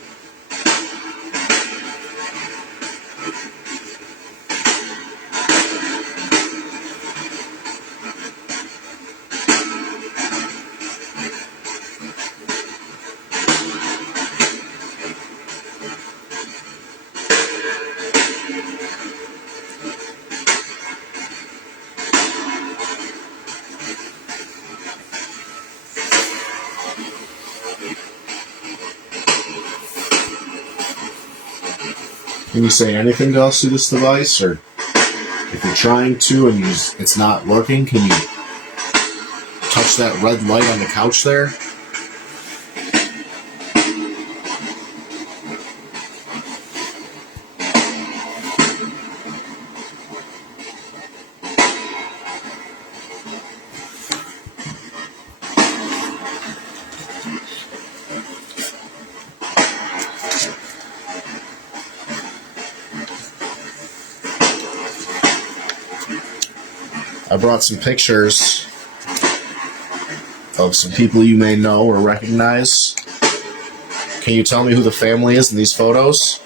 Can you say anything to us through this device? Or if you're trying to and it's not working, can you touch that red light on the couch there? I brought some pictures of some people you may know or recognize. Can you tell me who the family is in these photos?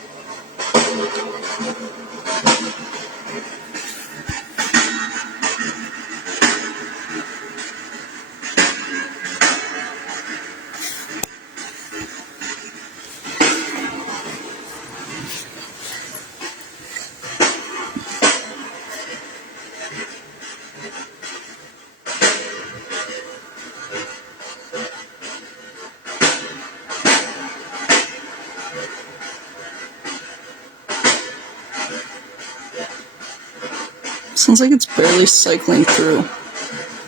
Sounds like it's barely cycling through.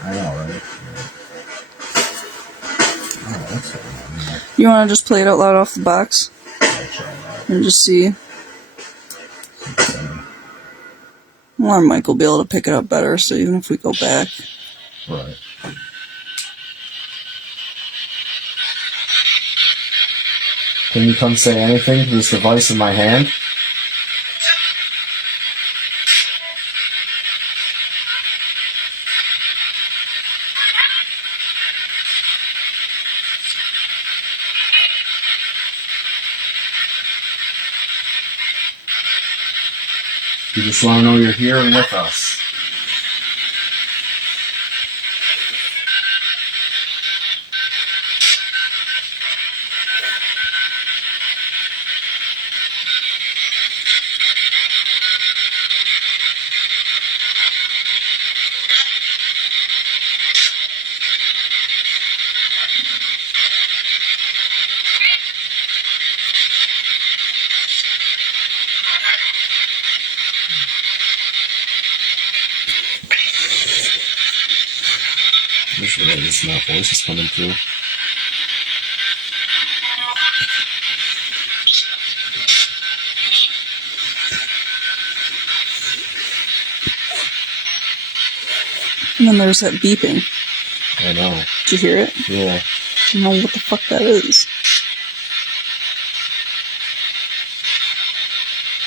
I know, right? Oh, that's You want to just play it out loud off the box? I'll try that. And just see? Well, our mic will be able to pick it up better, so even if we go back. Right. Can you come say anything to this device in my hand? You just want to know you're here and with us. especially when there's not voices coming through. And then there's that beeping. I know. Did you hear it? Yeah. I don't know what the fuck that is.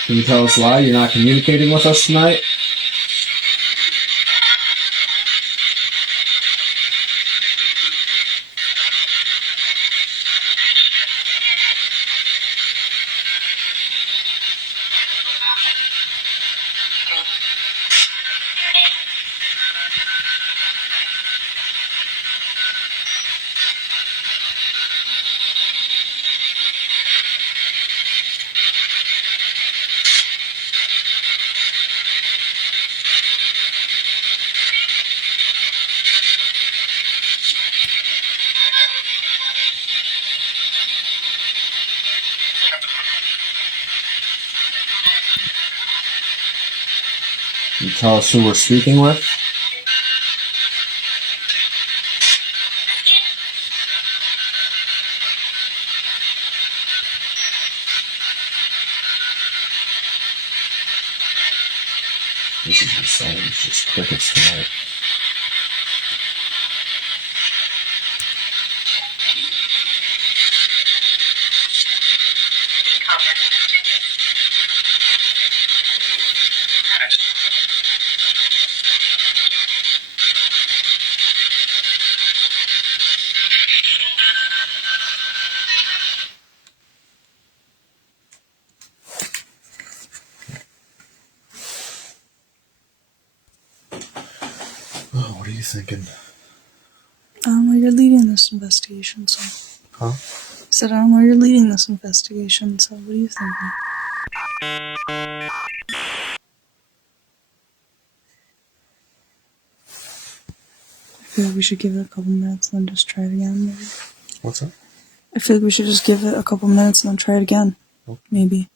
Can you tell us why you're not communicating with us tonight? Can you tell us who we're speaking with? This is insane. It's just crickets tonight. Oh, what are you thinking? I don't know, you're leading this investigation, so. Huh? I said, I don't know, you're leading this investigation, so what are you thinking? I feel like we should give it a couple minutes and then just try it again, maybe. What's that? I feel like we should just give it a couple minutes and then try it again. Okay. Maybe.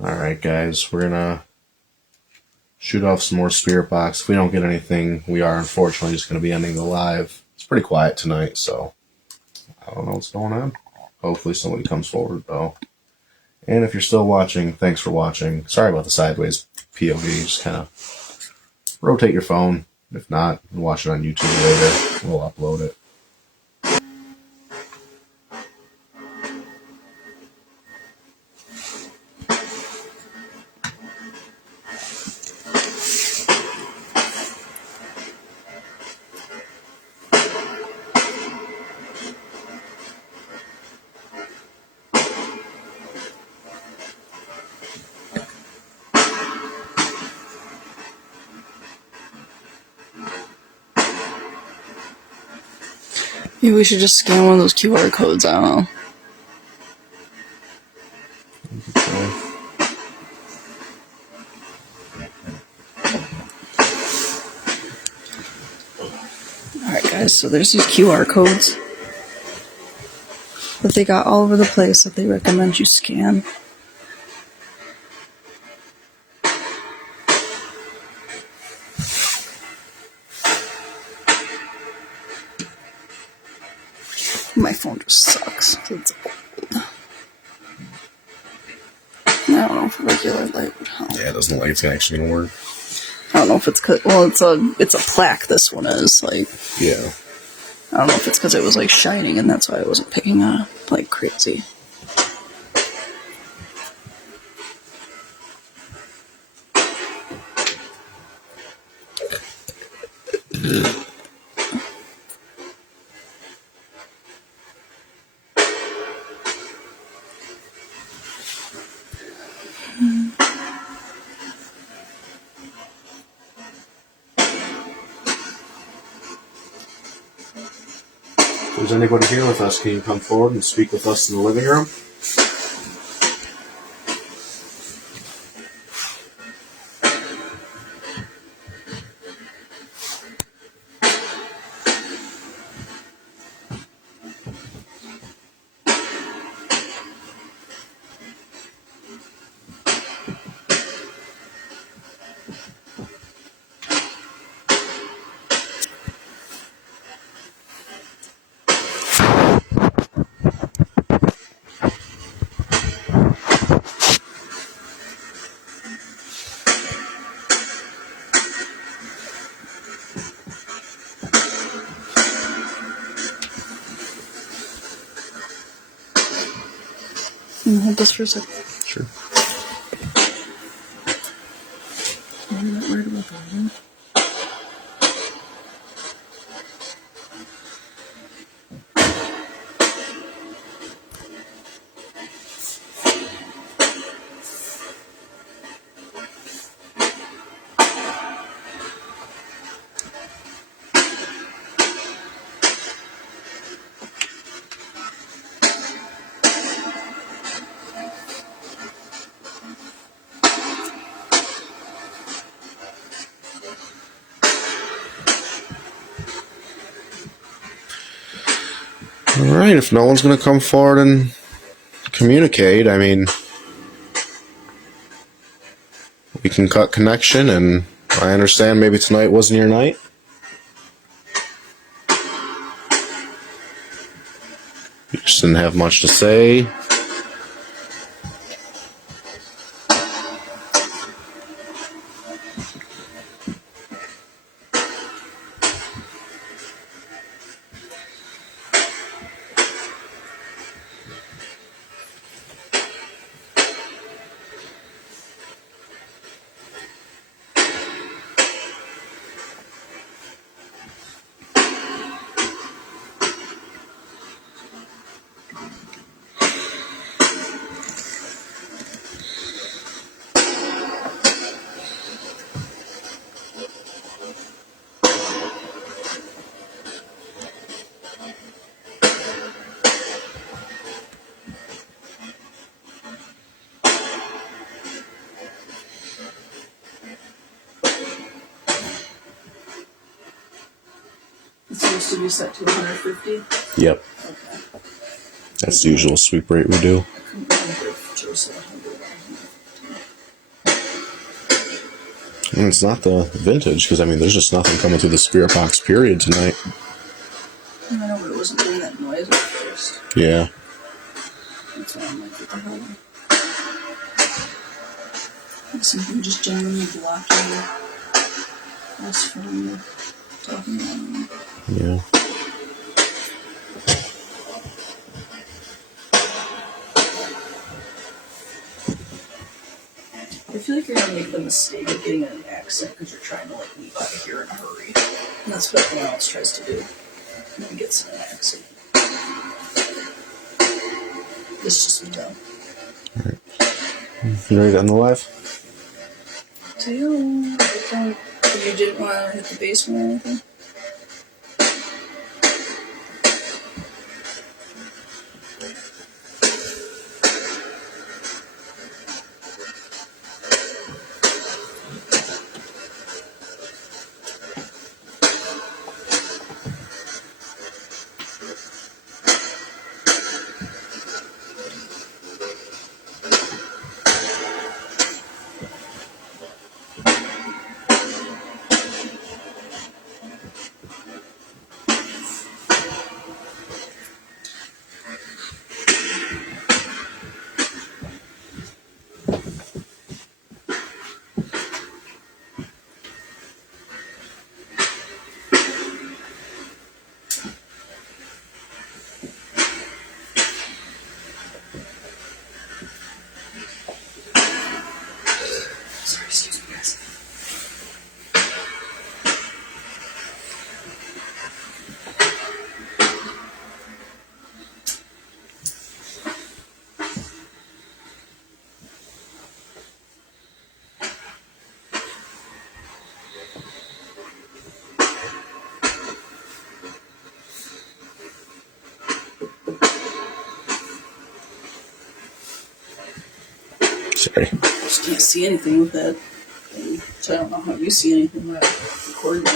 Alright, guys, we're gonna shoot off some more spirit box. If we don't get anything, we are unfortunately just gonna be ending the live. It's pretty quiet tonight, so I don't know what's going on. Hopefully somebody comes forward, though. And if you're still watching, thanks for watching. Sorry about the sideways POV. Just kind of rotate your phone. If not, watch it on YouTube later. We'll upload it. Maybe we should just scan one of those QR codes, I don't know. Alright guys, guys, so there's these QR codes that they got all over the place that they recommend you scan. My phone just sucks. It's old. I don't know if a regular light would help. Yeah, it doesn't look like it's actually gonna work. I don't know if it's cause, well, it's a plaque. This one is like, Yeah. I don't know if it's because it was like shining and that's why I wasn't picking up like crazy. If there's anybody here with us, can you come forward and speak with us in the living room? Can you hold this for a second? Sure. I'm not worried about that. Alright, if no one's gonna come forward and communicate, I mean, we can cut connection, and I understand maybe tonight wasn't your night. You just didn't have much to say. It's supposed to be set to 150. Yep. Okay. That's the usual sweep rate we do. I couldn't remember if Joe said 100 or 150. And it's not the vintage, because I mean, there's just nothing coming through the spirit box period tonight. I know, but it wasn't doing that noise at first. Yeah. That's why I'm like, what the hell? Like something just genuinely blocking us from talking about it. Yeah. I feel like you're gonna make the mistake of getting an accent because you're trying to like leave out of here in a hurry. And that's what everyone else tries to do. And then gets in an accent. It's just me dumb. Alright. You ready to end the live? So you didn't want to hit the basement or anything? Sorry. Just can't see anything with that thing. So I don't know how you see anything with that recording.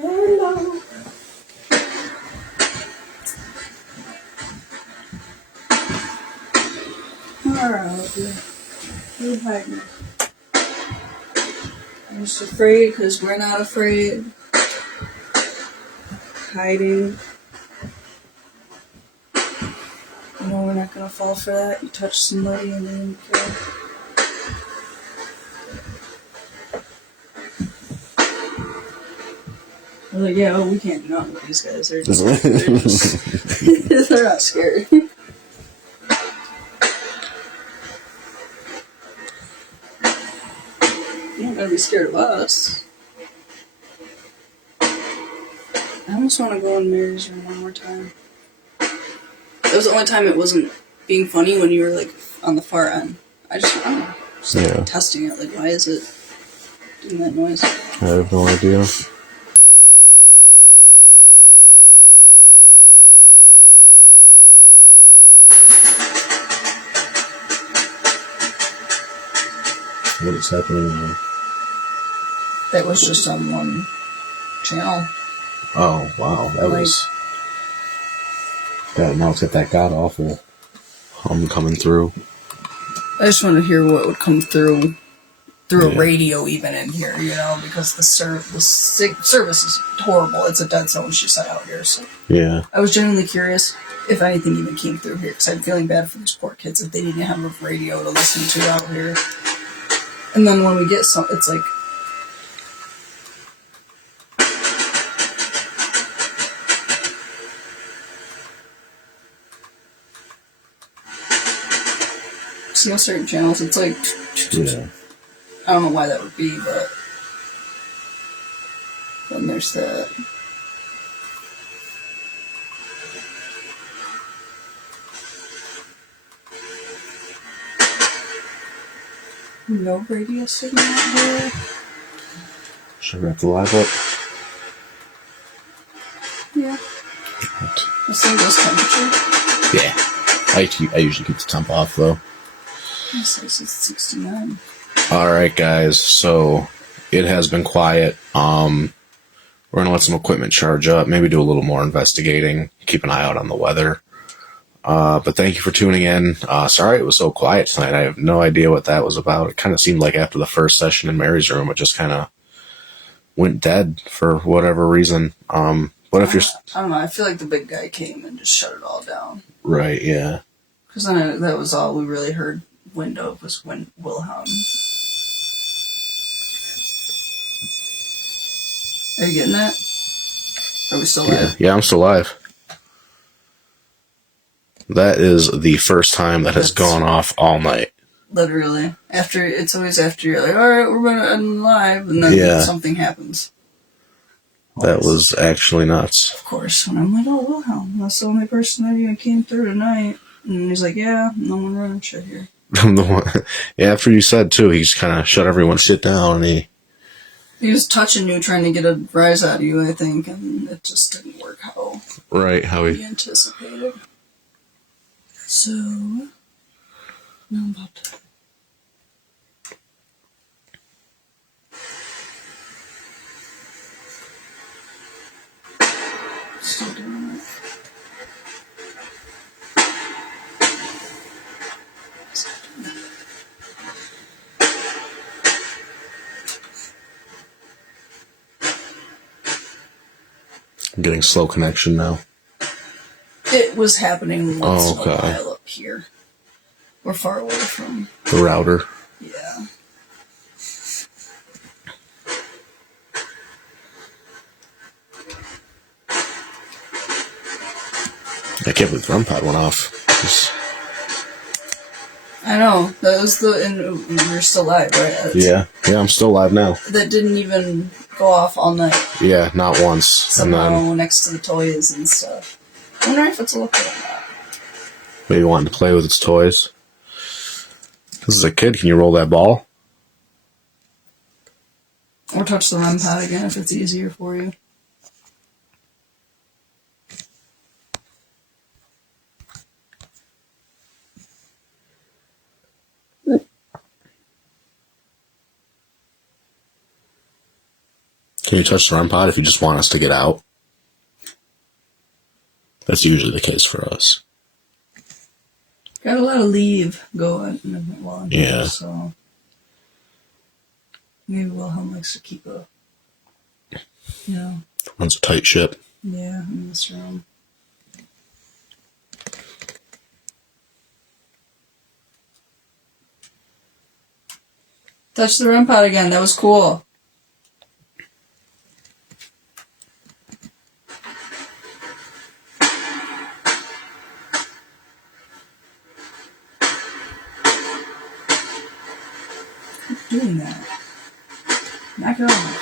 Hello. Alright, you're hiding. I'm just afraid because we're not afraid. Hiding. You know we're not gonna fall for that. You touch somebody and then kill. I was like, yeah, we can't do nothing with these guys. They're just, they're not scared. You don't gotta be scared of us. I almost want to go in Mary's room one more time. That was the only time it wasn't being funny when you were like on the far end. I don't know. Just like, testing it. Like, why is it doing that noise? I have no idea. What is happening now? That was just on one channel. Oh, wow. That was... Now it's got that god-awful hum coming through. I just wanted to hear what would come through a radio even in here, you know, because the service is horrible. It's a dead zone, she said, out here. So Yeah. I was genuinely curious if anything even came through here, because I'm feeling bad for these poor kids if they didn't have a radio to listen to out here. And then when we get some, it's like... See, on certain channels, it's like... Yeah. I don't know why that would be, but... Then there's that. No radio signal out here. Should I wrap the live up? Yeah. This thing goes temperature. Yeah. I usually keep the temp off, though. It says it's 69. Alright, guys. So, it has been quiet. We're going to let some equipment charge up. Maybe do a little more investigating. Keep an eye out on the weather. But thank you for tuning in. Sorry it was so quiet tonight. I have no idea what that was about. It kind of seemed like after the first session in Mary's room, it just kind of went dead for whatever reason. What if you're... I don't know. I feel like the big guy came and just shut it all down. Right, yeah. Because then that was all we really heard window was when Wilhelm. Are you getting that? Are we still live? Yeah, I'm still live. That is the first time that has gone off all night. Literally. It's always after you're like, alright, we're going to end live, and then something happens. That was actually nuts. Of course, when I'm like, oh, Wilhelm, that's the only person that even came through tonight. And he's like, yeah, no one running shit here. Yeah, after you said, too, he just kind of shut everyone's shit down, and he was touching you, trying to get a rise out of you, I think, and it just didn't work how he anticipated. So, now I'm about to... Still doing it. I'm getting slow connection now. It was happening once in a while up here. We're far away from... the router. Yeah. I can't believe the REM pod went off. I know. That was and you're still live, right? Yeah, I'm still live now. That didn't even go off all night. Yeah, not once. Somehow next to the toys and stuff. I wonder if it's local or not. Maybe wanting to play with its toys. This is a kid. Can you roll that ball? Or touch the REM pad again if it's easier for you. Can you touch the REM pod if you just want us to get out? That's usually the case for us. Got a lot of leave going while I'm here, Yeah. so maybe Wilhelm likes to keep a, Runs a tight ship. yeah, in this room. Touch the REM pod again. That was cool. Keep doing that. Knock it off.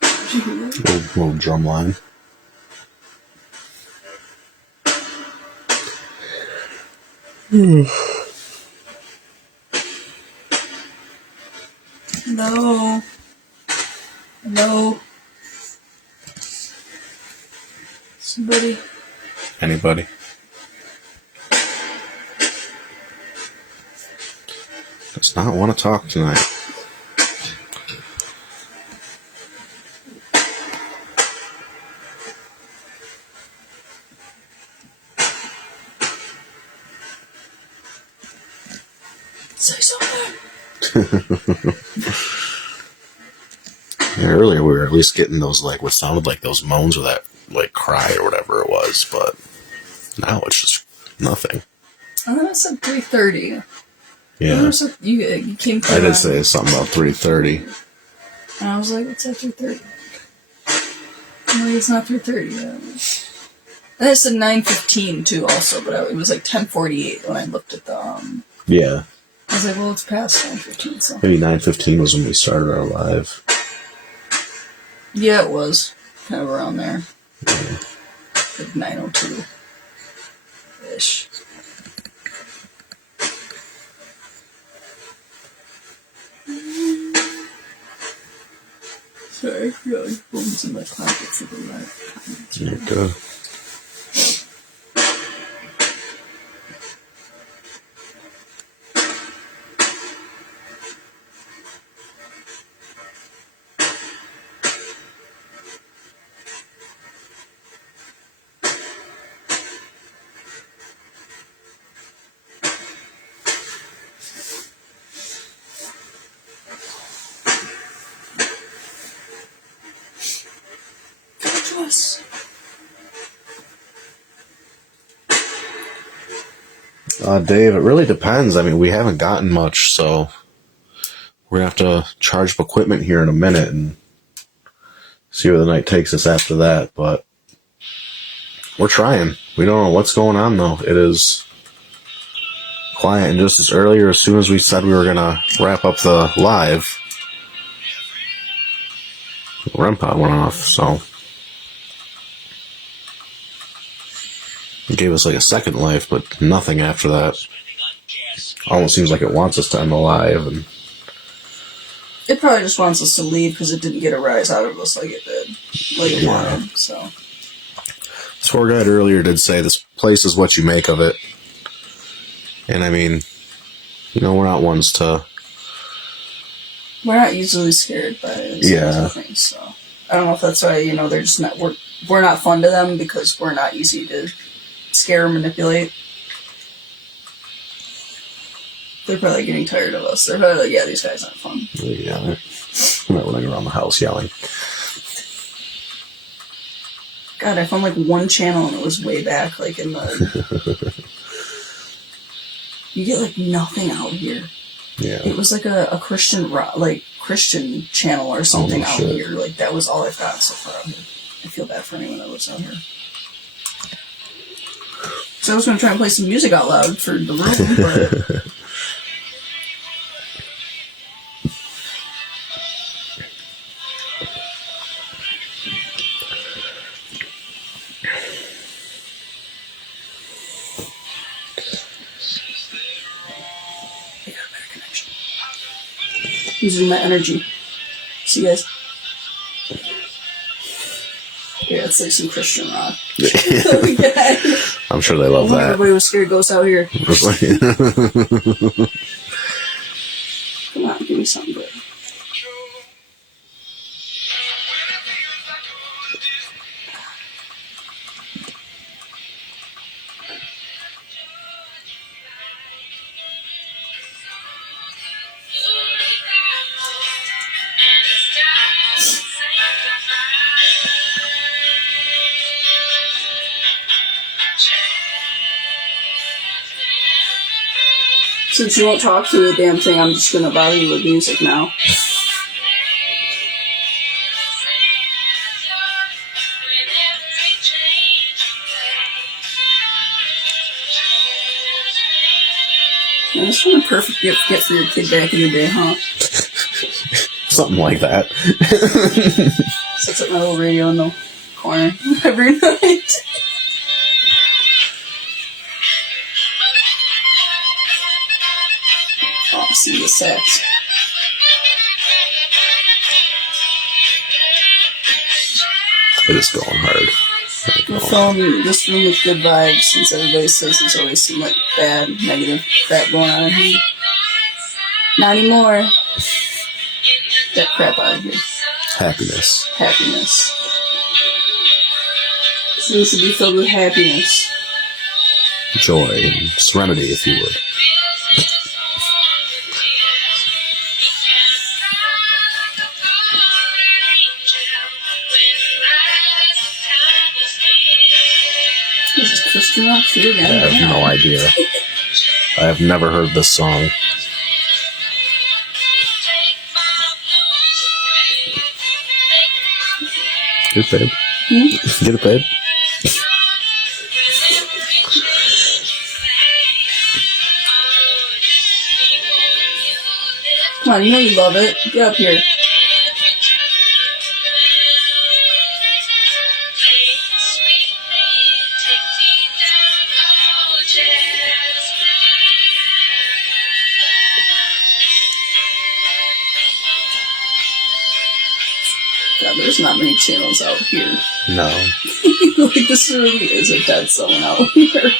Did you hear that? Little drum line. Hello. Hello. Somebody. Anybody? Does not want to talk tonight. Say something. Yeah, earlier we were at least getting those, like, what sounded like those moans or that, like, cry or whatever it was, but now it's just nothing. I thought it said 3:30. Yeah. You came through. I did say something about 3:30. And I was like, what's at 3:30? No, it's not 3:30 yet. And it said 9:15 too also, but it was like 10:48 when I looked at the, Yeah. I was like, well, it's past 9:15, so. Maybe 9:15 was when we started our live. Yeah, it was. Kind of around there. Like 9:02-ish. Sorry, I forgot my phone's in my pocket for the live. You're good. Us. Dave, it really depends. I mean, we haven't gotten much, so we're going to have to charge up equipment here in a minute and see where the night takes us after that, but we're trying. We don't know what's going on, though. It is quiet, and just as earlier, as soon as we said we were going to wrap up the live, the REM pod went off, so it gave us like a second life, but nothing after that. Almost seems like it wants us to end the live, and It probably just wants us to leave because it didn't get a rise out of us like it did. Like it wanted, so. this poor guy earlier did say this place is what you make of it. And I mean, we're not ones to... We're not easily scared by these kinds of things, so. I don't know if that's why, they're just not, we're not fun to them because we're not easy to scare or manipulate. They're probably getting tired of us. They're probably like, yeah, these guys aren't fun. Yeah, they're not running around the house yelling. God, I found like one channel and it was way back, like in the... You get like nothing out here. Yeah. It was like a Christian channel or something out here. Like that was all I've got so far out here. I feel bad for anyone that lives out here. So I was going to try and play some music out loud for the room, but... Using my energy. See you guys. Yeah, it's like some Christian rock. Yeah. I'm sure they love that. Everybody was scared ghosts out here. Come on, give me something good. Since you won't talk through the damn thing, I'm just gonna bother you with music now. Yeah, that's kind of perfect gift for your kid back in the day, huh? Something like that. Sets up my little radio in the corner every night. Oh, see the sax. It is going hard. We're filling this room with good vibes since everybody says there's always some like bad, negative crap going on in here. Not anymore. Get that crap out of here. Happiness. Happiness. This room should be filled with happiness. Joy and serenity, if you would. This is Christian rock too, I have no idea. I have never heard this song. Get it, babe. Get it, babe. Come on, you know you love it. Get up here. God, there's not many channels out here. No. Like, this really is a dead zone out here.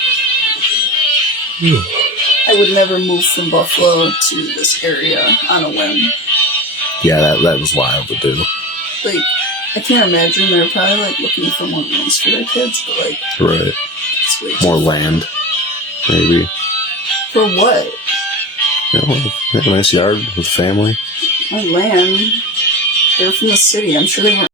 I would never move from Buffalo to this area on a whim. Yeah, that was wild to do. Like, I can't imagine they're probably like looking for more rooms for their kids, but like, Right. it's way too More land, maybe. For what? You know, have a nice yard with family. My land. They're from the city. I'm sure they weren't.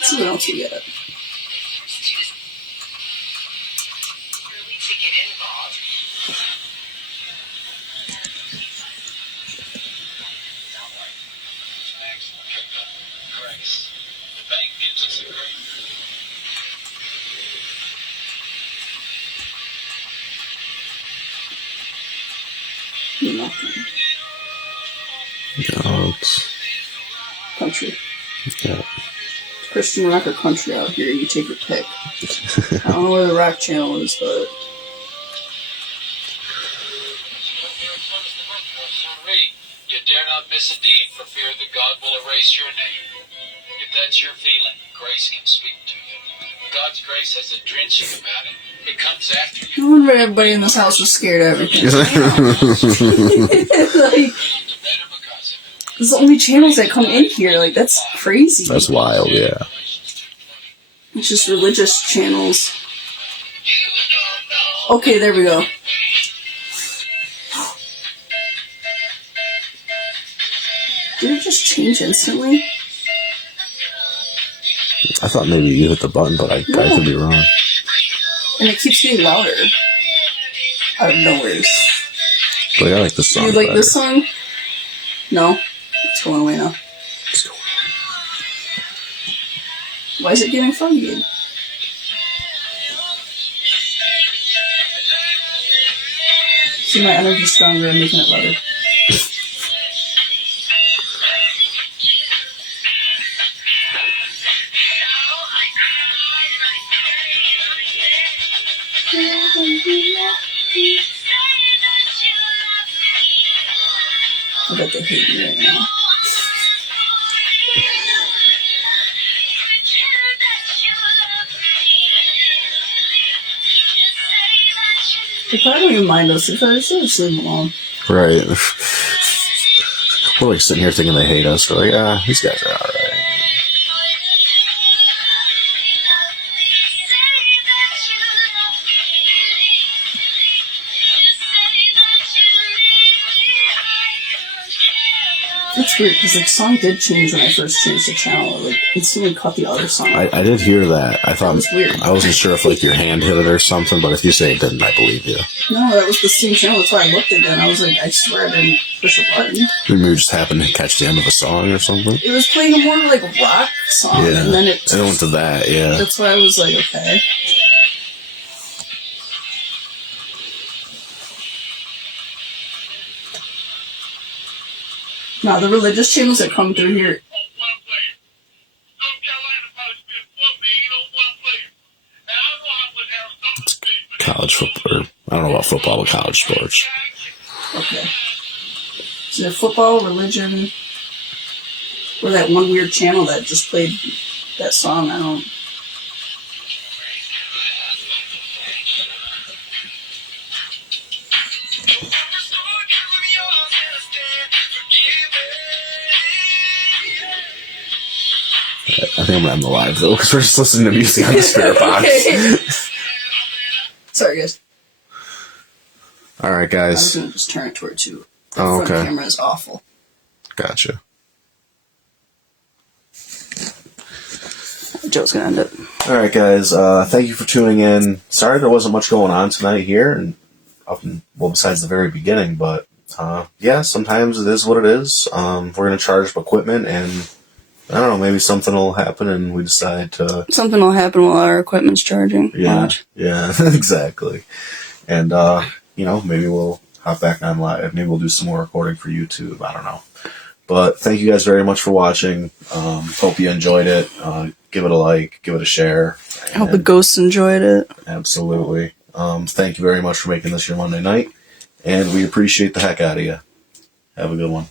So what else you get? Nothing. No, it's... Country. Yeah. Christian rock or country out here. You take your pick. I don't know where the rock channel is, but... You dare not miss a deed for fear that God will erase your name. If that's your feeling, grace can speak to you. God's grace has a drenching about it. It comes after you. No wonder everybody in this house was scared of everything. Like, it's the only channels that come in here. Like, that's crazy. That's wild, yeah. It's just religious channels. Okay, there we go. Did it just change instantly? I thought maybe you hit the button, but I could be wrong. And it keeps getting louder. Out of nowhere. But I like this song. You like better. this song? No. It's going away now. It's going Why is it getting foggy? See, my energy's stronger and making it louder. I bet they hate me right now. They probably don't even mind us. They probably just leave them alone. Right. We're like sitting here thinking they hate us. We're like, these guys are alright. It's weird because the song did change when I first changed the channel. It like instantly cut the other song. I did hear that. I thought That was weird. I wasn't sure if like your hand hit it or something, but if you say it didn't, I believe you. No, that was the same channel. That's why I looked again. I was like, I swear I didn't push a button. Maybe we just happened to catch the end of a song or something. It was playing a more like rock song, Yeah, and then it went to that. Yeah. That's why I was like, okay. Now the religious channels that come through here. College football. Or, I don't know about football, but college sports. Okay. So football, religion, or that one weird channel that just played that song. I don't. I think I'm gonna end the live though, because we're just listening to music on the spirit box. Okay. Sorry, guys. All right, I was guys. gonna just turn it towards you. The Oh, front okay. camera is awful. Gotcha. Joe's gonna end it. All right, guys. Thank you for tuning in. Sorry there wasn't much going on tonight here, and besides the very beginning. But yeah, sometimes it is what it is. We're gonna charge up equipment, and I don't know, maybe something will happen, and we decide to. Something will happen while our equipment's charging. Yeah, Watch. yeah, exactly. And maybe we'll hop back on live. Maybe we'll do some more recording for YouTube. I don't know. But thank you guys very much for watching. Hope you enjoyed it. Give it a like, give it a share. I hope the ghosts enjoyed it. Absolutely. Thank you very much for making this your Monday night, and we appreciate the heck out of you. Have a good one.